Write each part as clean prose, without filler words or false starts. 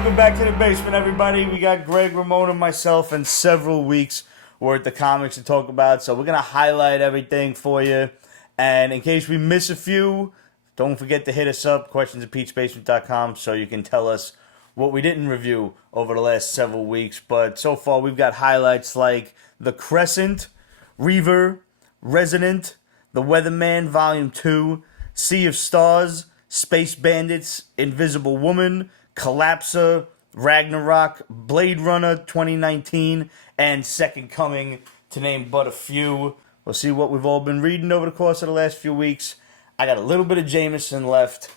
Welcome back to the basement, everybody. We got Greg, Ramon, and myself, and several weeks worth of comics to talk about. So we're gonna highlight everything for you. And in case we miss a few, don't forget to hit us up, questions@peachbasement.com, so you can tell us what we didn't review over the last several weeks. But so far, we've got highlights like The Crescent, Reaver, Resonant, The Weatherman Volume 2, Sea of Stars, Space Bandits, Invisible Woman, Collapser, Ragnarok, Blade Runner 2019, and Second Coming, to name but a few. We'll see what we've all been reading over the course of the last few weeks. I got a little bit of Jameson left,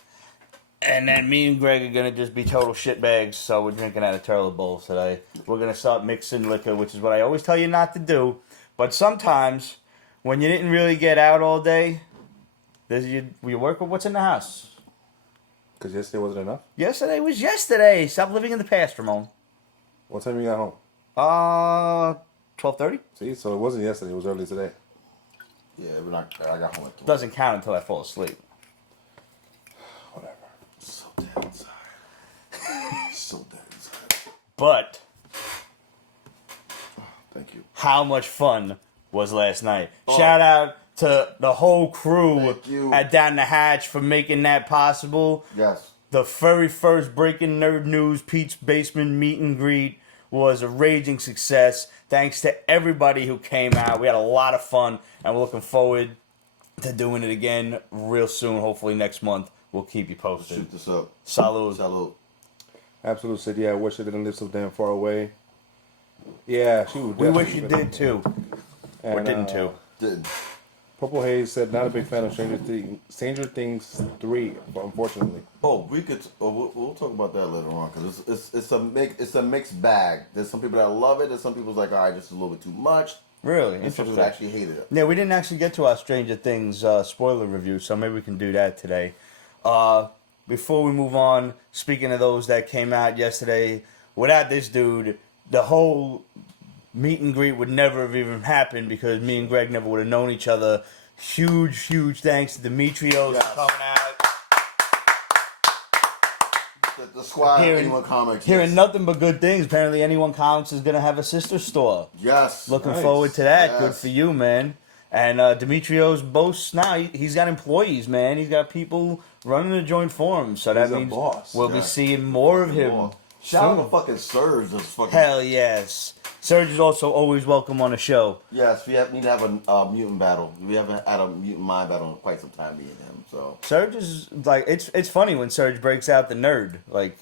and then me and Greg are going to just be total shitbags, so we're drinking out of toilet bowls today. We're going to start mixing liquor, which is what I always tell you not to do. But sometimes, when you didn't really get out all day, you work with what's in the house. Because yesterday wasn't enough? Yesterday was yesterday. Stop living in the past, Ramon. What time you got home? 12:30. See, so it wasn't yesterday, it was early today. Yeah, I got home at 3. Doesn't count until I fall asleep. Whatever. So dead inside. So dead inside. But Thank you. how much fun was last night? Shout out to the whole crew at Down the Hatch for making that possible. Yes. The very first Breaking Nerd News Pete's Basement meet and greet was a raging success. Thanks to everybody who came out. We had a lot of fun, and we're looking forward to doing it again real soon. Hopefully next month. We'll keep you posted. Shoot this up. Salud. Salud. Absolute said, yeah, I wish I didn't live so damn far away. Yeah, she would. We wish you did too. And, Or didn't too. Didn't. Purple Haze said, not a big fan of Stranger Things 3, but unfortunately. Oh, we could. We'll talk about that later on because it's a mixed bag. There's some people that love it. There's some people's like, all right, just a little bit too much. Really? And some Interesting. people actually hated it. Yeah, we didn't actually get to our Stranger Things spoiler review, so maybe we can do that today. Before we move on, speaking of those that came out yesterday, without this dude, the whole meet and greet would never have even happened because me and Greg never would have known each other. Huge thanks to Demetrios for coming out. The squad, Anyone Comics. Hearing nothing but good things. Apparently, Anyone Comics is going to have a sister store. Yes. Looking Nice. forward to that. Yes. Good for you, man. And Demetrios boasts now, he's got employees, man. He's got people running the joint for him. So that He's a means boss. we'll be seeing more of him. Shout out soon. to fucking Surge. That's fucking. Hell yes. Serge is also always welcome on the show. Yes, we need to have a mutant battle. We haven't had a mutant mind battle in quite some time, me and him. So Serge is like it's funny when Serge breaks out the nerd. Like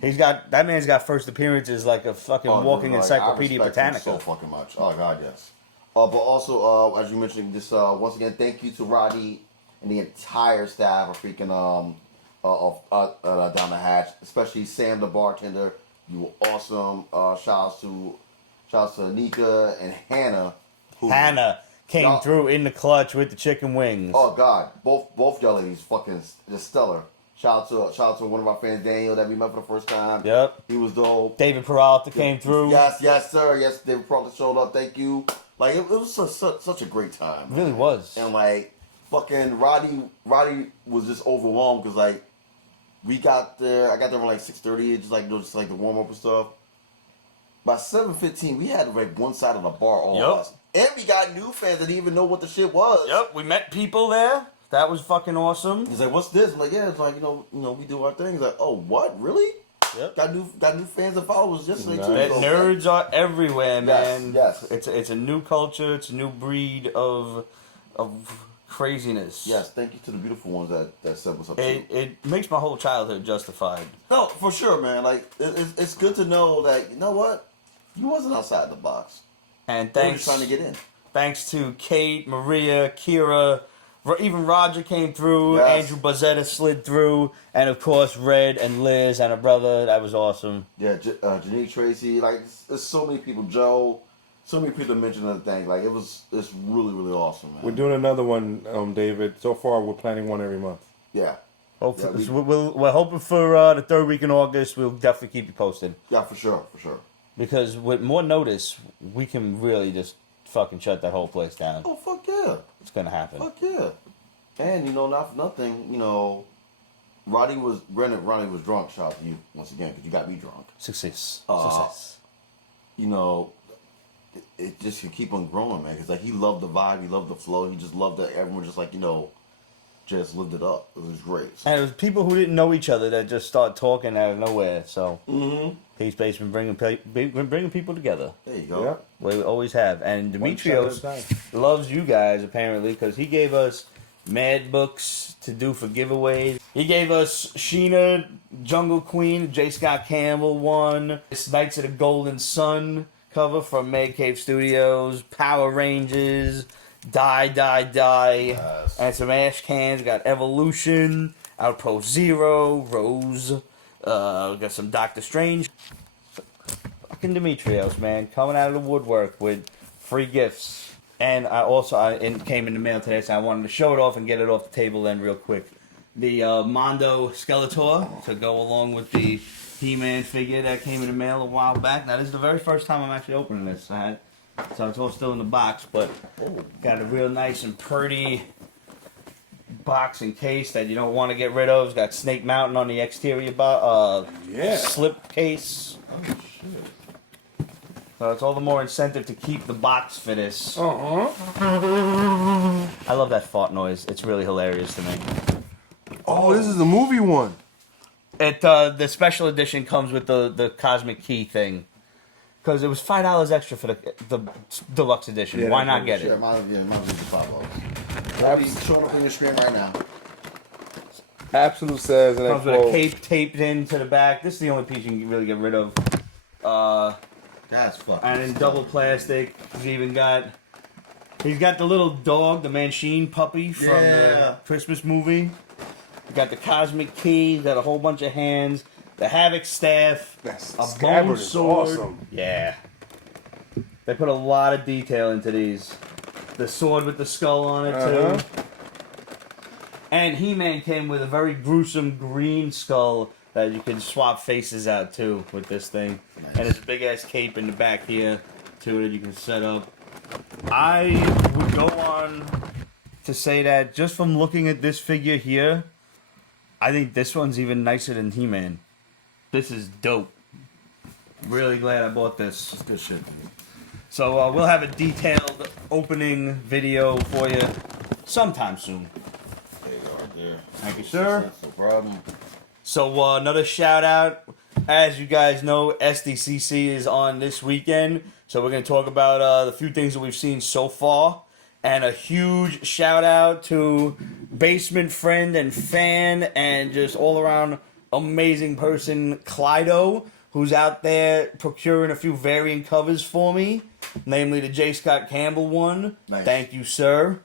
that man's got first appearances like a fucking walking encyclopedia I respect him Britannica. so fucking much. Oh god, yes. But also, as you mentioned, just once again, thank you to Roddy and the entire staff of freaking Down the Hatch, especially Sam the bartender. You were awesome. Shouts to Anika and Hannah. Hannah came through in the clutch with the chicken wings. Oh god, both y'all ladies fucking just stellar. Shout out to one of our fans, Daniel, that we met for the first time. Yep. He was dope. David Peralta came through. Yes, sir. Yes, David Peralta showed up. Thank you. Like it was such a great time. It really was. And like fucking Roddy was just overwhelmed because like we got there. I got there around like 6:30. Just like the warm up and stuff. By 7:15, we had like one side of the bar all of us, and we got new fans that didn't even know what the shit was. Yep, we met people there. That was fucking awesome. He's like, "What's this?" I'm like, "Yeah, it's like you know, we do our thing." He's like, "Oh, what? Really?" Yep. Got new fans and followers yesterday too. That nerds are everywhere, man. Yes. It's a new culture. It's a new breed of craziness. Yes, thank you to the beautiful ones that set us up. It makes my whole childhood justified. No, for sure, man. Like it's good to know that you know what, you wasn't outside the box. And They were thanks, just trying to get in. Thanks to Kate, Maria, Kira, even Roger came through. Yes. Andrew Bozzetta slid through, and of course Red and Liz and her brother. That was awesome. Yeah, Janine Tracy. Like there's so many people. Joe. So many people mentioned the thing. Like it's really awesome, man. We're doing another one, David. So far, we're planning one every month. Yeah. Hopefully, we're hoping for the third week in August. We'll definitely keep you posted. Yeah, for sure. Because with more notice, we can really just fucking shut that whole place down. Oh fuck yeah! It's gonna happen. Fuck yeah! And not for nothing, Roddy was drunk. Shout out to you once again because you got me drunk. Success. You know, it just can keep on growing, man. Because like he loved the vibe, he loved the flow, he just loved that everyone just like just lived it up. It was great. So. And it was people who didn't know each other that just start talking out of nowhere. So Peace Base been bringing people together. There you go. Yeah. We always have. And Demetrios loves you guys apparently because he gave us mad books to do for giveaways. He gave us Sheena, Jungle Queen, J. Scott Campbell one. This Knights of the Golden Sun cover from Mad Cave Studios. Power Rangers. Die. Yes. And some ash cans. Got Evolution, Outpost Zero, Rose. We got some Doctor Strange. Fucking Demetrios, man, coming out of the woodwork with free gifts. And it came in the mail today, so I wanted to show it off and get it off the table then real quick. The Mondo Skeletor to go along with the He-Man figure that came in the mail a while back. Now, this is the very first time I'm actually opening this. So it's all still in the box, but got a real nice and pretty box and case that you don't want to get rid of. It's got Snake Mountain on the exterior slip case. Oh shit. So it's all the more incentive to keep the box for this. Uh-huh. I love that fart noise. It's really hilarious to me. Oh, this is the movie one. The special edition comes with the Cosmic Key thing. Because it was $5 extra for the deluxe edition. Yeah, Why not get Yeah, it? might be the $5. That'll be showing up on your screen right now. Absolute says, and I Comes with a quote, cape taped into the back. This is the only piece you can really get rid of. That's fucking. And in double plastic, he's got the little dog, the Manchine puppy from the Christmas movie. You got the Cosmic Key. He's got a whole bunch of hands. The Havoc staff. A bone sword. Awesome. Yeah. They put a lot of detail into these. The sword with the skull on it too. And He-Man came with a very gruesome green skull that you can swap faces out too with this thing. Nice. And it's a big ass cape in the back here too that you can set up. I would go on to say that just from looking at this figure here, I think this one's even nicer than He-Man. This is dope. Really glad I bought this. That's good shit. So we'll have a detailed opening video for you sometime soon. There you go, right there. Thank you, sir. That's no problem. So another shout out. As you guys know, SDCC is on this weekend. So we're going to talk about the few things that we've seen so far. And a huge shout out to basement friend and fan and just all around amazing person, Clydo, who's out there procuring a few variant covers for me. Namely the J. Scott Campbell one. Nice. Thank you, sir.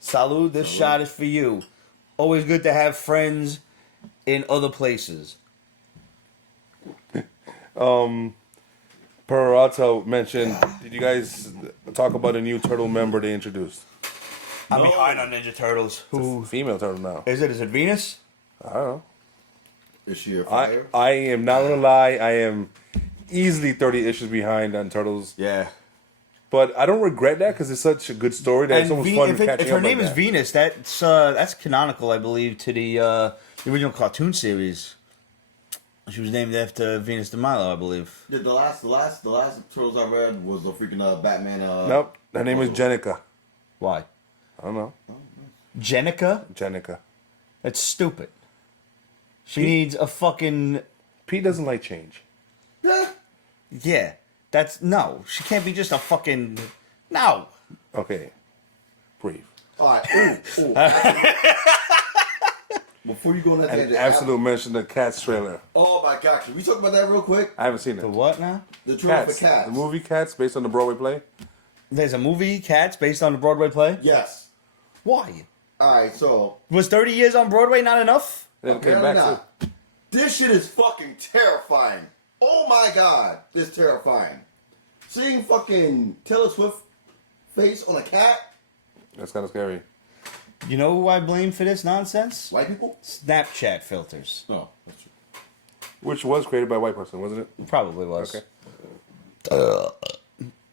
Salud. This shot is for you. Always good to have friends in other places. Peralta mentioned, did you guys talk about a new turtle member they introduced? I'm behind on Ninja Turtles. Who? Female turtle now. Is it? Is it Venus? I don't know. Is she a fire? I am not gonna lie, I am easily 30 issues behind on Turtles. Yeah. But I don't regret that because it's such a good story that it's almost fun catching up. If her name like is that. Venus, that's canonical, I believe, to the original cartoon series. She was named after Venus de Milo, I believe. Yeah, the last Turtles I read was a freaking Batman. Nope, her name is Jenica. Why? I don't know. Jenica? Jenica. That's stupid. She needs a fucking... Pete doesn't like change. Yeah. Yeah. No. She can't be just a fucking... No. Okay. Breathe. All right. Ooh. Before you go on that And tangent, absolute mention the Cats trailer. Oh my god, can we talk about that real quick? I haven't seen it. The what now? The trailer Cats. for Cats. The movie Cats based on the Broadway play. There's a movie, Cats, based on the Broadway play? Yes. Why? Alright, so. Was 30 years on Broadway not enough? Then it came Apparently back not. to This shit is fucking terrifying. Oh my god, it's terrifying. Seeing fucking Taylor Swift face on a cat. That's kind of scary. You know who I blame for this nonsense? White people? Snapchat filters. No, that's true. Which was created by a white person, wasn't it? Probably was. Okay.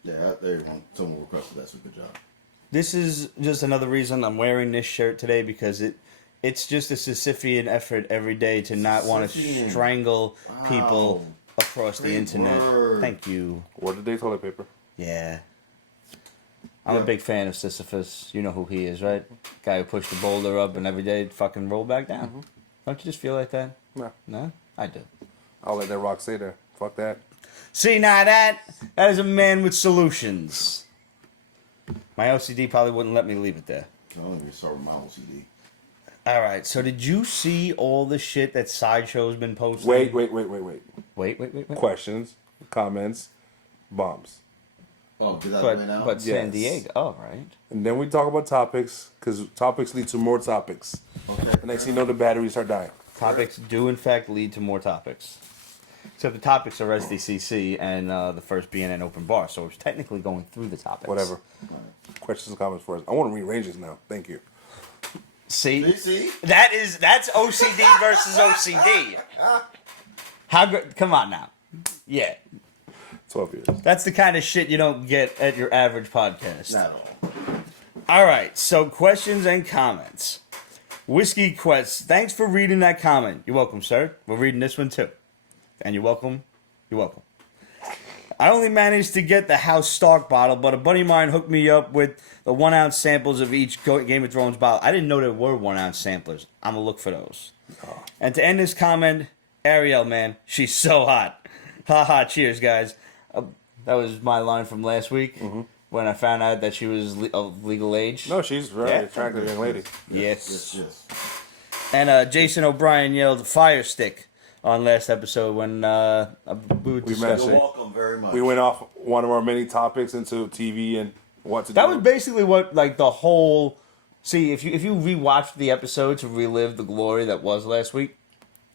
Yeah, there you go. Someone requested that, so good job. This is just another reason I'm wearing this shirt today because it It's just a Sisyphean effort every day to not want to Sisyphean. strangle people Wow. across the Great internet. word. Thank you. What did they toilet paper? Yeah. I'm a Yeah. big fan of Sisyphus. You know who he is, right? Guy who pushed the boulder up and every day it fucking roll back down. Don't you just feel like that? No. No? I do. I'll let that rock stay there. Fuck that. See, now that is a man with solutions. My OCD probably wouldn't let me leave it there. I don't even start with my OCD. All right, so did you see all the shit that Sideshow's been posting? Wait. Wait. Questions, comments, bombs. Oh, did that right now? But San Yes. Diego, oh, right. And then we talk about topics, because topics lead to more topics. Okay. The next thing you know, the batteries start dying. Topics do, in fact, lead to more topics. Except the topics are SDCC and the first being an open bar, so it's technically going through the topics. Whatever. Questions and comments for us. I want to rearrange this now. Thank you. See? That's OCD versus OCD. How good? Come on now. Yeah, 12 years. that's the kind of shit you don't get at your average podcast. Not at all. All right, so questions and comments. Whiskey Quest, thanks for reading that comment. You're welcome, sir. We're reading this one too. And you're welcome. You're welcome. I only managed to get the House Stark bottle, but a buddy of mine hooked me up with the 1 ounce samples of each Game of Thrones bottle. I didn't know there were 1 ounce samplers. I'm going to look for those. Oh. And to end this comment, Ariel, man, she's so hot. Ha ha, cheers, guys. That was my line from last week when I found out that she was of legal age. No, she's a very Yeah. attractive young lady. Yes. Yes. And Jason O'Brien yelled fire stick on last episode when we were We discussing. mentioned- You're welcome very much. We went off one of our many topics into TV and what to do. That was basically what, like, the whole... See, if you rewatched the episode to relive the glory that was last week,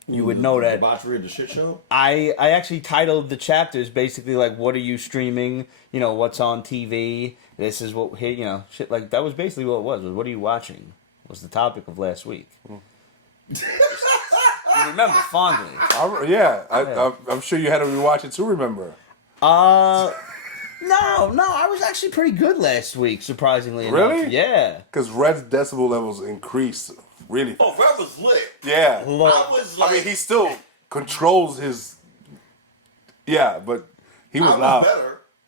you would know The that debauchery of the shit show? I actually titled the chapters basically like, what are you streaming? You know, what's on TV? This is what, here, you know, shit like, that was basically what it was what are you watching? Was the topic of last week. You remember fondly. I'm sure you had to rewatch it to remember. No, I was actually pretty good last week, surprisingly enough. Really? Yeah. Because Red's decibel levels increased really. Oh, Red was lit. Yeah. Look, I was like... I mean, he still controls his. Yeah, but he was loud.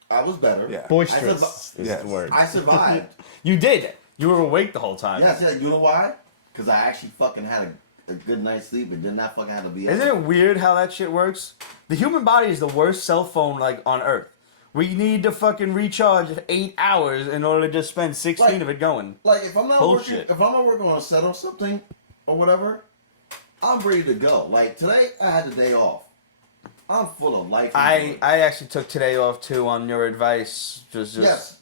I was better. Yeah. boisterous is Yes. the word. I survived. You did. You were awake the whole time. Yes, yeah. You know why? Because I actually fucking had a good night's sleep and did not fucking have to be... Isn't it weird how that shit works? The human body is the worst cell phone, like, on Earth. We need to fucking recharge 8 hours in order to just spend 16 of it going. Like, if I'm not Bullshit. working on a set or something, or whatever, I'm ready to go. Like, today, I had the day off. I'm full of life. I actually took today off, too, on your advice. Just Yes.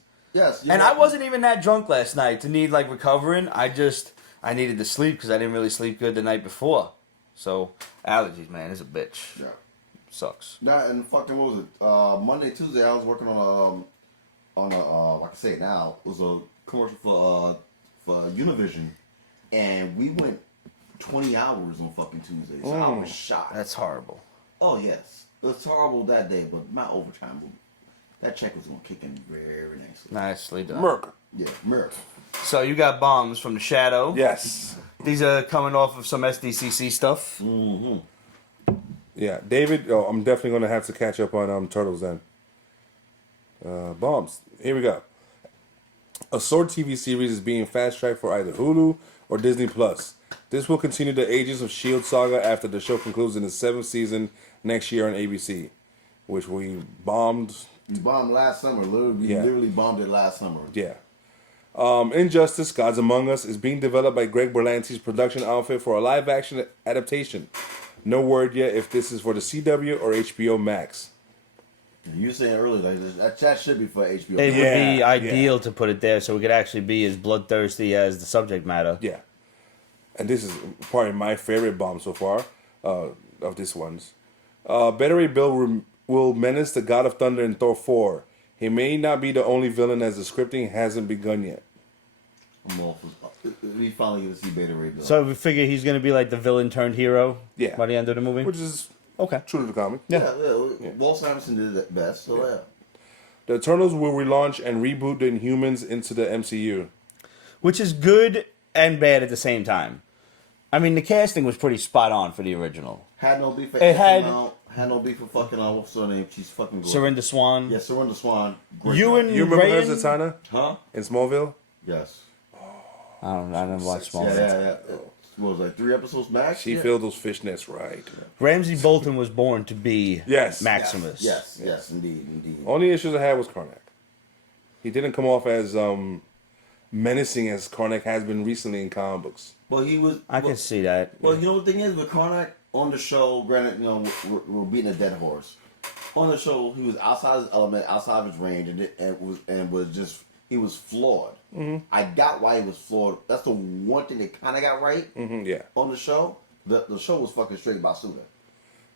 And I wasn't even that drunk last night to need, like, recovering. I needed to sleep because I didn't really sleep good the night before. So, allergies, man, is a bitch. Yeah. Sucks. Nah, and fucking, what was it? Monday, Tuesday, I was working on I can say it now, it was a commercial for Univision. And we went 20 hours on fucking Tuesday. So I was shocked. That's horrible. Oh, yes. It was horrible that day, but my overtime, that check was going to kick in very nicely. Nicely done. Merc. Yeah, miracle. So, you got bombs from the Shadow. Yes. These are coming off of some SDCC stuff. Mm-hmm. Yeah, David. Oh, I'm definitely gonna have to catch up on Turtles then. Bombs. Here we go. A Sword TV series is being fast tracked for either Hulu or Disney Plus. This will continue the Agents of S.H.I.E.L.D. saga after the show concludes in the 7th season next year on ABC, which we bombed. You bombed last summer. We Yeah. literally bombed it last summer. Yeah. Injustice: Gods Among Us is being developed by Greg Berlanti's production outfit for a live-action adaptation. No word yet if this is for the CW or HBO Max. You were saying earlier, like, that should be for HBO. It would Yeah, be ideal to put it there so it could actually be as bloodthirsty as the subject matter. Yeah. And this is probably my favorite bomb so far of these ones. Beta Ray Bill will menace the God of Thunder in Thor 4. He may not be the only villain as the scripting hasn't begun yet. I'm all for, we finally get to see Beta Ray Bill. So we figure he's going to be like the villain turned hero Yeah. by the end of the movie? Which is Okay. true to the comic. yeah. Walt Simonson did it best, so yeah. The Eternals will relaunch and reboot the Inhumans into the MCU. Which is good and bad at the same time. I mean, the casting was pretty spot on for the original. Had no beef for It had- had no beef for fucking what's her name? She's fucking gorgeous. Surrender Swan. Yeah, Surrender Swan. Great You job. and You remember her Rayan? as Zatanna Huh? in Smallville? Yes. I didn't watch Sexy. Smallville. Yeah. What was it, like 3 episodes max? She Yeah. filled those fishnets right. Ramsey Bolton was born to be Yes. Maximus. Yes, indeed. Only issues I had was Karnak. He didn't come off as menacing as Karnak has been recently in comic books. Well, he was. I can see that. Well, you know the thing is with Karnak on the show. Granted, you know we're beating a dead horse. On the show, he was outside his element, outside of his range, and was just he was flawed. Mm-hmm. I got why he was flawed. That's the one thing they kind of got right Yeah. on the show. The show was fucking straight Basuda,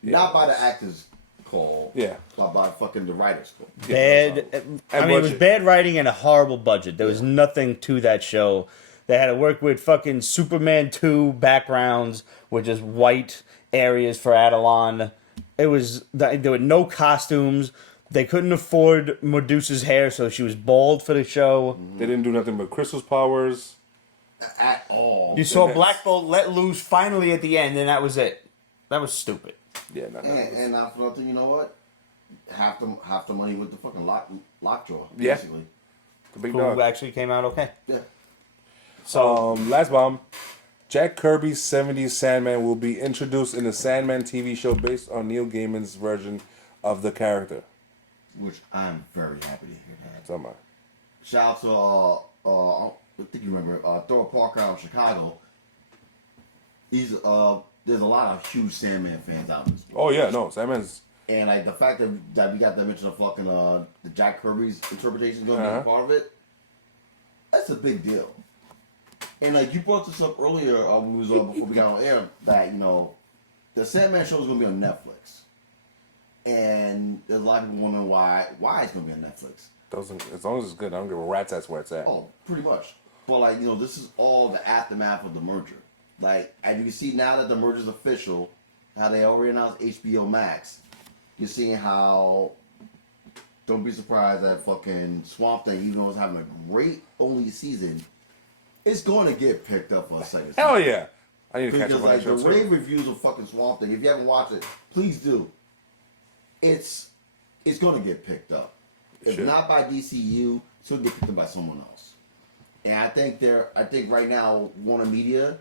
not by the actors call. Yeah. But by fucking the writers call. Bad. I mean, it was budget. bad writing and a horrible budget. There was nothing to that show. They had to work with fucking Superman 2 backgrounds with just white areas for Adelon. There were no costumes. They couldn't afford Medusa's hair, so she was bald for the show. They didn't do nothing but Crystal's powers. At all. You saw Black Bolt let loose finally at the end, and that was it. That was stupid. Yeah, not And after nothing, you know what? Half the money with the fucking lockjaw. Yeah. Basically. the big Who dog. actually came out okay. Yeah. So Last bomb. Jack Kirby's 70s Sandman will be introduced in the Sandman TV show based on Neil Gaiman's version of the character. Which I'm very happy to hear that. Somebody. Shout out to I think you remember Thor Parker out of Chicago. He's there's a lot of huge Sandman fans out in this world. Oh yeah, no, Sandman's. And like the fact that we got that mention of fucking the Jack Kirby's interpretation going to be a part of it, that's a big deal. And like you brought this up earlier when we was before we got on air that the Sandman show is going to be on Netflix, and there's a lot of people wondering why it's going to be on Netflix. Doesn't, as long as it's good, I don't give a rat's ass where it's at. Oh, pretty much. But like this is all the aftermath of the merger. Like as you can see now that the merger's official, how they already announced HBO Max. You're seeing how. Don't be surprised that fucking Swamp Thing, even though it's having a great only season, it's going to get picked up for a second season. Hell yeah! I need to catch Because up on like that the show rave too. reviews of fucking Swamp Thing, if you haven't watched it, please do. It's going to get picked up. If Sure. not by DCU, it's going to get picked up by someone else. And I think right now Warner Media,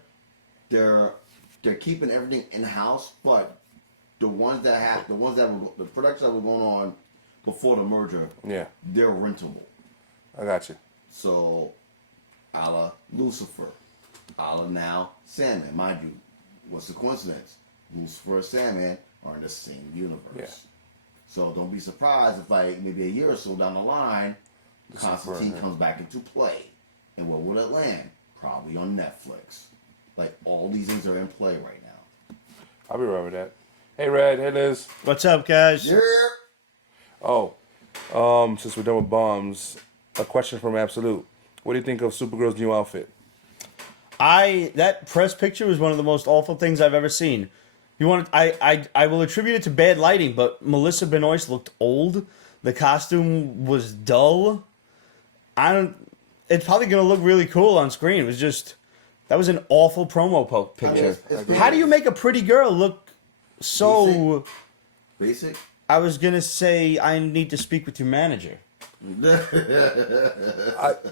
they're keeping everything in house, but the productions that were going on before the merger, Yeah, they're rentable. I got you. So, a la Lucifer, a la now Sandman. Mind you, what's the coincidence? Lucifer and Sandman are in the same universe. Yeah. So don't be surprised if like maybe a year or so down the line, Constantine comes back into play. And where will it land? Probably on Netflix. Like all these things are in play right now. I'll be right with that. Hey Red, hey Liz. what's up, guys? Yeah. Oh, since we're done with bombs, a question from Absolute. What do you think of Supergirl's new outfit? That press picture was one of the most awful things I've ever seen. I will attribute it to bad lighting, but Melissa Benoist looked old. The costume was dull. It's probably gonna look really cool on screen. It was just that was an awful promo picture. It's How do you make a pretty girl look so? Basic? I was gonna say I need to speak with your manager.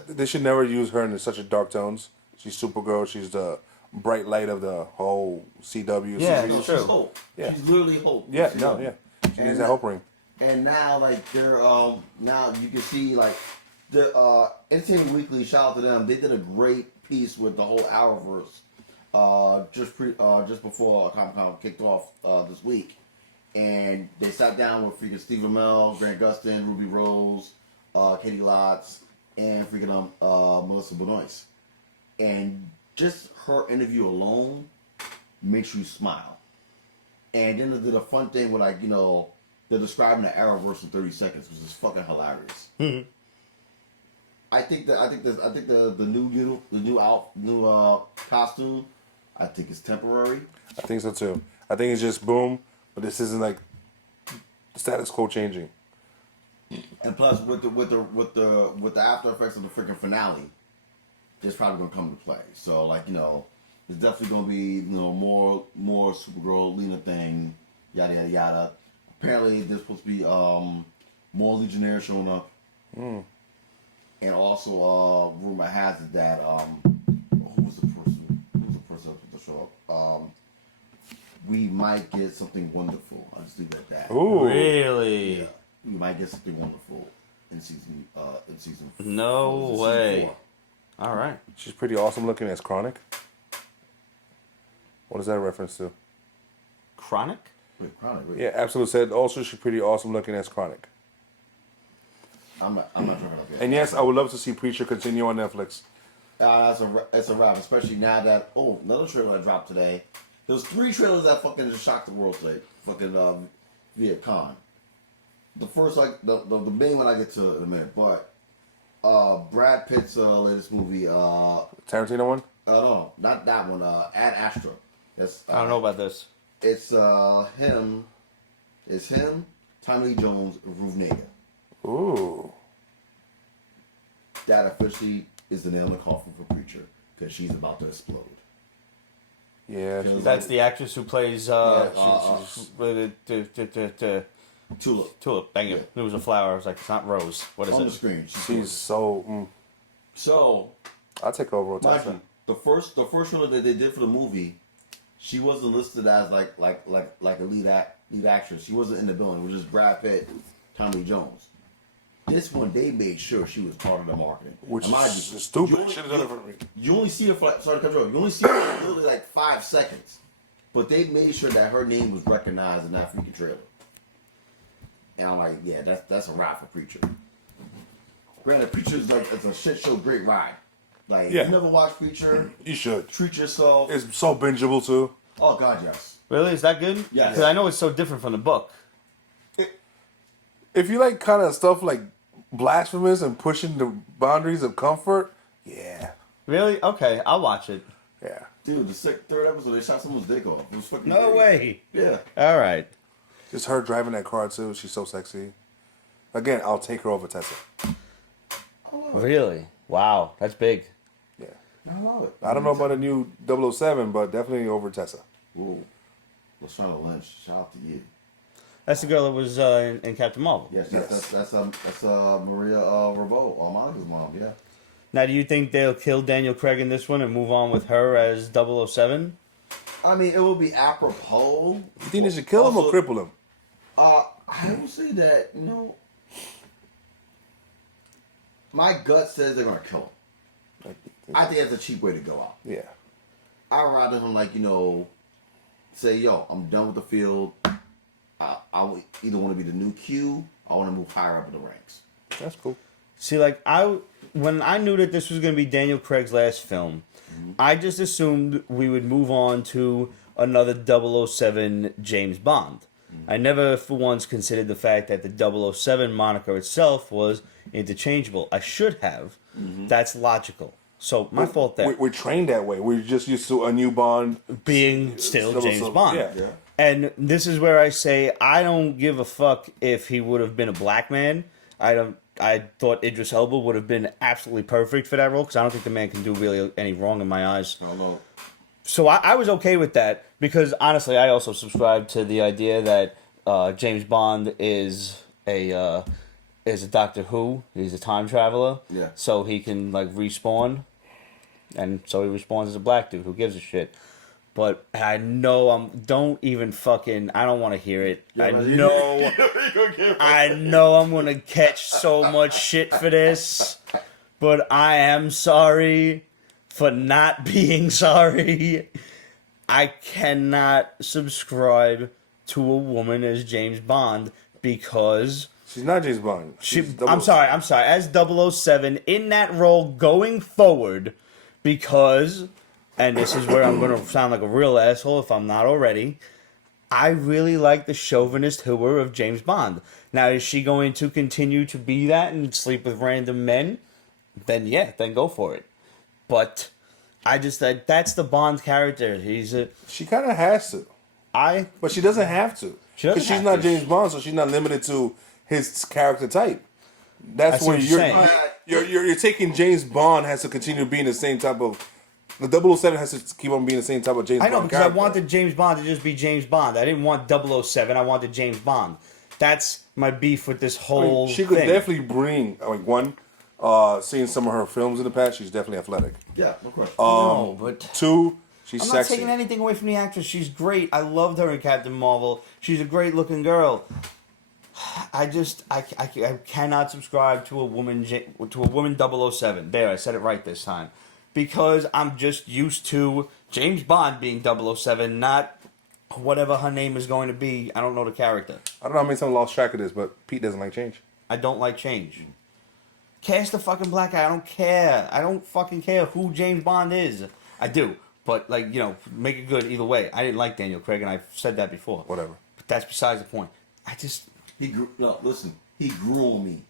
They should never use her in such a dark tones. She's Supergirl. She's the bright light of the whole CW Yeah, series. No, True. she's Hope. Yeah. She's literally Hope. Yeah, She's no, Hope. yeah. She needs And that hope ring. And now, like, they're now you can see like the Entertainment Weekly. Shout out to them. They did a great piece with the whole Arrowverse just before Comic-Con kicked off this week, and they sat down with freaking Steve Amell, Grant Gustin, Ruby Rose, Katie Lotz, and freaking Melissa Benoist, and just her interview alone makes you smile. And then they did a fun thing with like they're describing the Arrowverse in 30 seconds, which is fucking hilarious. Mm-hmm. I think the new costume, I think it's temporary. I think so too. I think it's just boom, but this isn't like the status quo changing. And plus, with the after effects of the freaking finale, it's probably gonna come into play. So like There's definitely gonna be more Supergirl, Lena thing, yada yada yada. Apparently, there's supposed to be more Legionnaires showing up, and also rumor has it that who's the person to show up? We might get something wonderful. I'll just leave it at that. Ooh, really? Yeah, we might get something wonderful in season. No way. Season 4. All right. She's pretty awesome looking as Chronic. What is that a reference to? Chronic? Wait, Chronic. Wait. Yeah, Absolute said also she's pretty awesome looking as Chronic. I'm not sure about that. And yes, I would love to see Preacher continue on Netflix. It's a wrap, especially now that another trailer that dropped today. There was 3 trailers that fucking just shocked the world today. Fucking via Con. The first the main one I get to in a minute, but Brad Pitt's latest movie. Tarantino one? No, not that one. Ad Astra. That's I don't know about this. It's him. It's him. Tommy Lee Jones, Ruth Negga. Ooh. That officially is the nail in the coffin for Preacher because she's about to explode. Yeah. That's the actress who plays Tulip. Dang it. It was a flower. I was like, it's not Rose. What is On it? the screen. She's so. So, I'll take over mind Rotasa. you, the first trailer that they did for the movie, she wasn't listed as like a lead actress. She wasn't in the building. It was just Brad Pitt, Tommy Lee Jones. This one, they made sure she was part of the marketing. Which And is stupid. Should have done it for me. You only see her for sorry to cut you off. You only see her for literally like 5 seconds, but they made sure that her name was recognized in that freaking trailer. And I'm like, yeah, that's a ride for Preacher. Granted, Preacher's like it's a shit show, great ride. Like Yeah. you never watched Preacher, You should. treat yourself. It's so bingeable too. Oh God, yes. Really? Is that good? Yes. Because I know it's so different from the book. If you like kind of stuff like blasphemous and pushing the boundaries of comfort, yeah. Really? Okay, I'll watch it. Yeah. Dude, the third episode, they shot someone's dick off. It was fucking No great. way. Yeah. All right. Just her driving that car too. She's so sexy. Again, I'll take her over Tessa. Really? Wow, that's big. Yeah. I love it. I don't know about a new 007, but definitely over Tessa. Ooh. Lashana Lynch, shout out to you. That's the girl that was in Captain Marvel. Yes, Yes. that's Maria Revo, Monica's mom. Yeah. Now, do you think they'll kill Daniel Craig in this one and move on with her as 007? I mean, it will be apropos. You think they should kill him or Also, cripple him? I will say that my gut says they're gonna kill him. I think that's a cheap way to go out. Yeah. I'd rather him say, yo, I'm done with the field. I would either want to be the new Q, I want to move higher up in the ranks. That's cool. See, when I knew that this was going to be Daniel Craig's last film, I just assumed we would move on to another 007 James Bond. I never for once considered the fact that the 007 moniker itself was interchangeable. I should have. That's logical. So, my fault there. We're trained that way. We're just used to a new Bond Being still James Bond. Yeah. And this is where I say I don't give a fuck if he would have been a black man. I thought Idris Elba would have been absolutely perfect for that role because I don't think the man can do really any wrong in my eyes. I don't know. So I was okay with that because honestly, I also subscribe to the idea that James Bond is a Doctor Who. He's a time traveler. Yeah. So he can respawn, and so he respawns as a black dude. Who gives a shit? But I know I don't want to hear it. Yeah, I but know I'm going to catch so much shit for this. But I am sorry for not being sorry. I cannot subscribe to a woman as James Bond because She's not James Bond. I'm sorry. As 007 in that role going forward because... And this is where I'm going to sound like a real asshole if I'm not already. I really like the chauvinist hooer of James Bond. Now, is she going to continue to be that and sleep with random men? Then go for it. But I just that's the Bond character. She kind of has to. But she doesn't have to. Because she's not James Bond, so she's not limited to his character type. That's where you're taking James Bond has to continue being the same type of The 007 has to keep on being the same type of James Bond. I know, because character. I wanted James Bond to just be James Bond. I didn't want 007. I wanted James Bond. That's my beef with this whole she could thing. definitely bring, seeing some of her films in the past, she's definitely athletic. Yeah, of course. No, but 2, she's I'm sexy. not taking anything away from the actress. She's great. I loved her in Captain Marvel. She's a great looking girl. I cannot subscribe to a woman 007. There, I said it right this time. Because I'm just used to James Bond being 007, not whatever her name is going to be. I don't know the character. I don't know how many times I lost track of this, but Pete doesn't like change. I don't like change. Cast the fucking black guy. I don't care. I don't fucking care who James Bond is. I do. But, make it good either way. I didn't like Daniel Craig, and I've said that before. Whatever. But that's besides the point. He grew on me.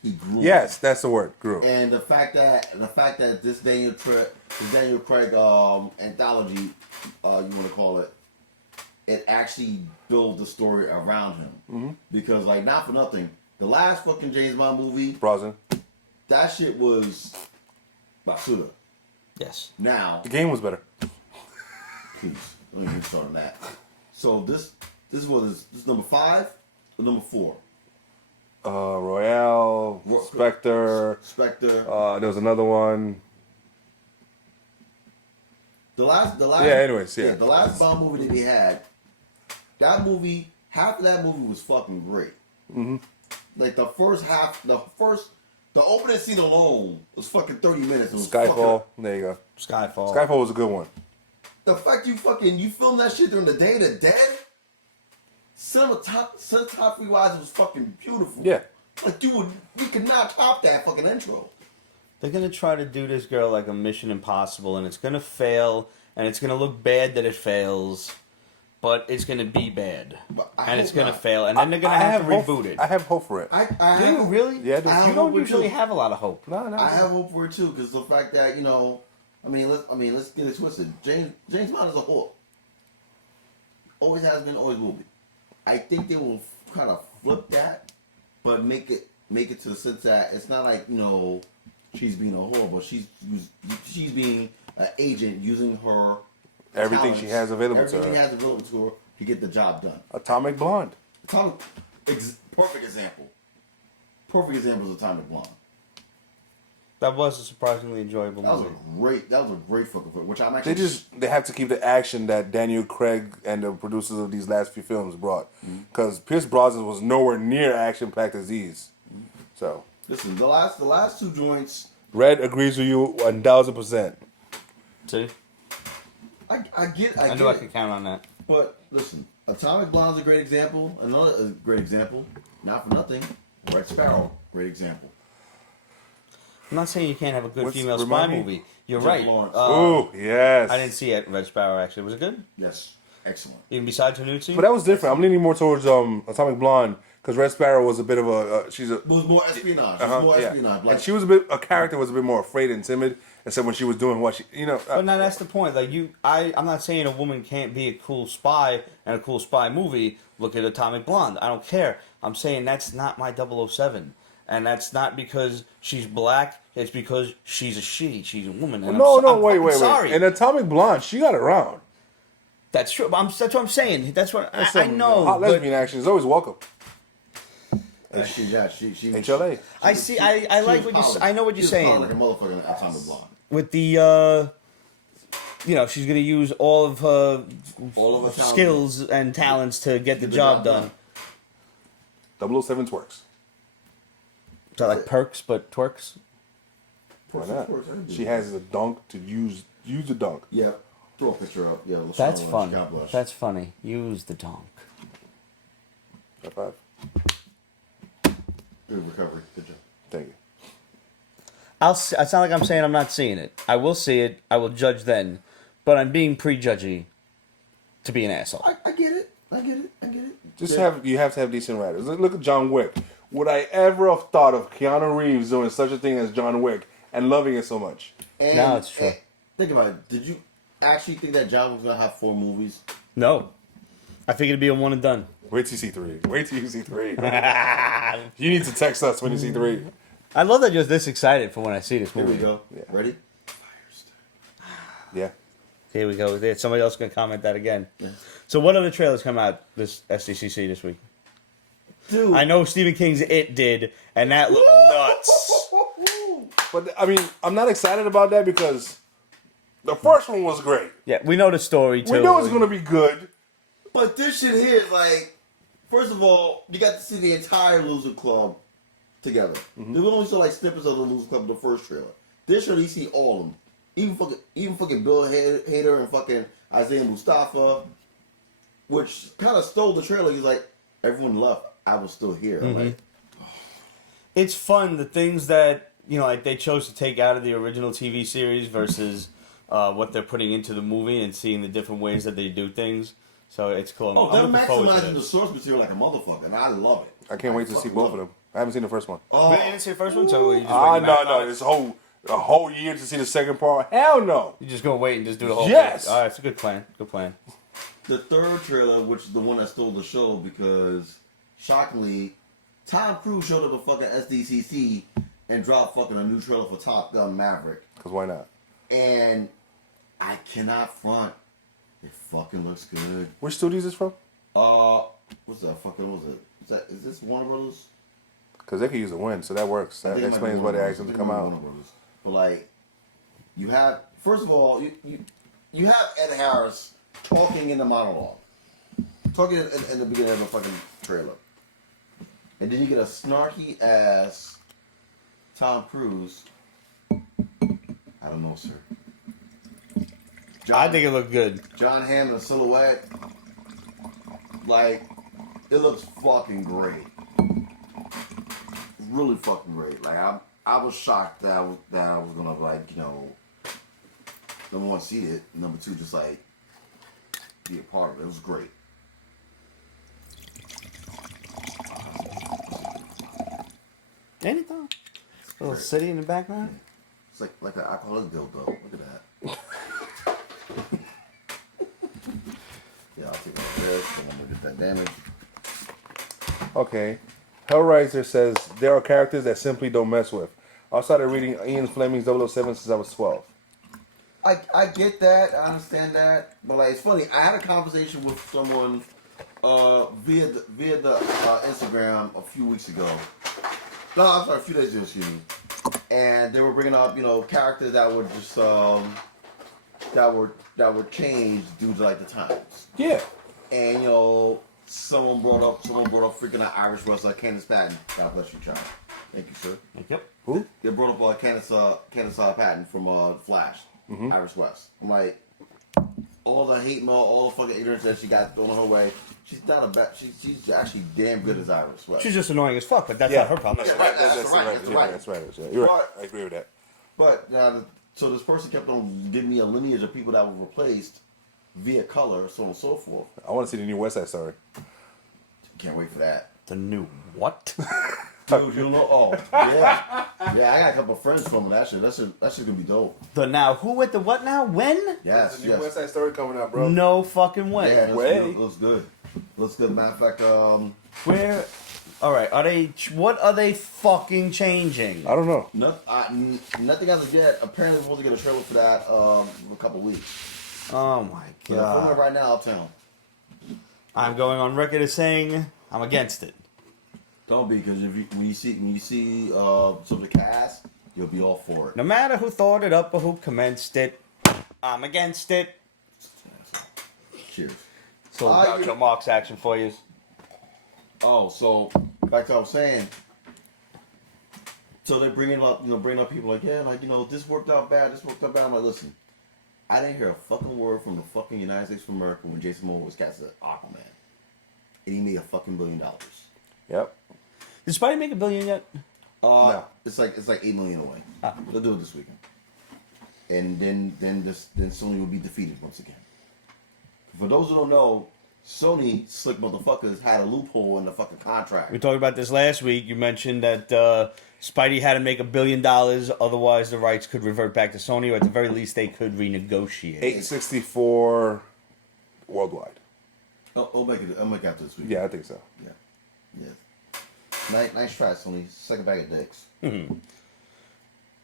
He grew. Yes, that's the word, grew. And the fact that this Daniel Craig anthology, you want to call it, it actually built the story around him. Mm-hmm. Because not for nothing, the last fucking James Bond movie, Brosnan. that shit was Basuda. Yes. Now The game was better. please, let me get started on that. So this number 5 or number 4? Royale, Spectre. Spectre. There was another one. The last. Yeah, anyways, yeah. The last Bond movie that he had, that movie, half of that movie was fucking great. Mm-hmm. The first half, the opening scene alone was fucking 30 minutes. It was Skyfall. There you go. Skyfall. Skyfall was a good one. The fact you filmed that shit during the Day of the Dead, cinematography wise, it was fucking beautiful. Yeah. You could not top that fucking intro. They're going to try to do this girl like a Mission Impossible, and it's going to fail, and it's going to look bad that it fails, but it's going to be bad. And it's going to fail, and then they're going to have to reboot it. I have hope for it. Do you really? Yeah, I do. You don't usually have a lot of hope. No. I have hope for it too, because the fact that let's get it twisted. James Bond is a whore. Always has been, always will be. I think they will kind of flip that, but make it to the sense that it's not like she's being a whore, but she's being an agent using her Everything talents, she has available to her. Everything she has available to her to get the job done. Atomic Blonde. Perfect example. Perfect example is Atomic Blonde. That was a surprisingly enjoyable That was movie. a great fucking film, which I'm actually. They have to keep the action that Daniel Craig and the producers of these last few films brought, because Pierce Brosnan was nowhere near action packed as these. So Listen, the last 2 joints. Red agrees with you 1,000%. See? I get. I knew I could count on that. But listen, Atomic Blonde's a great example. Another great example. Not for nothing. Red Sparrow, great example. I'm not saying you can't have a good What's- female spy remind me? movie. You're Jennifer right. Lawrence. Oh yes. I didn't see it, Red Sparrow, actually. Was it good? Yes, excellent. Even besides her nude scene? But that was different. I'm leaning more towards Atomic Blonde, because Red Sparrow was a bit of a she's a It was more espionage. yeah. And she was a character was a bit more afraid and timid, except when she was doing what she But now that's the point. I'm not saying a woman can't be a cool spy and a cool spy movie. Look at Atomic Blonde. I don't care. I'm saying that's not my 007. And that's not because she's black. It's because she's a she. She's a woman. And wait. Sorry. In Atomic Blonde, she got around. That's true. That's what I'm saying. That's what I know. Hot but lesbian action is always welcome. She HLA. I see. I like what you. I know what you're saying. Like a motherfucker in Atomic Blonde. With the, she's gonna use all of her skills and talents to get the job done. 007 twerks. Is that like perks but twerks? Why not? She has a dunk to use the dunk. Yeah. Throw a picture up. Yeah. Lashana That's Lynch, fun. God bless. That's funny. Use the donk. High five. Good recovery. Good job. Thank you. It's not like I'm saying I'm not seeing it. I will see it. I will judge then. But I'm being prejudgy to be an asshole. I get it. I get it. You have to have decent writers. Look at John Wick. Would I ever have thought of Keanu Reeves doing such a thing as John Wick and loving it so much? And, No, it's true. Think about it. Did you actually think that John was gonna have 4 movies? No. I figured it'd be a one and done. Wait till you see 3. Wait till you see 3. You need to text us when you see 3. I love that you're this excited for when I see this Here movie. we go. Yeah. Ready? Yeah. Here we go. There, somebody else can comment that again. Yeah. So, what other trailers come out this SDCC this week? Dude. I know Stephen King's It did, and that looked nuts. But I mean, I'm not excited about that because the first one was great. Yeah, we know the story too. We know it's gonna be good. But this shit here is like, first of all, you got to see the entire Loser Club together. Mm-hmm. We only saw like snippets of the Loser Club in the first trailer. This trailer, you see all of them. Even fucking Bill Hader and fucking Isaiah Mustafa, which kind of stole the trailer. He's like, everyone left, I was still here. I'm like, It's fun, the things that, like they chose to take out of the original TV series versus what they're putting into the movie and seeing the different ways that they do things. So it's cool. oh, they're I'm looking forward to maximizing the this. source material like a motherfucker, and I love it. I can't wait to see both of them. I haven't seen the first one. Oh, You didn't see the first one, so you just Ah, waiting back on no, it? this a whole year to see the second part. Hell no. You're just gonna wait and just do the whole Yes! thing. All right, it's a good plan. Good plan. the third trailer, which is the one that stole the show because, shockingly, Tom Cruise showed up at fucking SDCC and dropped fucking a new trailer for Top Gun Maverick. Because why not? And I cannot front. It fucking looks good. Which studios is from? What's that fucking, what was it? Is this Warner Brothers? Because they could use a win, so that works. I That think it might be explains why they Warner asked them to Brothers. come I think it might be out. Warner Brothers. But like, you have, first of all, you have Ed Harris talking in the monologue. Talking in the beginning of the fucking trailer. And then you get a snarky ass Tom Cruise. I don't know, sir. I think it looked good. John Hamm in silhouette. Like, it looks fucking great. Really fucking great. Like, I was shocked that I was gonna, like, number one, see it. Number two, just like be a part of it. It was great. Anything? A little city in the background? It's like an alcoholic dildo. Look at that. Yeah, I'll take all this. I'm gonna get that damage. Okay. Hellraiser says there are characters that simply don't mess with. I started reading Ian Fleming's 007 since I was 12. I get that, I understand that, but like it's funny. I had a conversation with someone via the Instagram a few weeks ago. No, I'm sorry, a few days ago, excuse me. And they were bringing up, characters that were just that were changed due to like the times. Yeah. And someone brought up freaking an Irish wrestler, Candice Patton. God bless you, child. Thank you, sir. Yep. Who? They brought up Candice Patton from Flash, Irish West. I'm like, all the hate mail, all the fucking ignorance that she got thrown her way. She's not a bad. She's actually damn good as Irish West. She's just annoying as fuck, but that's Yeah. not her problem. Yeah, That's right. Yeah, you're right. I agree with that. But so this person kept on giving me a lineage of people that were replaced via color, so on and so forth. I want to see the new Westside Story. Can't wait for that. The new what? Dude, you know? Oh, yeah. Yeah, I got a couple of friends from that shit. That shit's gonna be dope. The now who with the what now? When? Yes, There's a new yes. Westside Story coming out, bro. No fucking way. Yeah, way. looks good. Looks good. Matter of fact, Where? All right. Are they? What are they fucking changing? I don't know. nothing as of yet. Apparently, we're supposed to get a trailer for that in a couple of weeks. Oh my But I'm god. right now uptown. I'm going on record as saying I'm against it. Don't be, because when you see some of the cast, you'll be all for it. No matter who thought it up or who commenced it, I'm against it. Cheers. So Groucho Marx action for you. Oh, so back to what I was saying. So they're bringing up people like, yeah, like, this worked out bad, this worked out bad. I'm like, listen, I didn't hear a fucking word from the fucking United States of America when Jason Momoa was cast as Aquaman. And he made a fucking $1 billion. Yep. Did Spidey make $1 billion yet? No. It's like $8 million away. They'll do it this weekend. And then Sony will be defeated once again. For those who don't know, Sony slick motherfuckers had a loophole in the fucking contract. We talked about this last week. You mentioned that Spidey had to make $1 billion, otherwise the rights could revert back to Sony, or at the very least they could renegotiate. 864 worldwide. I'll make it after this week. Yeah, I think so. Yeah. Nice try, Sony. Second bag of dicks.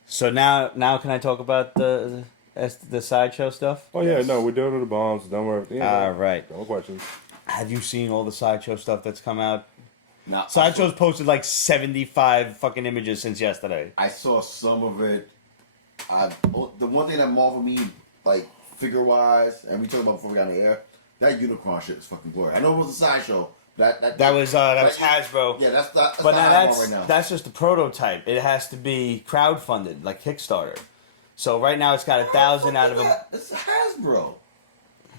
So now can I talk about the That's the Sideshow stuff? Oh yeah, no, we're doing the bombs. Don't worry. Yeah, All right. No questions. Have you seen all the Sideshow stuff that's come out? Nah, Sideshow's posted like 75 fucking images since yesterday. I saw some of it. The one thing that marveled me, like figure wise, and we talked about before we got on the air, that Unicron shit was fucking glorious. I know it was a Sideshow. That was Hasbro. Yeah, that's not. But now Hasbro right now. that's just a prototype. It has to be crowdfunded, like Kickstarter. So right now it's got 1,000 out of them. It's Hasbro.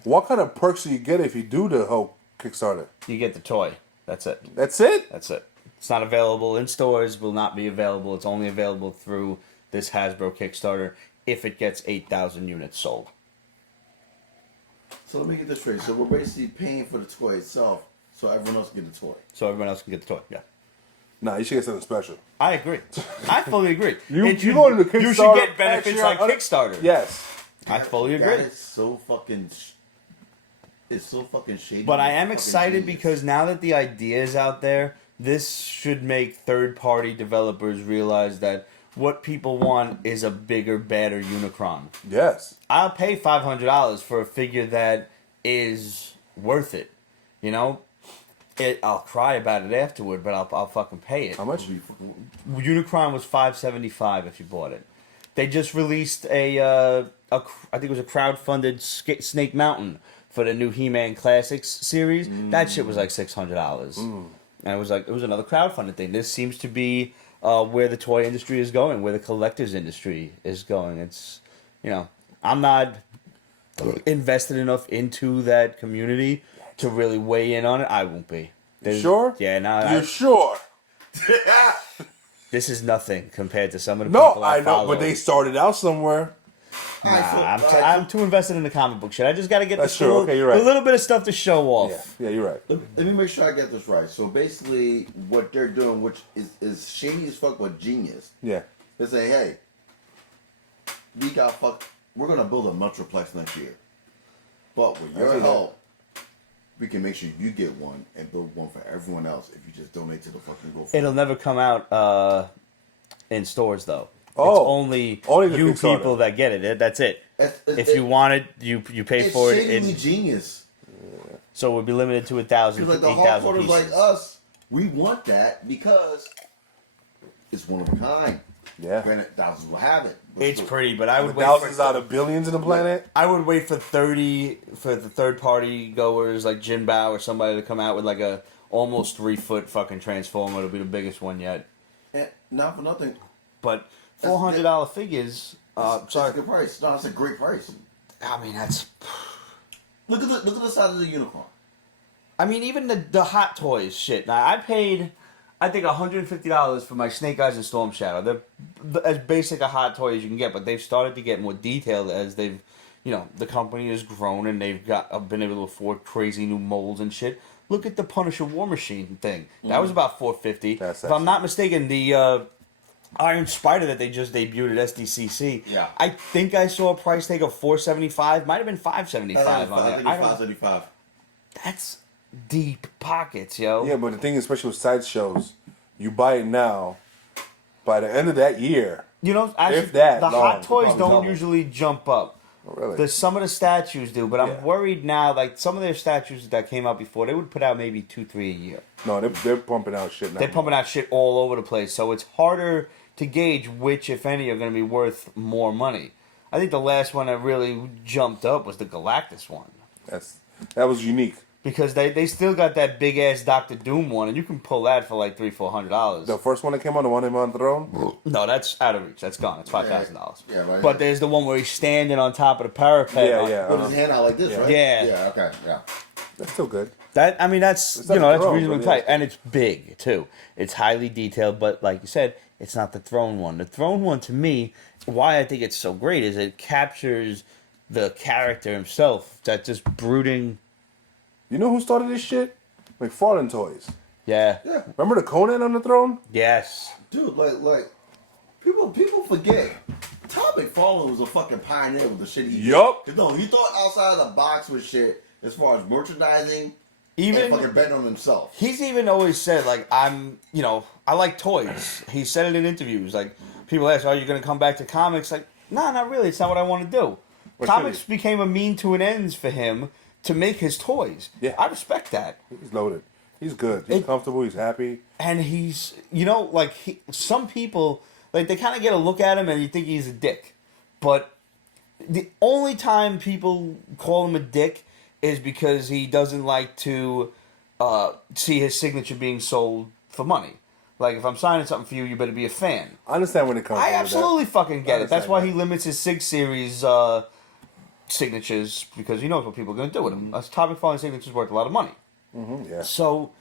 What kind of perks do you get if you do the whole Kickstarter? You get the toy. That's it. That's it? That's it. It's not available in stores. Will not be available. It's only available through this Hasbro Kickstarter if it gets 8,000 units sold. So let me get this straight. So we're basically paying for the toy itself, so everyone else can get the toy. So everyone else can get the toy. Yeah. Nah, you should get something special. I agree. I fully agree. You go to the Kickstarter. You should get benefits like Kickstarter. Yes. I fully agree. That is so fucking. It's so fucking shady. But I am Fucking excited genius. because now that the idea is out there, this should make third-party developers realize that what people want is a bigger, badder Unicron. Yes. I'll pay $500 for a figure that is worth it. You know, I'll cry about it afterward, but I'll fucking pay it. How much? Unicron was $575 if you bought it. They just released I think it was a crowdfunded Snake Mountain for the new He-Man Classics series. That shit was like $600. And it was another crowdfunded thing. This seems to be where the toy industry is going, where the collectors industry is going. It's, I'm not invested enough into that community to really weigh in on it. I won't be. Sure? Yeah, no. You're sure? This is nothing compared to some of the No, people I know, follow. but they started out somewhere. I'm too invested in the comic book shit. I just got to get That's true. Okay, you're right. a little bit of stuff to show off. Yeah, you're right. Let me make sure I get this right. So basically, what they're doing, which is shady as fuck, but genius. Yeah. They say, hey, we're gonna build a Metroplex next year, but with your help, we can make sure you get one and build one for everyone else if you just donate to the fucking GoFundMe. It'll never come out in stores though. Oh, it's only the you Kickstarter. people that get it. That's it. If you want it, you pay it's for it. shadily genius. So it would be limited to 1,000, Like the 8,000 hardcores pieces. like us, we want that because it's one of a kind. Yeah. Granted, thousands will have it. But It's still. pretty, but I would wait Thousands for, out of billions in the planet. I would wait for the third party goers like Jin Bao or somebody to come out with like a almost 3-foot fucking Transformer. It'll be the biggest one yet. And not for nothing. But $400 figures. It's a good price. No, it's a great price. I mean, that's. Look at the side of the Unicron. I mean, even the Hot Toys shit. Now, I paid, I think, $150 for my Snake Eyes and Storm Shadow. They're as basic a Hot Toy as you can get, but they've started to get more detailed as they've, the company has grown and they've been able to afford crazy new molds and shit. Look at the Punisher War Machine thing. That was about $450. If I'm not mistaken, the Iron Spider that they just debuted at SDCC. Yeah. I think I saw a price tag of $475. Might have been $575 on it. $575. That's deep pockets, yo. Yeah, but the thing, especially with sideshows, you buy it now. By the end of that year, Actually, if that the long, Hot Toys probably don't double. usually jump up. Oh, really? Some of the statues do, but I'm Yeah. worried now. Like some of their statues that came out before, they would put out maybe 2-3 a year. No, they're pumping out shit now. They're pumping out shit all over the place, so it's harder to gauge which, if any, are going to be worth more money. I think the last one that really jumped up was the Galactus one. That was unique. Because they still got that big ass Dr.Doom one, and you can pull that for like $300-400. The first one that came on, the one him on the throne. No, that's out of reach. That's gone. It's $5,000. Yeah, right. But there's the one where he's standing on top of the parapet. Yeah. Put his hand out like this, right? Yeah. Yeah, okay, yeah. That's still good. That's not that's a throne, reasonably but tight, yeah. and it's big too. It's highly detailed, but like you said, it's not the throne one. The throne one, to me, why I think it's so great is it captures the character himself. That just brooding. You know who started this shit? McFarlane Toys. Yeah. Yeah. Remember the Conan on the throne? Yes. Dude, like people forget. Todd McFarlane was a fucking pioneer with the shit he Yup. did. No, he thought outside of the box with shit as far as merchandising Even and fucking betting on himself. he's even always said like I like toys. He said it in interviews. Like people ask, "Are you going to come back to comics?" Like, no, not really. It's not what I want to do. Comics became a mean to an end for him to make his toys. Yeah. I respect that. He's loaded. He's good. He's comfortable. He's happy. And he's, like, some people, like, they kind of get a look at him and you think he's a dick. But the only time people call him a dick is because he doesn't like to see his signature being sold for money. Like, if I'm signing something for you, you better be a fan. I understand when it comes. I absolutely fucking get it. That's why that. he limits his Sig Series signatures, because he knows what people are going to do with them. A Todd McFarlane signature is worth a lot of money. Mm-hmm, yeah. So,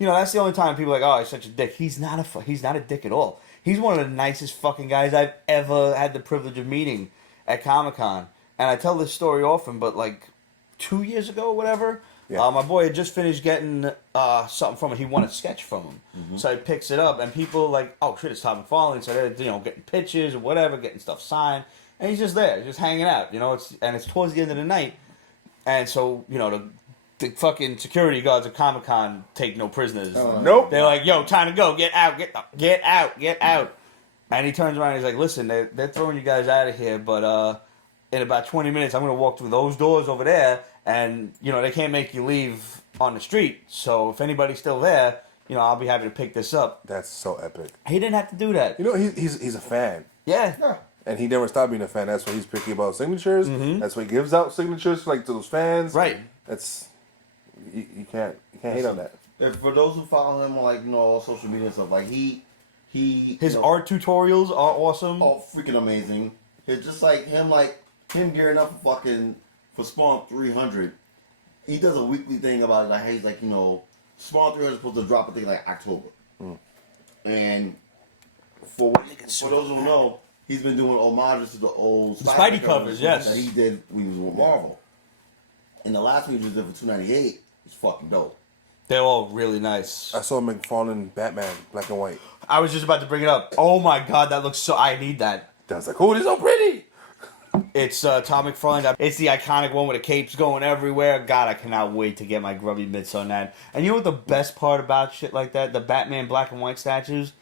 that's the only time people are like, oh, he's such a dick. He's not a dick at all. He's one of the nicest fucking guys I've ever had the privilege of meeting at Comic-Con. And I tell this story often, but like 2 years ago or whatever, my boy had just finished getting something from him. He won a sketch from him. Mm-hmm. So he picks it up, and people are like, oh shit, it's Todd McFarlane. So they're, getting pictures or whatever, getting stuff signed. And he's just there, just hanging out, it's towards the end of the night. And so, the fucking security guards at Comic-Con take no prisoners. Nope. They're like, yo, time to go, get out. And he turns around and he's like, listen, they're throwing you guys out of here, but in about 20 minutes, I'm going to walk through those doors over there, and, they can't make you leave on the street. So if anybody's still there, I'll be happy to pick this up. That's so epic. He didn't have to do that. He's a fan. Yeah. And he never stopped being a fan. That's why he's picky about signatures. Mm-hmm. That's why he gives out signatures to those fans. Right. That's you can't hate on that. If for those who follow him on all social media and stuff, like his art tutorials are awesome. Oh, freaking amazing! It's just like him gearing up for Spawn 300. He does a weekly thing about it. Like he's like Spawn 300 is supposed to drop a thing like October, and for those who know, he's been doing homages to the old Spidey covers, yes, that he did when he was with Marvel. And the last one he just did for 298 is fucking dope. They're all really nice. I saw McFarlane Batman, black and white. I was just about to bring it up. Oh my god, that looks so... I need that. That's like, oh, it's so pretty! It's Todd McFarlane. It's the iconic one with the capes going everywhere. God, I cannot wait to get my grubby mitts on that. And you know what the best part about shit like that? The Batman black and white statues?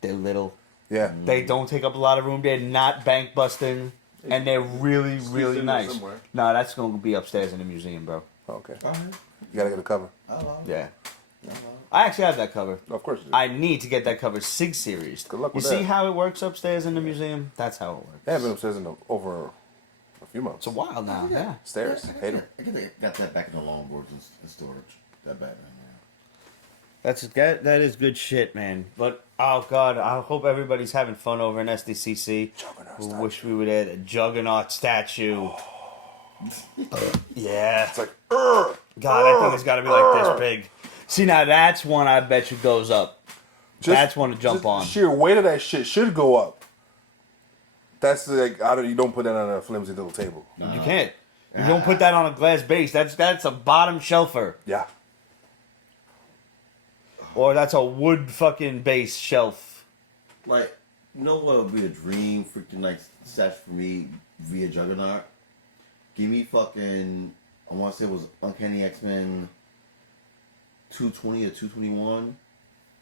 They're little. Yeah. They don't take up a lot of room. They're not bank busting. And they're really, really nice. No, that's going to be upstairs in the museum, bro. Okay. You gotta get a cover. Yeah. I actually have that cover. Of course you do. I need to get that cover. Sig Series. Good luck with You that. see how it works upstairs in the museum? That's how it works. They haven't been upstairs in over a few months. It's a while now, yeah. Stairs. Hate them. I guess they got that back in the longboards in storage. That Batman. That is good shit, man. But oh god, I hope everybody's having fun over in SDCC. Juggernaut Wish we would add a Juggernaut statue. Yeah. It's like, God, that thing has got to be like this big. See, now that's one I bet you goes up. That's one to jump on. The sheer weight of that shit should go up. That's like, you don't put that on a flimsy little table. You can't. You don't put that on a glass base. That's a bottom shelfer. Yeah. Or that's a wood fucking base shelf. Like, what would be a dream freaking statue for me via Juggernaut? Give me fucking, I want to say it was Uncanny X-Men 220 or 221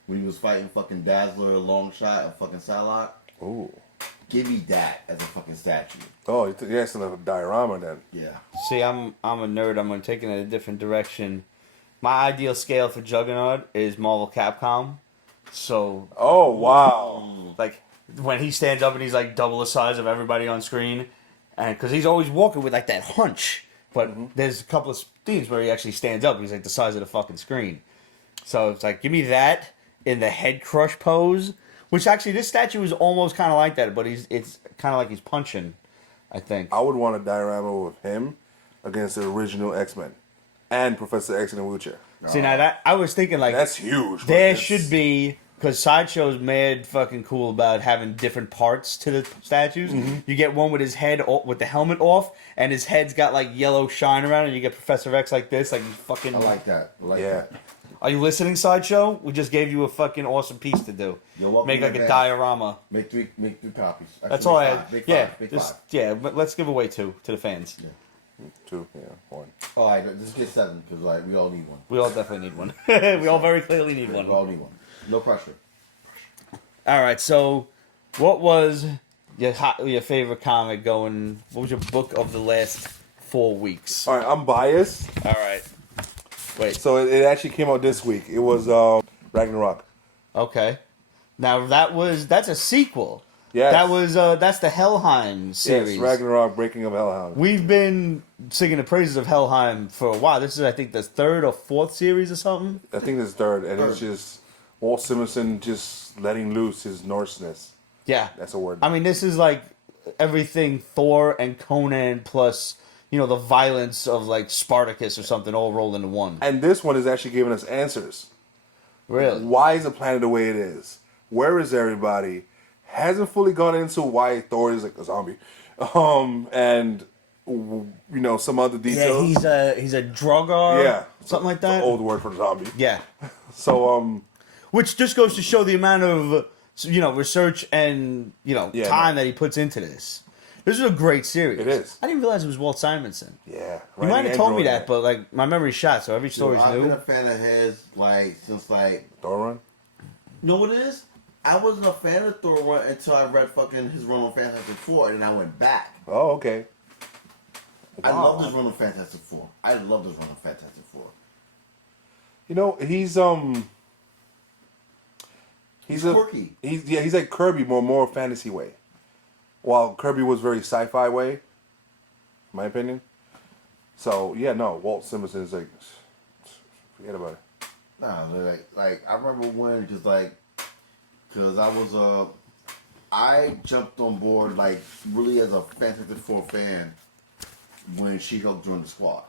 when he was fighting fucking Dazzler, Longshot, and fucking Psylocke. Ooh. Give me that as a fucking statue. Oh, you asked a diorama then. Yeah. See, I'm a nerd. I'm going to take it in a different direction. My ideal scale for Juggernaut is Marvel Capcom. So... Oh, wow. Like, when he stands up and he's like double the size of everybody on screen. And because he's always walking with like that hunch. But there's a couple of scenes where he actually stands up. He's like the size of the fucking screen. So it's like, give me that in the head crush pose. Which actually, this statue is almost kind of like that. But it's kind of like he's punching, I think. I would want a diorama with him against the original X-Men. And Professor X in a wheelchair. See, now that I was thinking like... That's huge. There should be... Because Sideshow's mad fucking cool about having different parts to the statues. Mm-hmm. You get one with his head, with the helmet off, and his head's got like yellow shine around, and you get Professor X like this, like fucking... I like that. That. Are you listening, Sideshow? We just gave you a fucking awesome piece to do. Make like a diorama. Make three copies. Actually, that's all I had. Make five. Yeah, but let's give away 2 to the fans. Yeah. 2, yeah, 1. All right, just get 7 because we all need one. We all definitely need one. We all very clearly need one. We all need one. No pressure. All right, so what was your favorite comic going. What was your book of the last 4 weeks? All right, I'm biased. All right. Wait. So it actually came out this week. It was Ragnarok. Okay. Now that's a sequel. Yes. That's the Helheim series. Yes, Ragnarok, Breaking of Helheim. We've been singing the praises of Helheim for a while. This is, I think, the third or fourth series or something. I think it's third, and it's just Walt Simonson just letting loose his Norseness. Yeah. That's a word. I mean, this is like everything Thor and Conan plus, the violence of like Spartacus or something all rolled into one. And this one is actually giving us answers. Really? Why is the planet the way it is? Where is everybody? Hasn't fully gone into why Thor is like a zombie, and some other details. Yeah, he's a drugger. Yeah, something like it's an that. old word for zombie. Yeah. So which just goes to show the amount of research and time that he puts into this. This is a great series. It is. I didn't realize it was Walt Simonson. Yeah, You might have told me that, but like my memory's shot, so every story's I've new. been a fan of his since Thor run. You know what it is? I wasn't a fan of Thor run until I read fucking his run on Fantastic Four, and then I went back. Oh, okay. I love this run on Fantastic Four. He's quirky. He's like Kirby, more fantasy way. While Kirby was very sci-fi way, in my opinion. So Walt Simonson is like, forget about it. Nah, like I remember when because I jumped on board really as a Fantastic Four fan when she helped join the squad.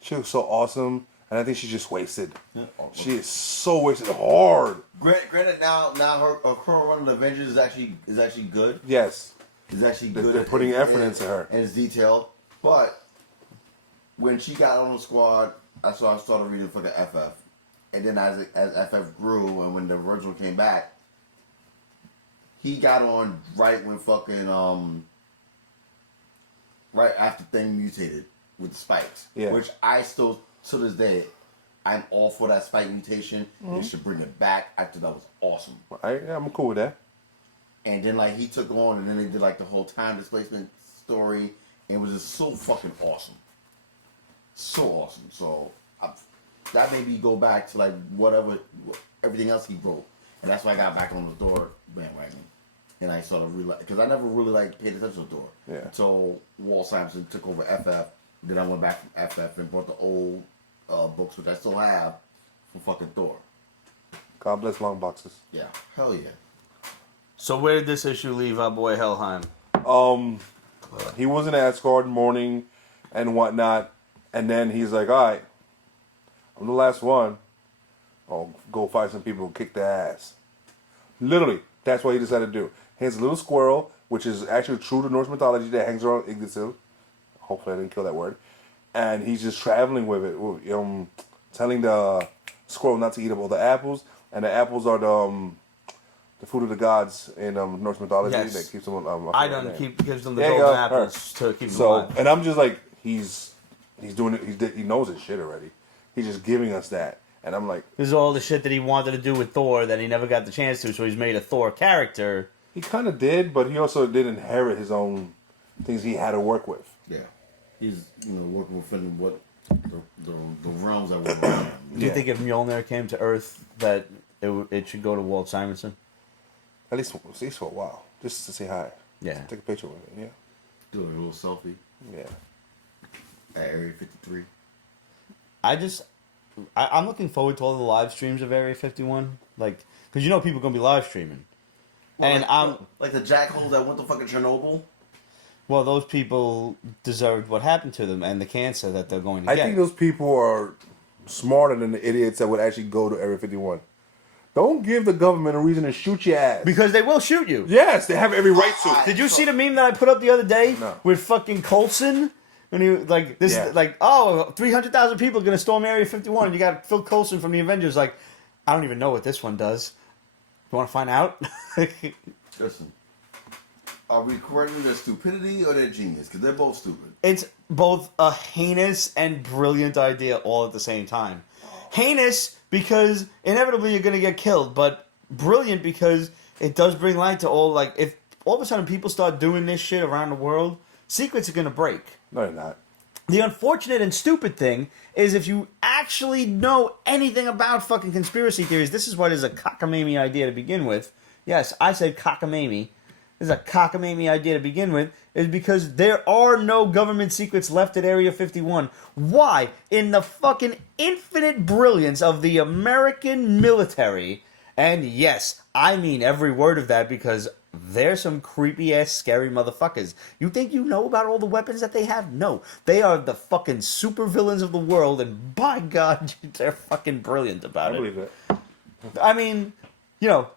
She was so awesome, and I think she's just wasted. Yeah. She is so wasted hard. Granted, now her current run of the Avengers is actually good. Yes, It's actually good. They're putting effort into her, and it's detailed. But when she got on the squad, that's why I started reading for the FF. And then as FF grew, and when the original came back, he got on right when right after Thing mutated with the spikes. Yeah. Which I still, to this day, I'm all for that spike mutation. They should bring it back. I thought that was awesome. I'm cool with that. And then he took on, and then they did the whole time displacement story, and it was just so fucking awesome. So awesome. So that made me go back to everything else he wrote, and that's why I got back on the Thor bandwagon. And I sort of realized, because I never really paid attention to Thor. Yeah. Until Walt Simonson took over FF. Then I went back from FF and brought the old books, which I still have, for fucking Thor. God bless long boxes. Yeah. Hell yeah. So where did this issue leave our boy Helheim? He was in Asgard mourning and whatnot, and then he's like, all right, I'm the last one. I'll go fight some people who kick their ass. Literally, that's what he decided to do. He has a little squirrel, which is actually true to Norse mythology, that hangs around Yggdrasil. Hopefully I didn't kill that word. And he's just traveling with it, telling the squirrel not to eat up all the apples, and the apples are the food of the gods in Norse mythology that keeps them. Gives them the golden apples to keep them alive. And I'm just like, he's doing it. He knows his shit already. He's just giving us that, and I'm like, this is all the shit that he wanted to do with Thor that he never got the chance to. So he's made a Thor character. He kind of did, but he also did inherit his own things he had to work with. Yeah. He's working within what the realms that we're around. Do you think if Mjolnir came to Earth that it should go to Walt Simonson? At least for a while, just to say hi. Yeah. Take a picture with it. Yeah. Do a little selfie. Yeah. At Area 53. I'm looking forward to all the live streams of Area 51, because people are gonna be live streaming, like the jackholes that went to fucking Chernobyl. Well, those people deserved what happened to them and the cancer that they're going to get. I think those people are smarter than the idiots that would actually go to Area 51. Don't give the government a reason to shoot your ass. Because they will shoot you. Yes, they have every right to. Did you see the meme that I put up the other day? No. With fucking Coulson? And he 300,000 people are going to storm Area 51. And you got Phil Coulson from the Avengers I don't even know what this one does. You want to find out? Listen. Are we crediting their stupidity or their genius? Because they're both stupid. It's both a heinous and brilliant idea all at the same time. Heinous because inevitably you're going to get killed, but brilliant because it does bring light to all, if all of a sudden people start doing this shit around the world, secrets are going to break. No, they're not. The unfortunate and stupid thing is if you actually know anything about fucking conspiracy theories, this is what is a cockamamie idea to begin with. Yes, I said cockamamie. This is a cockamamie idea to begin with, is because there are no government secrets left at Area 51. Why? In the fucking infinite brilliance of the American military, and yes, I mean every word of that because they're some creepy-ass, scary motherfuckers. You think you know about all the weapons that they have? No. They are the fucking supervillains of the world, and by God, they're fucking brilliant about it. I believe that. I mean, you know,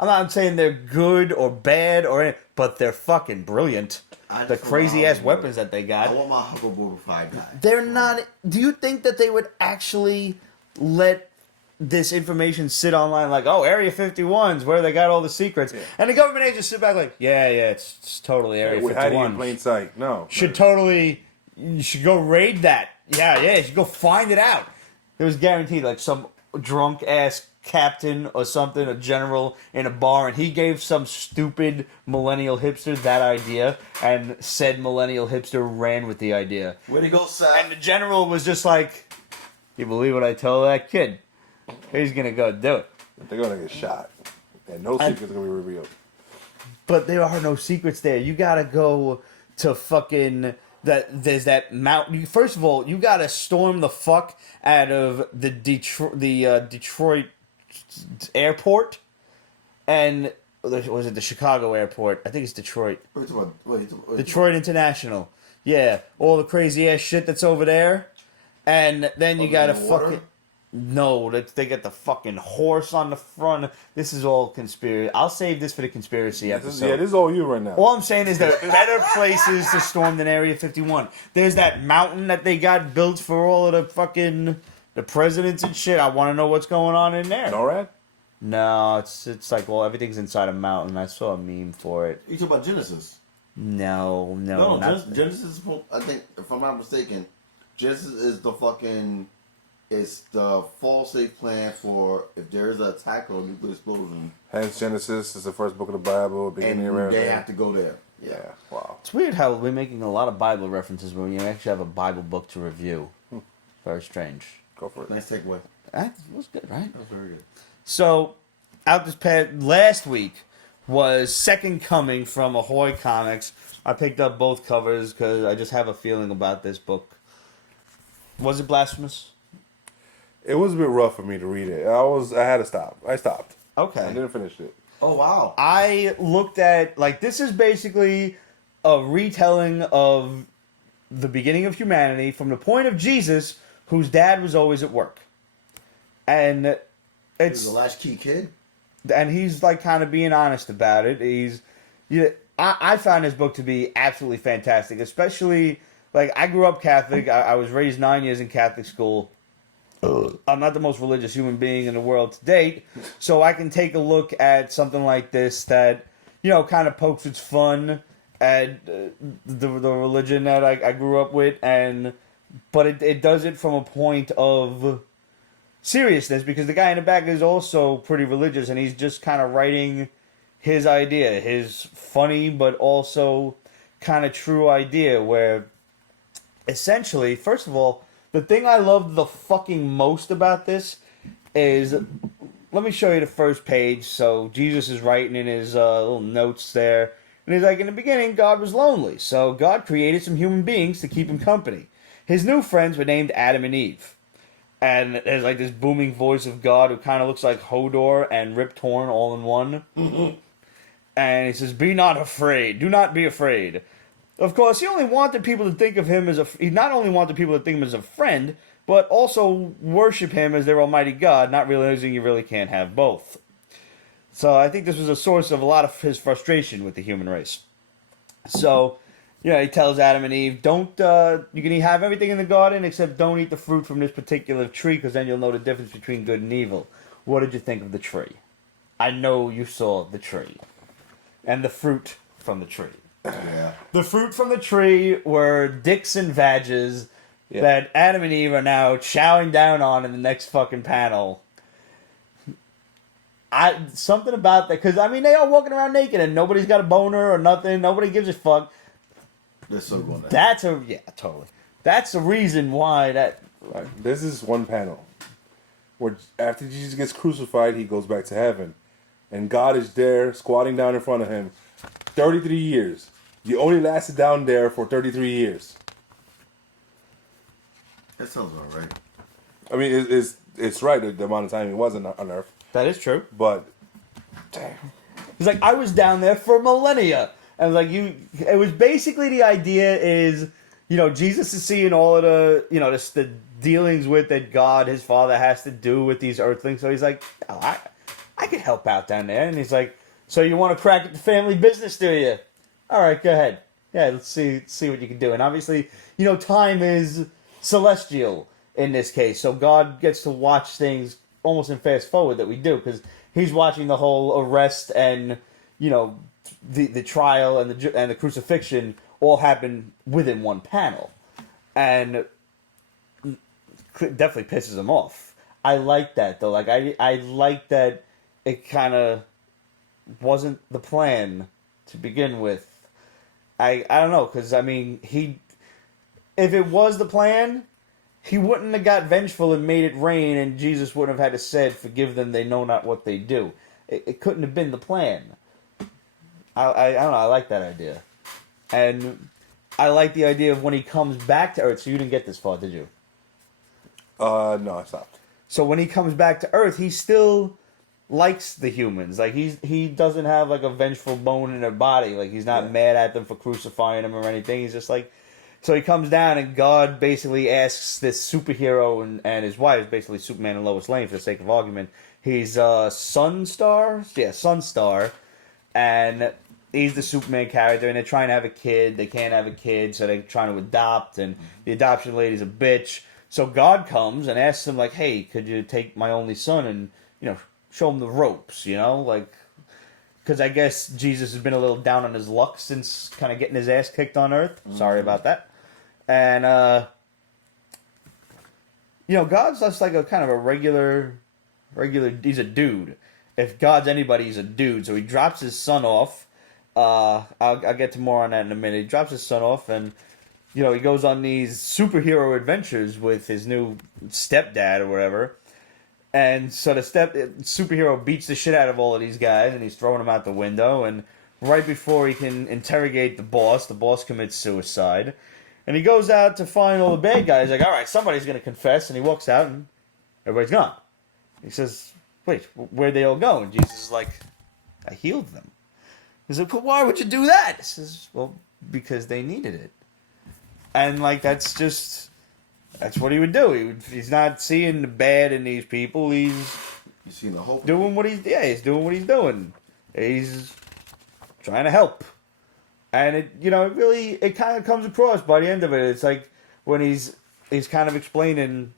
I'm not saying they're good or bad or anything, but they're fucking brilliant. The crazy-ass weapons that they got. I want my hoverboard before I die. They're not... Do you think that they would actually let this information sit online like, oh, Area 51's where they got all the secrets, and the government agents sit back like, yeah, it's totally Area 51. We're hiding in plain sight. No. You should go raid that. Yeah, you should go find it out. It was guaranteed, like some drunk-ass captain or something, a general in a bar, and he gave some stupid millennial hipster that idea, and said millennial hipster ran with the idea. Where'd he go, Seth? And the general was just like, you believe what I tell that kid? He's gonna go do it. They're gonna get shot, and no secrets are gonna be revealed. But there are no secrets there. You gotta go to fucking there's that mountain. First of all, you gotta storm the fuck out of the Detroit airport, and was it the Chicago airport? I think it's Detroit. Detroit International. Yeah, all the crazy ass shit that's over there, and then you gotta fucking. No, they get the fucking horse on the front. This is all conspiracy. I'll save this for the conspiracy episode. This is all you right now. All I'm saying is there are better places to storm than Area 51. There's that mountain that they got built for all of the fucking the presidents and shit. I want to know what's going on in there. NORAD? No, it's like, well, everything's inside a mountain. I saw a meme for it. You talking about Genesis? No, Genesis. I think, if I'm not mistaken, Genesis is the fucking. It's the fall-safe plan for if there is an attack or a nuclear explosion. Hence, Genesis is the first book of the Bible. Beginning of everything. They have to go there. Yeah. Wow. It's weird how we're making a lot of Bible references when you actually have a Bible book to review. Very strange. Go for it. Nice takeaway. That was good, right? That was very good. So, out this past last week was Second Coming from Ahoy Comics. I picked up both covers because I just have a feeling about this book. Was it blasphemous? It was a bit rough for me to read it. I had to stop. I stopped. Okay. I didn't finish it. Oh, wow. I looked at, like, this is basically a retelling of the beginning of humanity from the point of Jesus, whose dad was always at work. And it's... the latchkey kid? And he's, like, kind of being honest about it. I found this book to be absolutely fantastic, especially, like, I grew up Catholic. I was raised 9 years in Catholic school. I'm not the most religious human being in the world to date, so I can take a look at something like this that, you know, kind of pokes its fun at the religion that I grew up with, but it does it from a point of seriousness, because the guy in the back is also pretty religious, and he's just kind of writing his idea, his funny but also kind of true idea, where essentially, first of all, the thing I loved the fucking most about this is, let me show you the first page. So Jesus is writing in his little notes there. And he's like, in the beginning, God was lonely. So God created some human beings to keep him company. His new friends were named Adam and Eve. And there's like this booming voice of God who kind of looks like Hodor and Rip Torn all in one. And he says, be not afraid. Do not be afraid. Of course, he only wanted people to think of him as he not only wanted people to think of him as a friend, but also worship him as their almighty God, not realizing you really can't have both. So I think this was a source of a lot of his frustration with the human race. So, you know, he tells Adam and Eve, you can have everything in the garden except don't eat the fruit from this particular tree, because then you'll know the difference between good and evil. What did you think of the tree? I know you saw the tree. And the fruit from the tree. Yeah. The fruit from the tree were dicks and vages that Adam and Eve are now chowing down on in the next fucking panel. Something about that, because I mean they are walking around naked and nobody's got a boner or nothing. Nobody gives a fuck. They're so going. Totally. That's the reason why that. This is one panel where after Jesus gets crucified, he goes back to heaven, and God is there squatting down in front of him. 33 years. You only lasted down there for 33 years. That sounds all right. I mean, it's right the amount of time he was on Earth. That is true. But damn, He's like, I was down there for millennia. And like it was basically the idea is, Jesus is seeing all of the, the dealings with that God, his father, has to do with these earthlings. So he's like, oh, I could help out down there. And he's like, so you want to crack at the family business, do you? All right, go ahead. Yeah, let's see what you can do. And obviously, time is celestial in this case. So God gets to watch things almost in fast forward that we do, because he's watching the whole arrest and, the trial and the crucifixion all happen within one panel. And definitely pisses him off. I like that, though. Like, I like that it kind of wasn't the plan to begin with. I don't know, because, I mean, if it was the plan, he wouldn't have got vengeful and made it rain, and Jesus wouldn't have had to said, forgive them, they know not what they do. It couldn't have been the plan. I don't know, I like that idea. And I like the idea of when he comes back to Earth, so you didn't get this far, did you? No, I stopped. So when he comes back to Earth, he still likes the humans. Like, he doesn't have, like, a vengeful bone in their body. Like, he's not mad at them for crucifying him or anything. He's just like... So he comes down, and God basically asks this superhero and his wife, basically Superman and Lois Lane for the sake of argument. He's Sunstar? Yeah, Sunstar. And he's the Superman character, and they're trying to have a kid. They can't have a kid, so they're trying to adopt, and the adoption lady's a bitch. So God comes and asks him, like, hey, could you take my only son and, show him the ropes, like... Because I guess Jesus has been a little down on his luck since kind of getting his ass kicked on Earth. Sorry about that. And, God's just like a kind of a regular, he's a dude. If God's anybody, he's a dude. So he drops his son off. I'll get to more on that in a minute. He drops his son off and, he goes on these superhero adventures with his new stepdad or whatever. And so the superhero beats the shit out of all of these guys, and he's throwing them out the window. And right before he can interrogate the boss commits suicide. And he goes out to find all the bad guys. Like, all right, somebody's going to confess. And he walks out, and everybody's gone. He says, wait, where'd they all go? And Jesus is like, I healed them. He's like, but why would you do that? He says, well, because they needed it. And, like, that's what he would do. He's not seeing the bad in these people. He's seeing the hope. Doing what he's doing what he's doing. He's trying to help. And it kind of comes across by the end of it. It's like when he's kind of explaining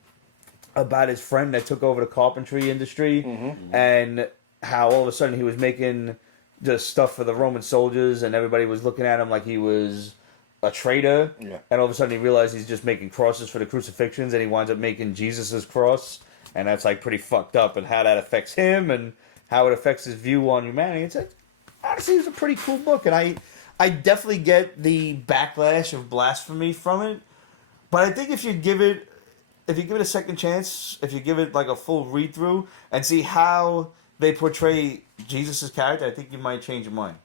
about his friend that took over the carpentry industry and how all of a sudden he was making just stuff for the Roman soldiers and everybody was looking at him like he was a traitor, and all of a sudden he realized he's just making crosses for the crucifixions, and he winds up making Jesus's cross, and that's like pretty fucked up, and how that affects him, and how it affects his view on humanity. It's like, honestly, it's a pretty cool book, and I definitely get the backlash of blasphemy from it, but I think if you give it a second chance, if you give it like a full read through and see how they portray Jesus's character, I think you might change your mind.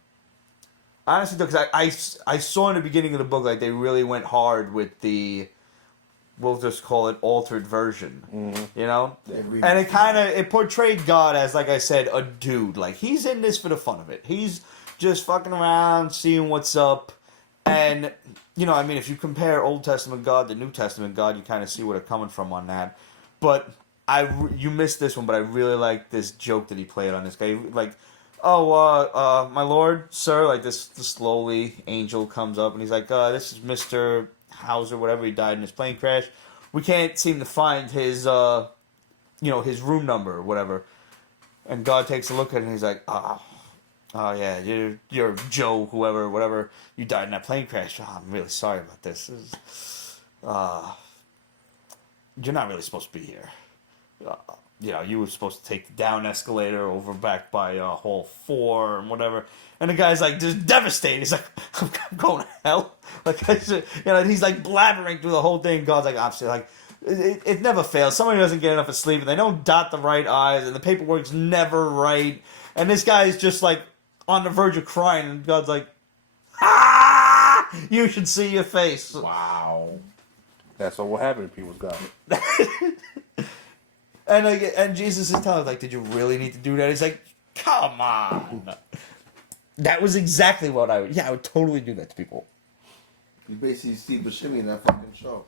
Honestly, because I saw in the beginning of the book, like, they really went hard with we'll just call it altered version, And it portrayed God as, like I said, a dude. Like, he's in this for the fun of it. He's just fucking around, seeing what's up. And, if you compare Old Testament God to New Testament God, you kind of see where they're coming from on that. But you missed this one, but I really like this joke that he played on this guy. Like, my lord, sir, like this slowly angel comes up and he's like, this is Mr. Hauser, whatever, he died in his plane crash. We can't seem to find his, his room number or whatever. And God takes a look at it and he's like, oh yeah, you're Joe, whoever, whatever, you died in that plane crash. Oh, I'm really sorry about this. You're not really supposed to be here. you were supposed to take the down escalator over back by Hall 4 and whatever. And the guy's like just devastated. He's like, I'm going to hell. Like, he's like blabbering through the whole thing. God's like, I'm still like, it never fails. Somebody doesn't get enough of sleep, and they don't dot the right I's, and the paperwork's never right. And this guy is just like on the verge of crying, and God's like, you should see your face. Wow. That's what will happen if people's God. And Jesus is telling him, like, did you really need to do that? He's like, come on. That was exactly what I would... Yeah, I would totally do that to people. You basically Steve Buscemi in that fucking show.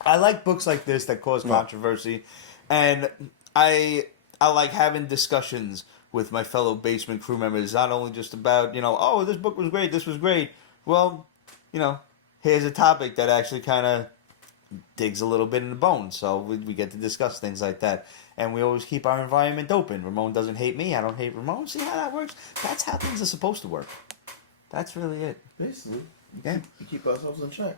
I like books like this that cause controversy. And I like having discussions with my fellow basement crew members. Not only just about, oh, this book was great, this was great. Well, here's a topic that actually kind of digs a little bit in the bone. So we get to discuss things like that. And we always keep our environment open. Ramon doesn't hate me. I don't hate Ramon. See how that works? That's how things are supposed to work. That's really it. Basically. Yeah. We keep ourselves in check.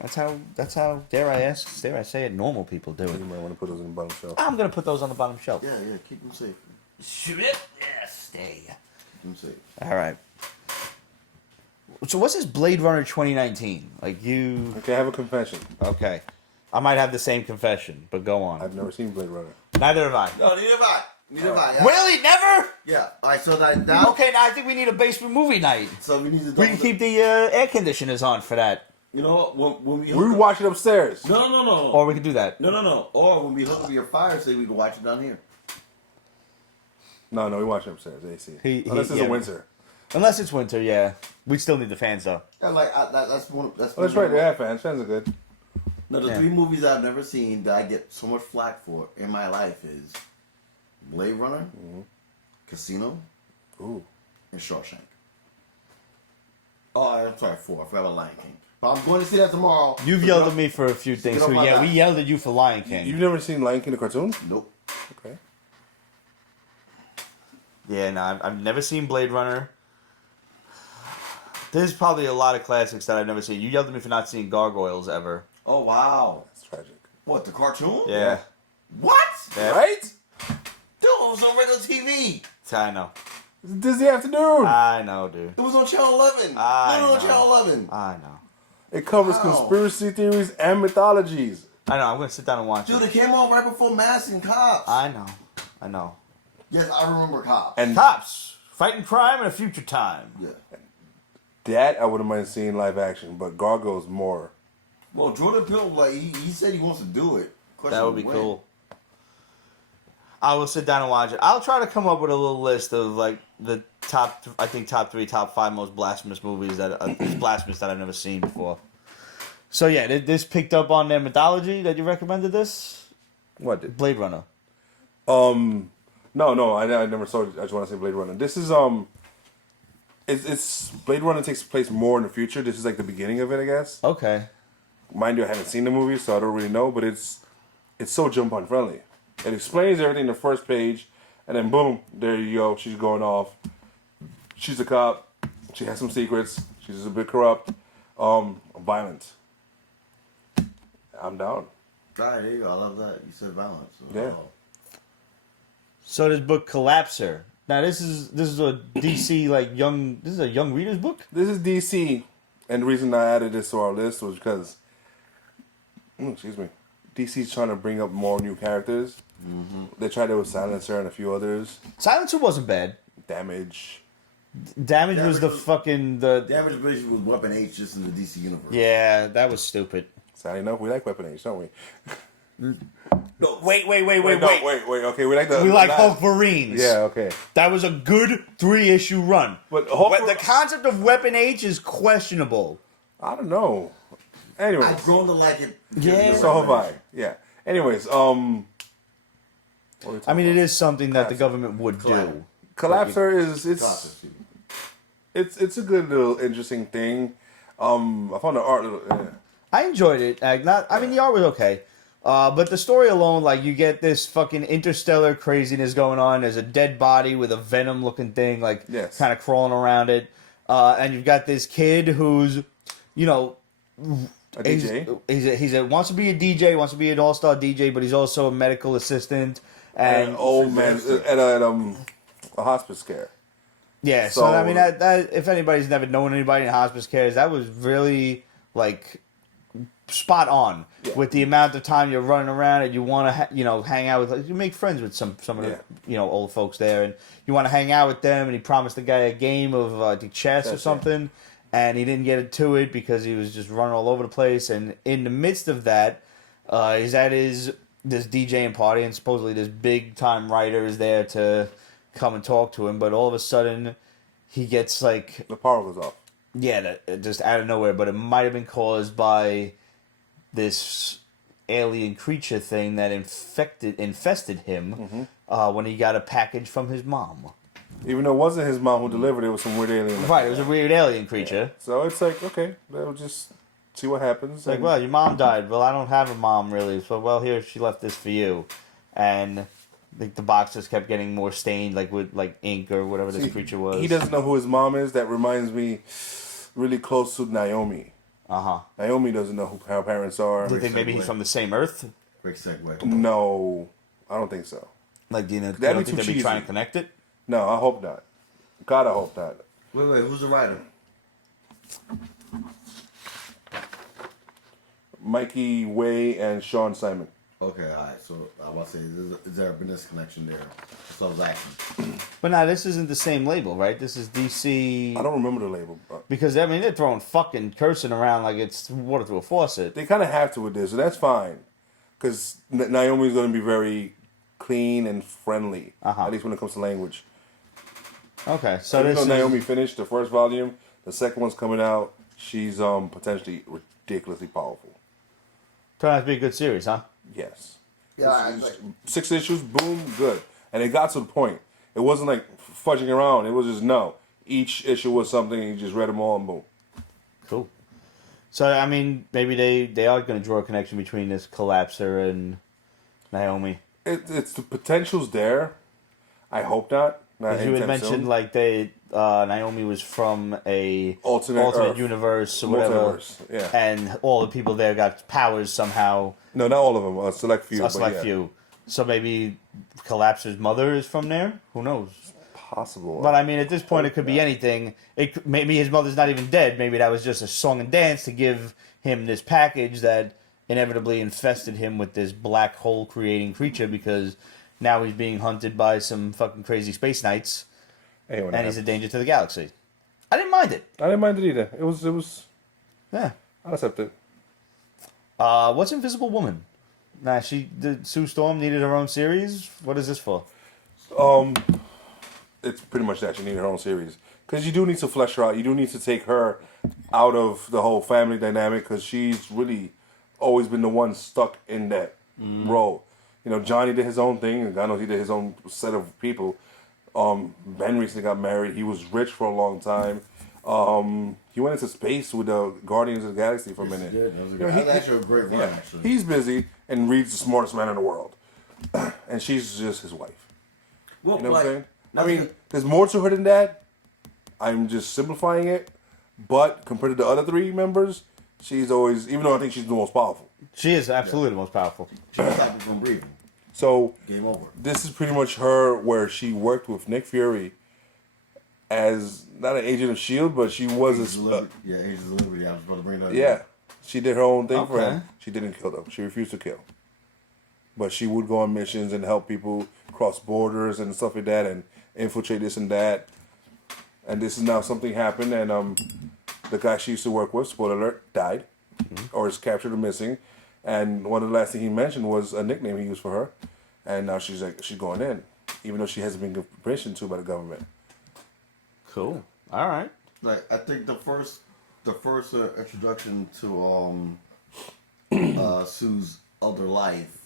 That's how, dare I say it, normal people do You it. might want to put those in the bottom shelf. I'm going to put those on the bottom shelf. Yeah, keep them safe. Shoot it? Yeah, stay. Keep them safe. All right. So what's this Blade Runner 2019? Like you... Okay, I have a confession. Okay. I might have the same confession, but go on. I've never seen Blade Runner. Neither have I. No, neither have I. Neither have I. Yeah. Really? Never? Yeah. All right, so that... Okay, now I think we need a basement movie night. So we need to... We can keep the air conditioners on for that. You know what? When we We watch it upstairs. No. Or we can do that. No. Or when we hook up your fire station, we can watch it down here. No, we watch it upstairs. AC. Unless it's yeah. a winter. Unless it's winter, yeah. We still need the fans, though. Yeah, like that's one. Oh, that's right. They have fans. Fans are good. No, the 3 movies I've never seen that I get so much flack for in my life is Blade Runner, Casino, Ooh. and Shawshank. Oh, I'm sorry, 4. I forgot about Lion King. But I'm going to see that tomorrow. You've yelled at me for a few things. So yeah, we yelled at you for Lion King. You've never seen Lion King the cartoon? Nope. Okay. Yeah, no, I've never seen Blade Runner. There's probably a lot of classics that I've never seen. You yelled at me for not seeing Gargoyles ever. Oh, wow. That's tragic. What, the cartoon? Yeah. What? Yeah. Right? Dude, it was on regular TV. I know. It's Disney afternoon. I know, dude. It was on Channel 11. I on know. Channel 11. I know. It covers Wow. conspiracy theories and mythologies. I know. I'm going to sit down and watch Dude, it. it came on right before Mask and Cops. I know. Yes, I remember Cops. And Cops. Fighting crime in a future time. Yeah. that I wouldn't mind seeing live action, but Gargoyles more. Well, Jordan Peele, like he said he wants to do it. Question That would be when. cool. I will sit down and watch it. I'll try to come up with a little list of like the top 3, top 5 most blasphemous movies that blasphemous that I've never seen before. So yeah, this picked up on their mythology that you recommended this? What? Did? Blade Runner. No, I never saw it. I just want to say Blade Runner. This is it's Blade Runner takes place more in the future. This is like the beginning of it, I guess. Okay. Mind you, I haven't seen the movie, so I don't really know. But it's so jump on friendly. It explains everything in the first page, and then boom, there you go. She's going off. She's a cop. She has some secrets. She's a bit corrupt. Violent. I'm down. Alright, there you go. I love that. You said violence. So, Yeah. So this book Collapser. Now this is a DC like young. This is a young reader's book. This is DC, and the reason I added this to our list was because, DC's trying to bring up more new characters. Mm-hmm. They tried it with Silencer and a few others. Silencer wasn't bad. Damage. Damage was the fucking the. Damage basically was Weapon H just in the DC universe. Yeah, that was stupid. Sadly enough, we like Weapon H, don't we? No, wait. Wait. Okay, we like the. We like last- Hulkverines. Yeah. Okay. That was a good 3-issue run. But The concept of Weapon H is questionable. I don't know. Anyways, I've grown to like it. Yeah. so have I. Yeah. Anyways, what are we talking I mean, it about? is something that the government would do. Collapser is Process, you know. it's a good little interesting thing. I found the art a little. I enjoyed it. I mean, the art was okay. But the story alone, like, you get this fucking interstellar craziness going on. There's a dead body with a venom-looking thing, like, Yes. kind of crawling around it. And you've got this kid who's, A DJ? Wants to be a DJ, wants to be an all-star DJ, but he's also a medical assistant. And old man at a hospice care. Yeah, so I mean, that if anybody's never known anybody in hospice cares, that was really like spot on with the amount of time you're running around and you want to hang out with, like, you make friends with some of the old folks there, and you want to hang out with them. And he promised the guy a game of chess or something, and he didn't get to it because he was just running all over the place. And in the midst of that, he's at this DJing party, and supposedly this big time writer is there to come and talk to him, but all of a sudden he gets like the power goes off. Yeah, just out of nowhere. But it might have been caused by this alien creature thing that infested him when he got a package from his mom. Even though it wasn't his mom who delivered it, was some weird alien. Right, it was a weird alien creature. Yeah. So it's like, okay, we'll just see what happens. Like, well, your mom died. Well, I don't have a mom really. So, well, here, she left this for you. And the box just kept getting more stained, like with ink or whatever this creature was. He doesn't know who his mom is. That reminds me really close to Naomi. Naomi doesn't know who her parents are. Do you think maybe he's from the same Earth? Quick segue. No, I don't think so. Like, do you That'd don't be think too they'd be cheesy. trying to connect it? No, I hope not. God, I hope not. Wait, who's the writer? Mikey Way and Sean Simon. Okay, alright. So I was about to say, is there a business connection there? So I was asking. But now this isn't the same label, right? This is DC. I don't remember the label. Because I mean they're throwing fucking cursing around like it's water through a faucet. They kind of have to with this, so that's fine. Because Naomi's going to be very clean and friendly, at least when it comes to language. Okay, so Even this though is... Naomi finished the first volume, the second one's coming out. She's potentially ridiculously powerful. Turned out to be a good series, huh? Yes. Yeah, 6 issues, boom, good. And it got to the point. It wasn't like fudging around. It was just no. Each issue was something, and you just read them all and boom. Cool. So, I mean, maybe they are going to draw a connection between this Collapser and Naomi. It's the potential's there. I hope not. As you had mentioned, like Naomi was from a alternate universe or whatever, yeah. And all the people there got powers somehow. No, not all of them. A select few. A select few. So maybe Collapser's mother is from there. Who knows? Possible. But I mean, at this point, it could be anything. Maybe his mother's not even dead. Maybe that was just a song and dance to give him this package that inevitably infested him with this black hole creating creature because now he's being hunted by some fucking crazy space knights, and he's a danger to the galaxy. I didn't mind it. I didn't mind it either. It was. Yeah. I'll accept it. What's Invisible Woman? Nah, Sue Storm needed her own series. What is this for? It's pretty much that she needed her own series because you do need to flesh her out. You do need to take her out of the whole family dynamic because she's really always been the one stuck in that role. You know, Johnny did his own thing, and God knows he did his own set of people. Ben recently got married. He was rich for a long time. He went into space with the Guardians of the Galaxy for a minute. That was actually a great run, actually. He's busy and Reed's the smartest man in the world. And she's just his wife. Well, you know what I'm saying? I mean, there's more to her than that. I'm just simplifying it. But compared to the other 3 members, she's always, even though I think she's the most powerful. She is absolutely the most powerful. She was stopping from breathing. So, game over. This is pretty much her where she worked with Nick Fury as, not an agent of S.H.I.E.L.D., but she was Agents of Liberty. I was about to bring that up. Yeah. She did her own thing for him. She didn't kill them. She refused to kill. But she would go on missions and help people cross borders and stuff like that and infiltrate this and that. And this is now something happened, and the guy she used to work with, spoiler alert, died or is captured or missing. And one of the last things he mentioned was a nickname he used for her. And now she's going in, even though she hasn't been given permission to by the government. Cool. All right. Like, I think the first introduction to Sue's other life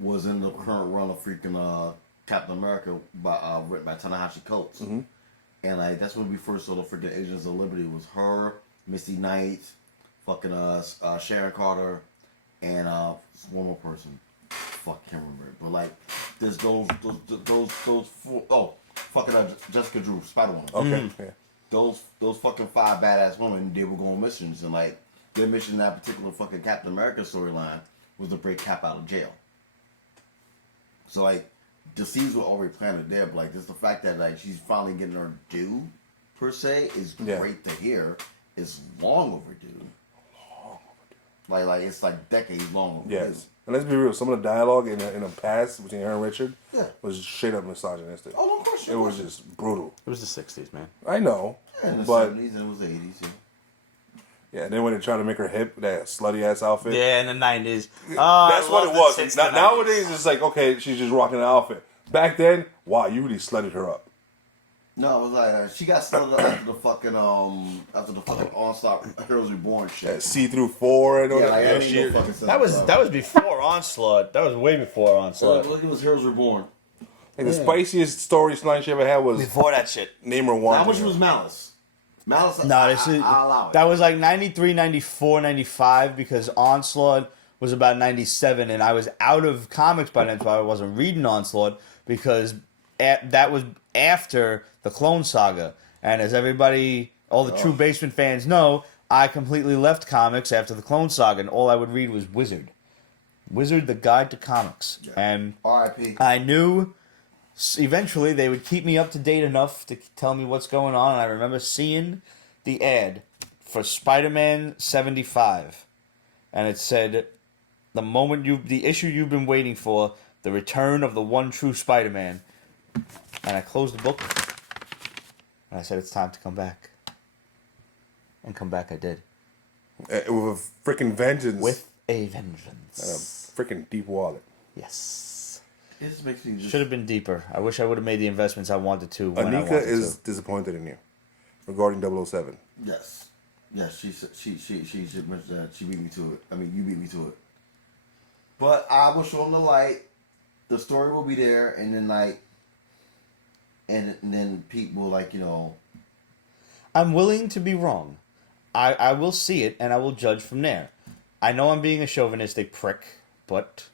was in the current run of freaking Captain America written by Ta-Nehisi Coates. And like that's when we first saw the freaking Agents of Liberty. It was her, Misty Knight, fucking Sharon Carter, and one more person. Fuck, can't remember it. But like, there's those four. Oh, fucking Jessica Drew, Spider-Woman. Okay. Yeah. Those fucking 5 badass women. They were going on missions, and like their mission in that particular fucking Captain America storyline was to break Cap out of jail. So like, the seeds were already planted there, but like, just the fact that like she's finally getting her due, per se, is great to hear. It's long overdue. Like it's like decades long overdue. Yes. And let's be real, some of the dialogue in a past between her and Richard was straight up misogynistic. Oh, no question. It was just brutal. It was the 60s, man. I know. Yeah, in the but 70s and it was the 80s, yeah. Yeah, and then when they try to make her hip, that slutty ass outfit. Yeah, in the 90s. That's what it was. Nowadays, it's like, okay, she's just rocking an outfit. Back then, wow, you really slutted her up. No, it was like she got slutted up after the fucking Onslaught Heroes Reborn shit. That see-through 4 and all that. Like, shit. That was before Onslaught. That was way before Onslaught. Look, it was Heroes Reborn. Like the spiciest storyline she ever had was Before that shit. name her one. How much was Malice? Malice, No, I allow it. that was like 93, 94, 95 because Onslaught was about 97 and I was out of comics by then, so I wasn't reading Onslaught because that was after the Clone Saga. And as everybody, all the true Basement fans know, I completely left comics after the Clone Saga and all I would read was Wizard. Wizard, the Guide to Comics. Yeah. And R.I.P. I knew eventually they would keep me up to date enough to tell me what's going on. And I remember seeing the ad for Spider-Man 75. And it said, the issue you've been waiting for, the return of the one true Spider-Man. And I closed the book. And I said, it's time to come back. And come back I did. With a freaking vengeance. With a vengeance. And a freaking deep wallet. Yes. It just makes me just... Should have been deeper. I wish I would have made the investments I wanted to when I Anika wanted is to. disappointed in you regarding 007. Yes. Yes, she mentioned that. She beat me to it. I mean, you beat me to it. But I will show them the light. The story will be there, and then like, and then Pete will like, you know. I'm willing to be wrong. I will see it, and I will judge from there. I know I'm being a chauvinistic prick, but...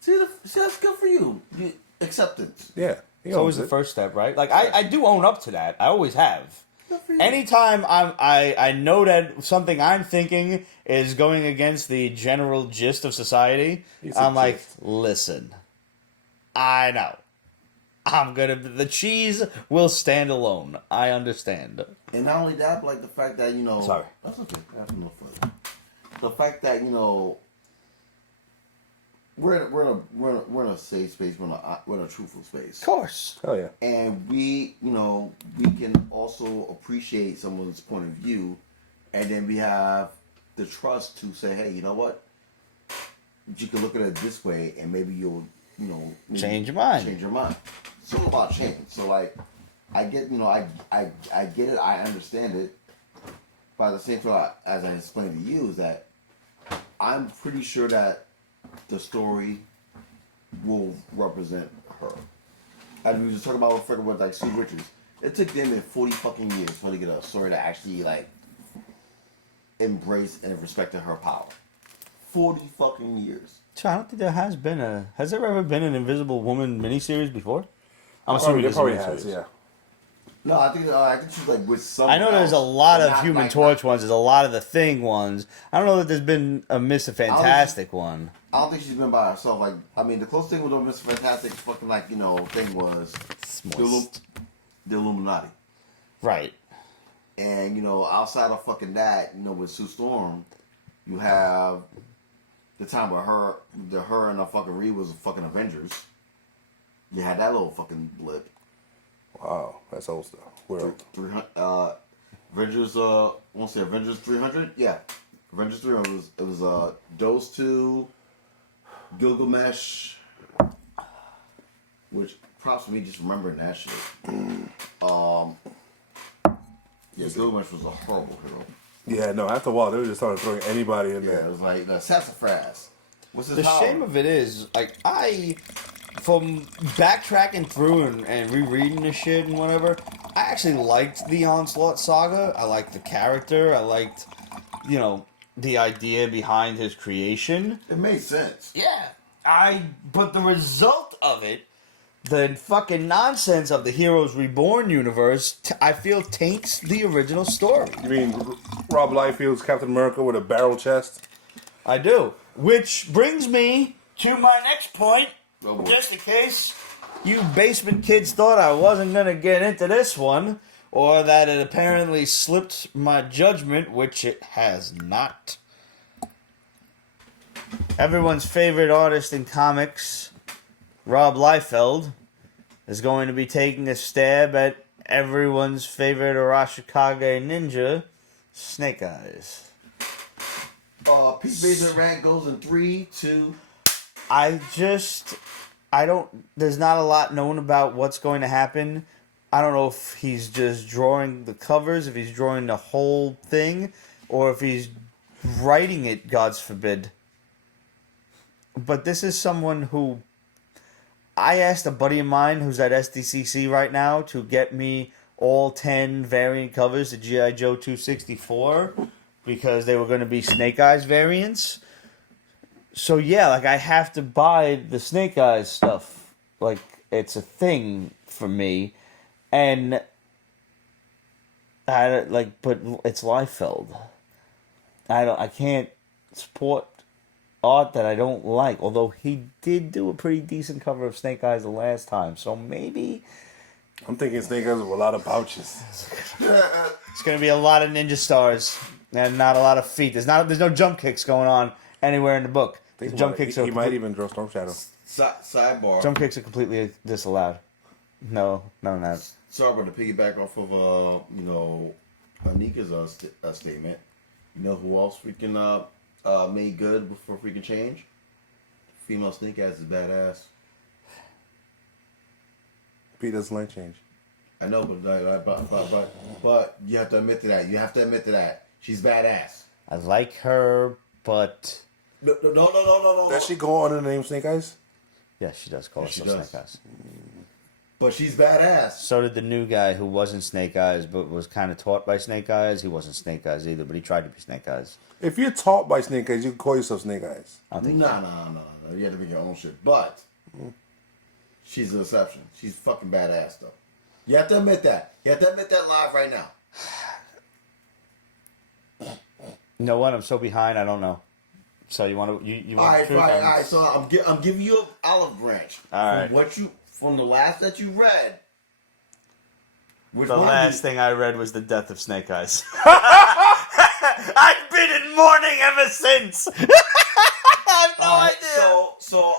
See, that's good for you. Acceptance. Yeah. It's always the first step, right? Like, I do own up to that. I always have. Good for you. Anytime I know that something I'm thinking is going against the general gist of society, I'm like, listen, I know. The cheese will stand alone. I understand. And not only that, but like the fact that, you know... Sorry. That's okay. That's no further. The fact that, you know... We're in a safe space. We're in a truthful space. Of course. Oh yeah. And we can also appreciate someone's point of view, and then we have the trust to say, hey, you know what? You can look at it this way, and maybe you'll, change your mind. Change your mind. It's all about change. So like, I get, I get it. I understand it. But at the same time, as I explained to you, is that I'm pretty sure that the story will represent her. As we were just talking about with like Sue Richards, it took them 40 fucking years for to get a story to actually like embrace and respect her power. 40 fucking years. So I don't think there has been has there ever been an Invisible Woman miniseries before? I'm assuming there this probably is a has, miniseries. yeah. No, I think she's like with some. I know there's a lot but of not Human like Torch that. ones. There's a lot of the Thing ones. I don't know that there's been a Mr. Fantastic one. I don't think she's been by herself. Like, I mean, the closest thing with Mr. Fantastic fucking like thing was the Illuminati. Right. And outside of fucking that, with Sue Storm, you have the time where her and the fucking Reaver was fucking Avengers. You had that little fucking blip. Wow, that's old stuff. World. 300. Avengers. I want to say Avengers 300. Yeah, Avengers 300. It was those two, Gilgamesh, which props to me just remembering that shit. Yeah, Gilgamesh was a horrible hero. Yeah, no. After a while, they were just started throwing anybody in Yeah, there. it was like Sassafras. What's his The power? shame of it is, like, from backtracking through and rereading this shit and whatever, I actually liked the Onslaught saga. I liked the character. I liked, the idea behind his creation. It made sense. Yeah. But the result of it the fucking nonsense of the Heroes Reborn universe, I feel taints the original story. You mean Rob Liefeld's Captain America with a barrel chest? I do. Which brings me to my next point, Oh, boy. just in case you basement kids thought I wasn't going to get into this one, or that it apparently slipped my judgment, which it has not. Everyone's favorite artist in comics, Rob Liefeld, is going to be taking a stab at everyone's favorite Arashikage ninja, Snake Eyes. Pete Baser rank goes in 3, 2. There's not a lot known about what's going to happen. I don't know if he's just drawing the covers, if he's drawing the whole thing, or if he's writing it, God's forbid. But this is someone who... I asked a buddy of mine who's at SDCC right now to get me all 10 variant covers of G.I. Joe 264 because they were going to be Snake Eyes variants. So yeah, like I have to buy the Snake Eyes stuff. Like it's a thing for me. And but it's Liefeld. I can't support art that I don't like. Although he did do a pretty decent cover of Snake Eyes the last time, so maybe I'm thinking Snake Eyes with a lot of pouches. it's gonna be a lot of ninja stars and not a lot of feet. There's no jump kicks going on anywhere in the book. The jump kicks are he might even draw Storm Shadow. Sidebar. jump kicks are completely disallowed. No, not. Sorry, but to piggyback off of Anika's statement. You know who else freaking made good before freaking change? Female Snake Eyes is badass. Pete doesn't like change. I know, but you have to admit to that. You have to admit to that. She's badass. I like her, but No. Does she go under the name Snake Eyes? yeah, she does call She herself does. Snake Eyes. But she's badass. So did the new guy who wasn't Snake Eyes, but was kind of taught by Snake Eyes. He wasn't Snake Eyes either, but he tried to be Snake Eyes. If you're taught by Snake Eyes, you can call yourself Snake Eyes. I don't think No. You have to make your own shit. But she's an exception. She's fucking badass, though. You have to admit that. You have to admit that live right now. You know what? I'm so behind. I don't know. So you want to you All want right, truth? all right. So I'm giving you an olive branch. All right. From the last that you read. Which The one last thing I read was the death of Snake Eyes. I've been in mourning ever since. I have no idea. So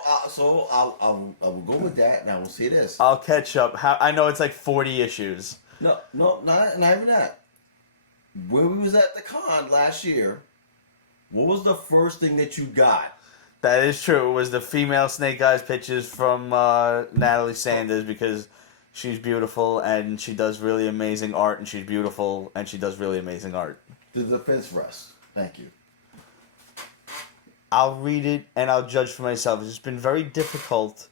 I will go with that, and I will say this. I'll catch up. I know it's like 40 issues. No, not even that. When we was at the con last year, what was the first thing that you got? That is true. It was the female Snake Eyes pictures from Natalie Sanders because she's beautiful and she does really amazing art, and she's beautiful and she does really amazing art. The defense rest. Thank you. I'll read it and I'll judge for myself. It's just been very difficult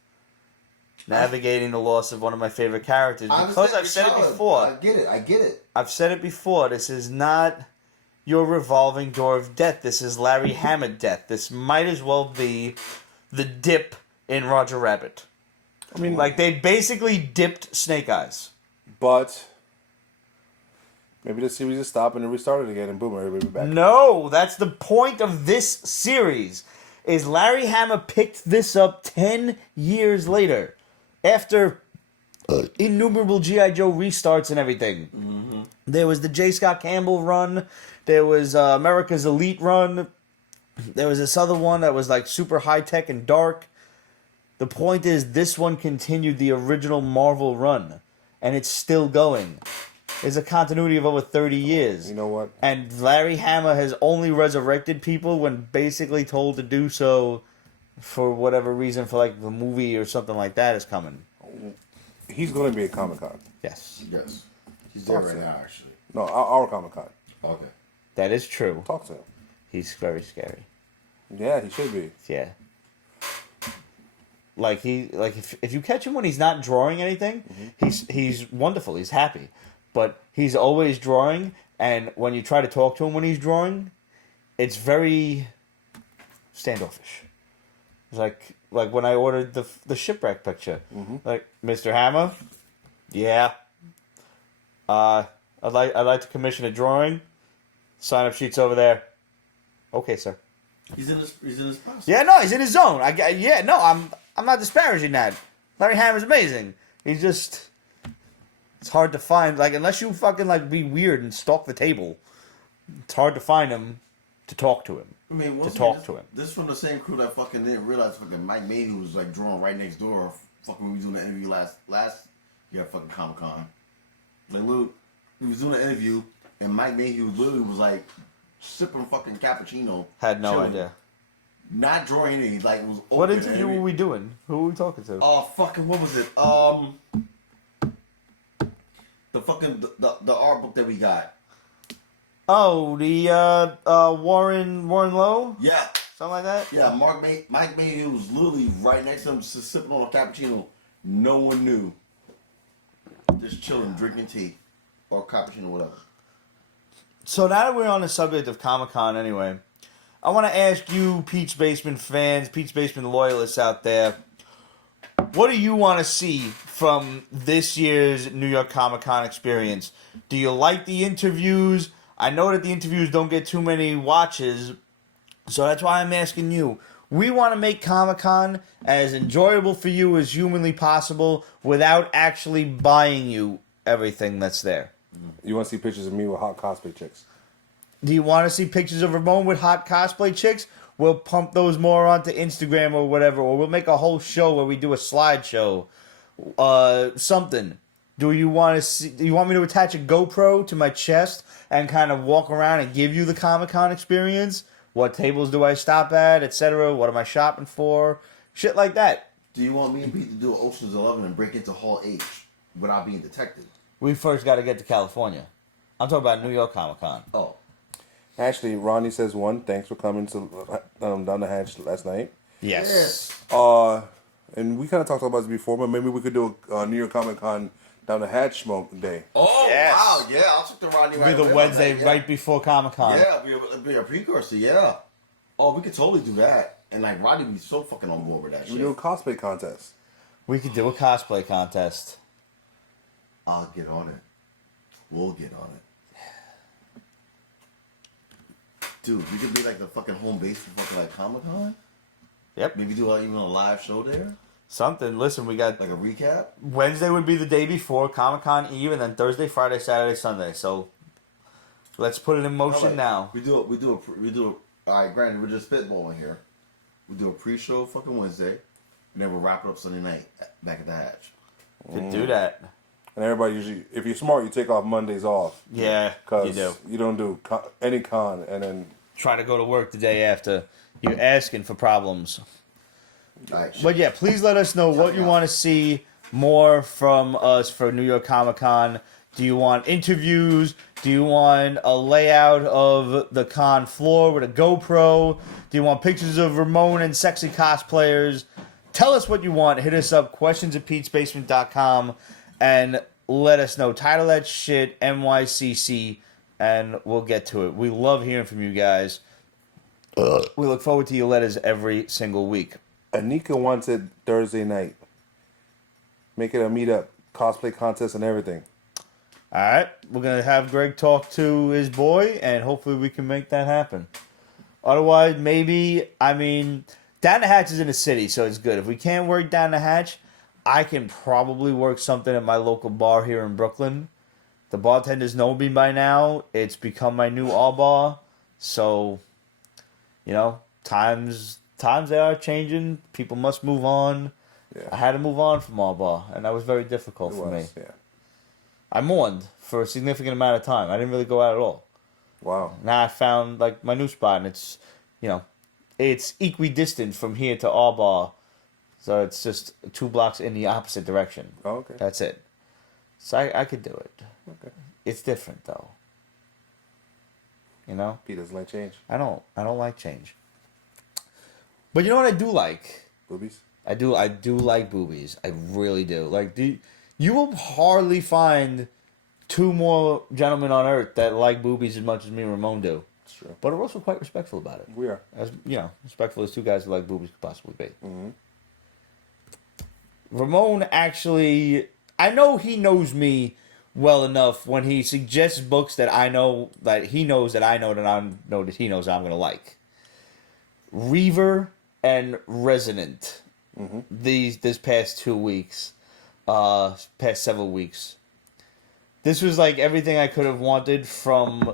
navigating the loss of one of my favorite characters because I've said it before. I get it. I've said it before. This is not your revolving door of death. This is Larry Hama death. This might as well be the dip in Roger Rabbit. I mean, Like, they basically dipped Snake Eyes. but maybe the series is stopping and restarted again, and boom, everybody back. No, that's the point of this series. Is Larry Hama picked this up 10 years later, after innumerable G.I. Joe restarts and everything. Mm-hmm. There was the J. Scott Campbell run. There was America's Elite run. There was this other one that was like super high tech and dark. The point is, this one continued the original Marvel run, and it's still going. It's a continuity of over 30 years. You know what? And Larry Hama has only resurrected people when basically told to do so for whatever reason, for like the movie or something like that is coming. He's going to be at Comic-Con. Yes. Yes. He's there Talk right to him. now, actually. No, our Comic-Con. Okay. That is true. Talk to him. He's very scary. Yeah, he should be. Yeah. Like if you catch him when he's not drawing anything, he's wonderful. He's happy, but he's always drawing. And when you try to talk to him when he's drawing, it's very standoffish. It's like when I ordered the shipwreck picture. Like, Mr. Hammer, yeah. I'd like to commission a drawing. Sign up sheets over there. Okay, sir. He's in his process. Yeah, no, he's in his zone. I'm not disparaging that. Larry Hammer's amazing. He's just, it's hard to find, like, unless you fucking like be weird and stalk the table. It's hard to find him to talk to him. I mean, This from the same crew that fucking didn't realize fucking Mike Mayhew was like drawing right next door. Fucking we was doing the interview last year at fucking Comic Con. Like, Luke, we was doing the interview and Mike Mayhew literally was like sipping fucking cappuccino. Had no chilling, idea. Not drawing anything. Like, it was open. What interview were we doing? Who were we talking to? Oh, fucking, what was it? The fucking, the art book that we got. Oh, the Warren Lowe? Yeah. Something like that? Yeah, Mike Mayhew was literally right next to him, just sipping on a cappuccino. No one knew. Just chilling, drinking tea. Or cappuccino, whatever. So now that we're on the subject of Comic-Con anyway, I want to ask you, Pete's Basement fans, Pete's Basement loyalists out there, what do you want to see from this year's New York Comic-Con experience? Do you like the interviews? I know that the interviews don't get too many watches, so that's why I'm asking you. We want to make Comic-Con as enjoyable for you as humanly possible without actually buying you everything that's there. You want to see pictures of me with hot cosplay chicks? Do you want to see pictures of Ramon with hot cosplay chicks? We'll pump those more onto Instagram or whatever, or we'll make a whole show where we do a slideshow. Something. Do you want me to attach a GoPro to my chest and kind of walk around and give you the Comic-Con experience? What tables do I stop at, etc.? What am I shopping for? Shit like that. Do you want me and Pete to do Ocean's 11 and break into Hall H without being detected? We first got to get to California. I'm talking about New York Comic-Con. Oh. Actually, Ronnie says thanks for coming to down the hatch last night. Yes. And we kind of talked about this before, but maybe we could do a New York Comic Con down the hatch day. Oh, yes. Wow, yeah, I'll check the Rodney right It'll be the Wednesday right before Comic-Con. Yeah, it'll be a precursor, yeah. Oh, we could totally do that. And, like, Rodney would be so fucking on board with that shit. We do a cosplay contest. We could do a cosplay contest. I'll get on it. We'll get on it. Dude, we could be like the fucking home base for fucking like Comic-Con. Yep. Maybe do like even a live show there. Something. Listen, we got like a recap. Wednesday would be the day before Comic-Con Eve, and then Thursday, Friday, Saturday, Sunday. So let's put it in motion now. We do it. All right, granted, we're just spitballing here. We do a pre-show fucking Wednesday, and then we'll wrap it up Sunday night back at the hatch. Could do that. And everybody usually, if you're smart, you take off Mondays off. Yeah, you do. You don't do any con, and then try to go to work the day after. You're asking for problems. Right. But yeah, please let us know what you want to see more from us for New York Comic Con. Do you want interviews? Do you want a layout of the con floor with a GoPro? Do you want pictures of Ramon and sexy cosplayers? Tell us what you want. Hit us up, questions@petesbasement.com, and let us know. Title that shit NYCC, and we'll get to it. We love hearing from you guys. We look forward to your letters every single week. Anika wants it Thursday night. Make it a meetup, cosplay contest, and everything. All right, we're gonna have Greg talk to his boy, and hopefully we can make that happen. Otherwise, maybe down the hatch is in the city, so it's good. If we can't work down the hatch, I can probably work something at my local bar here in Brooklyn. The bartenders know me by now. It's become my new all bar, so times they are changing. People must move on. Yeah. I had to move on from all bar, and that was very difficult for me. Yeah. I mourned for a significant amount of time. I didn't really go out at all. Wow. Now I found my new spot, and it's it's equidistant from here to Allbar, so it's just 2 blocks in the opposite direction. Oh, okay. That's it. So I could do it. Okay. It's different though. Pete doesn't like change. I don't like change. But you know what I do like? Boobies? I do like boobies. I really do. You will hardly find 2 more gentlemen on earth that like boobies as much as me and Ramon do. That's true. But we're also quite respectful about it. We are. As respectful as two guys who like boobies could possibly be. Mm-hmm. Ramon actually, I know he knows me well enough when he suggests books that I know that he knows that I know that I know that he knows I'm gonna like. Reaver and Resonant. Mm-hmm. This past 2 weeks, past several weeks. This was like everything I could have wanted from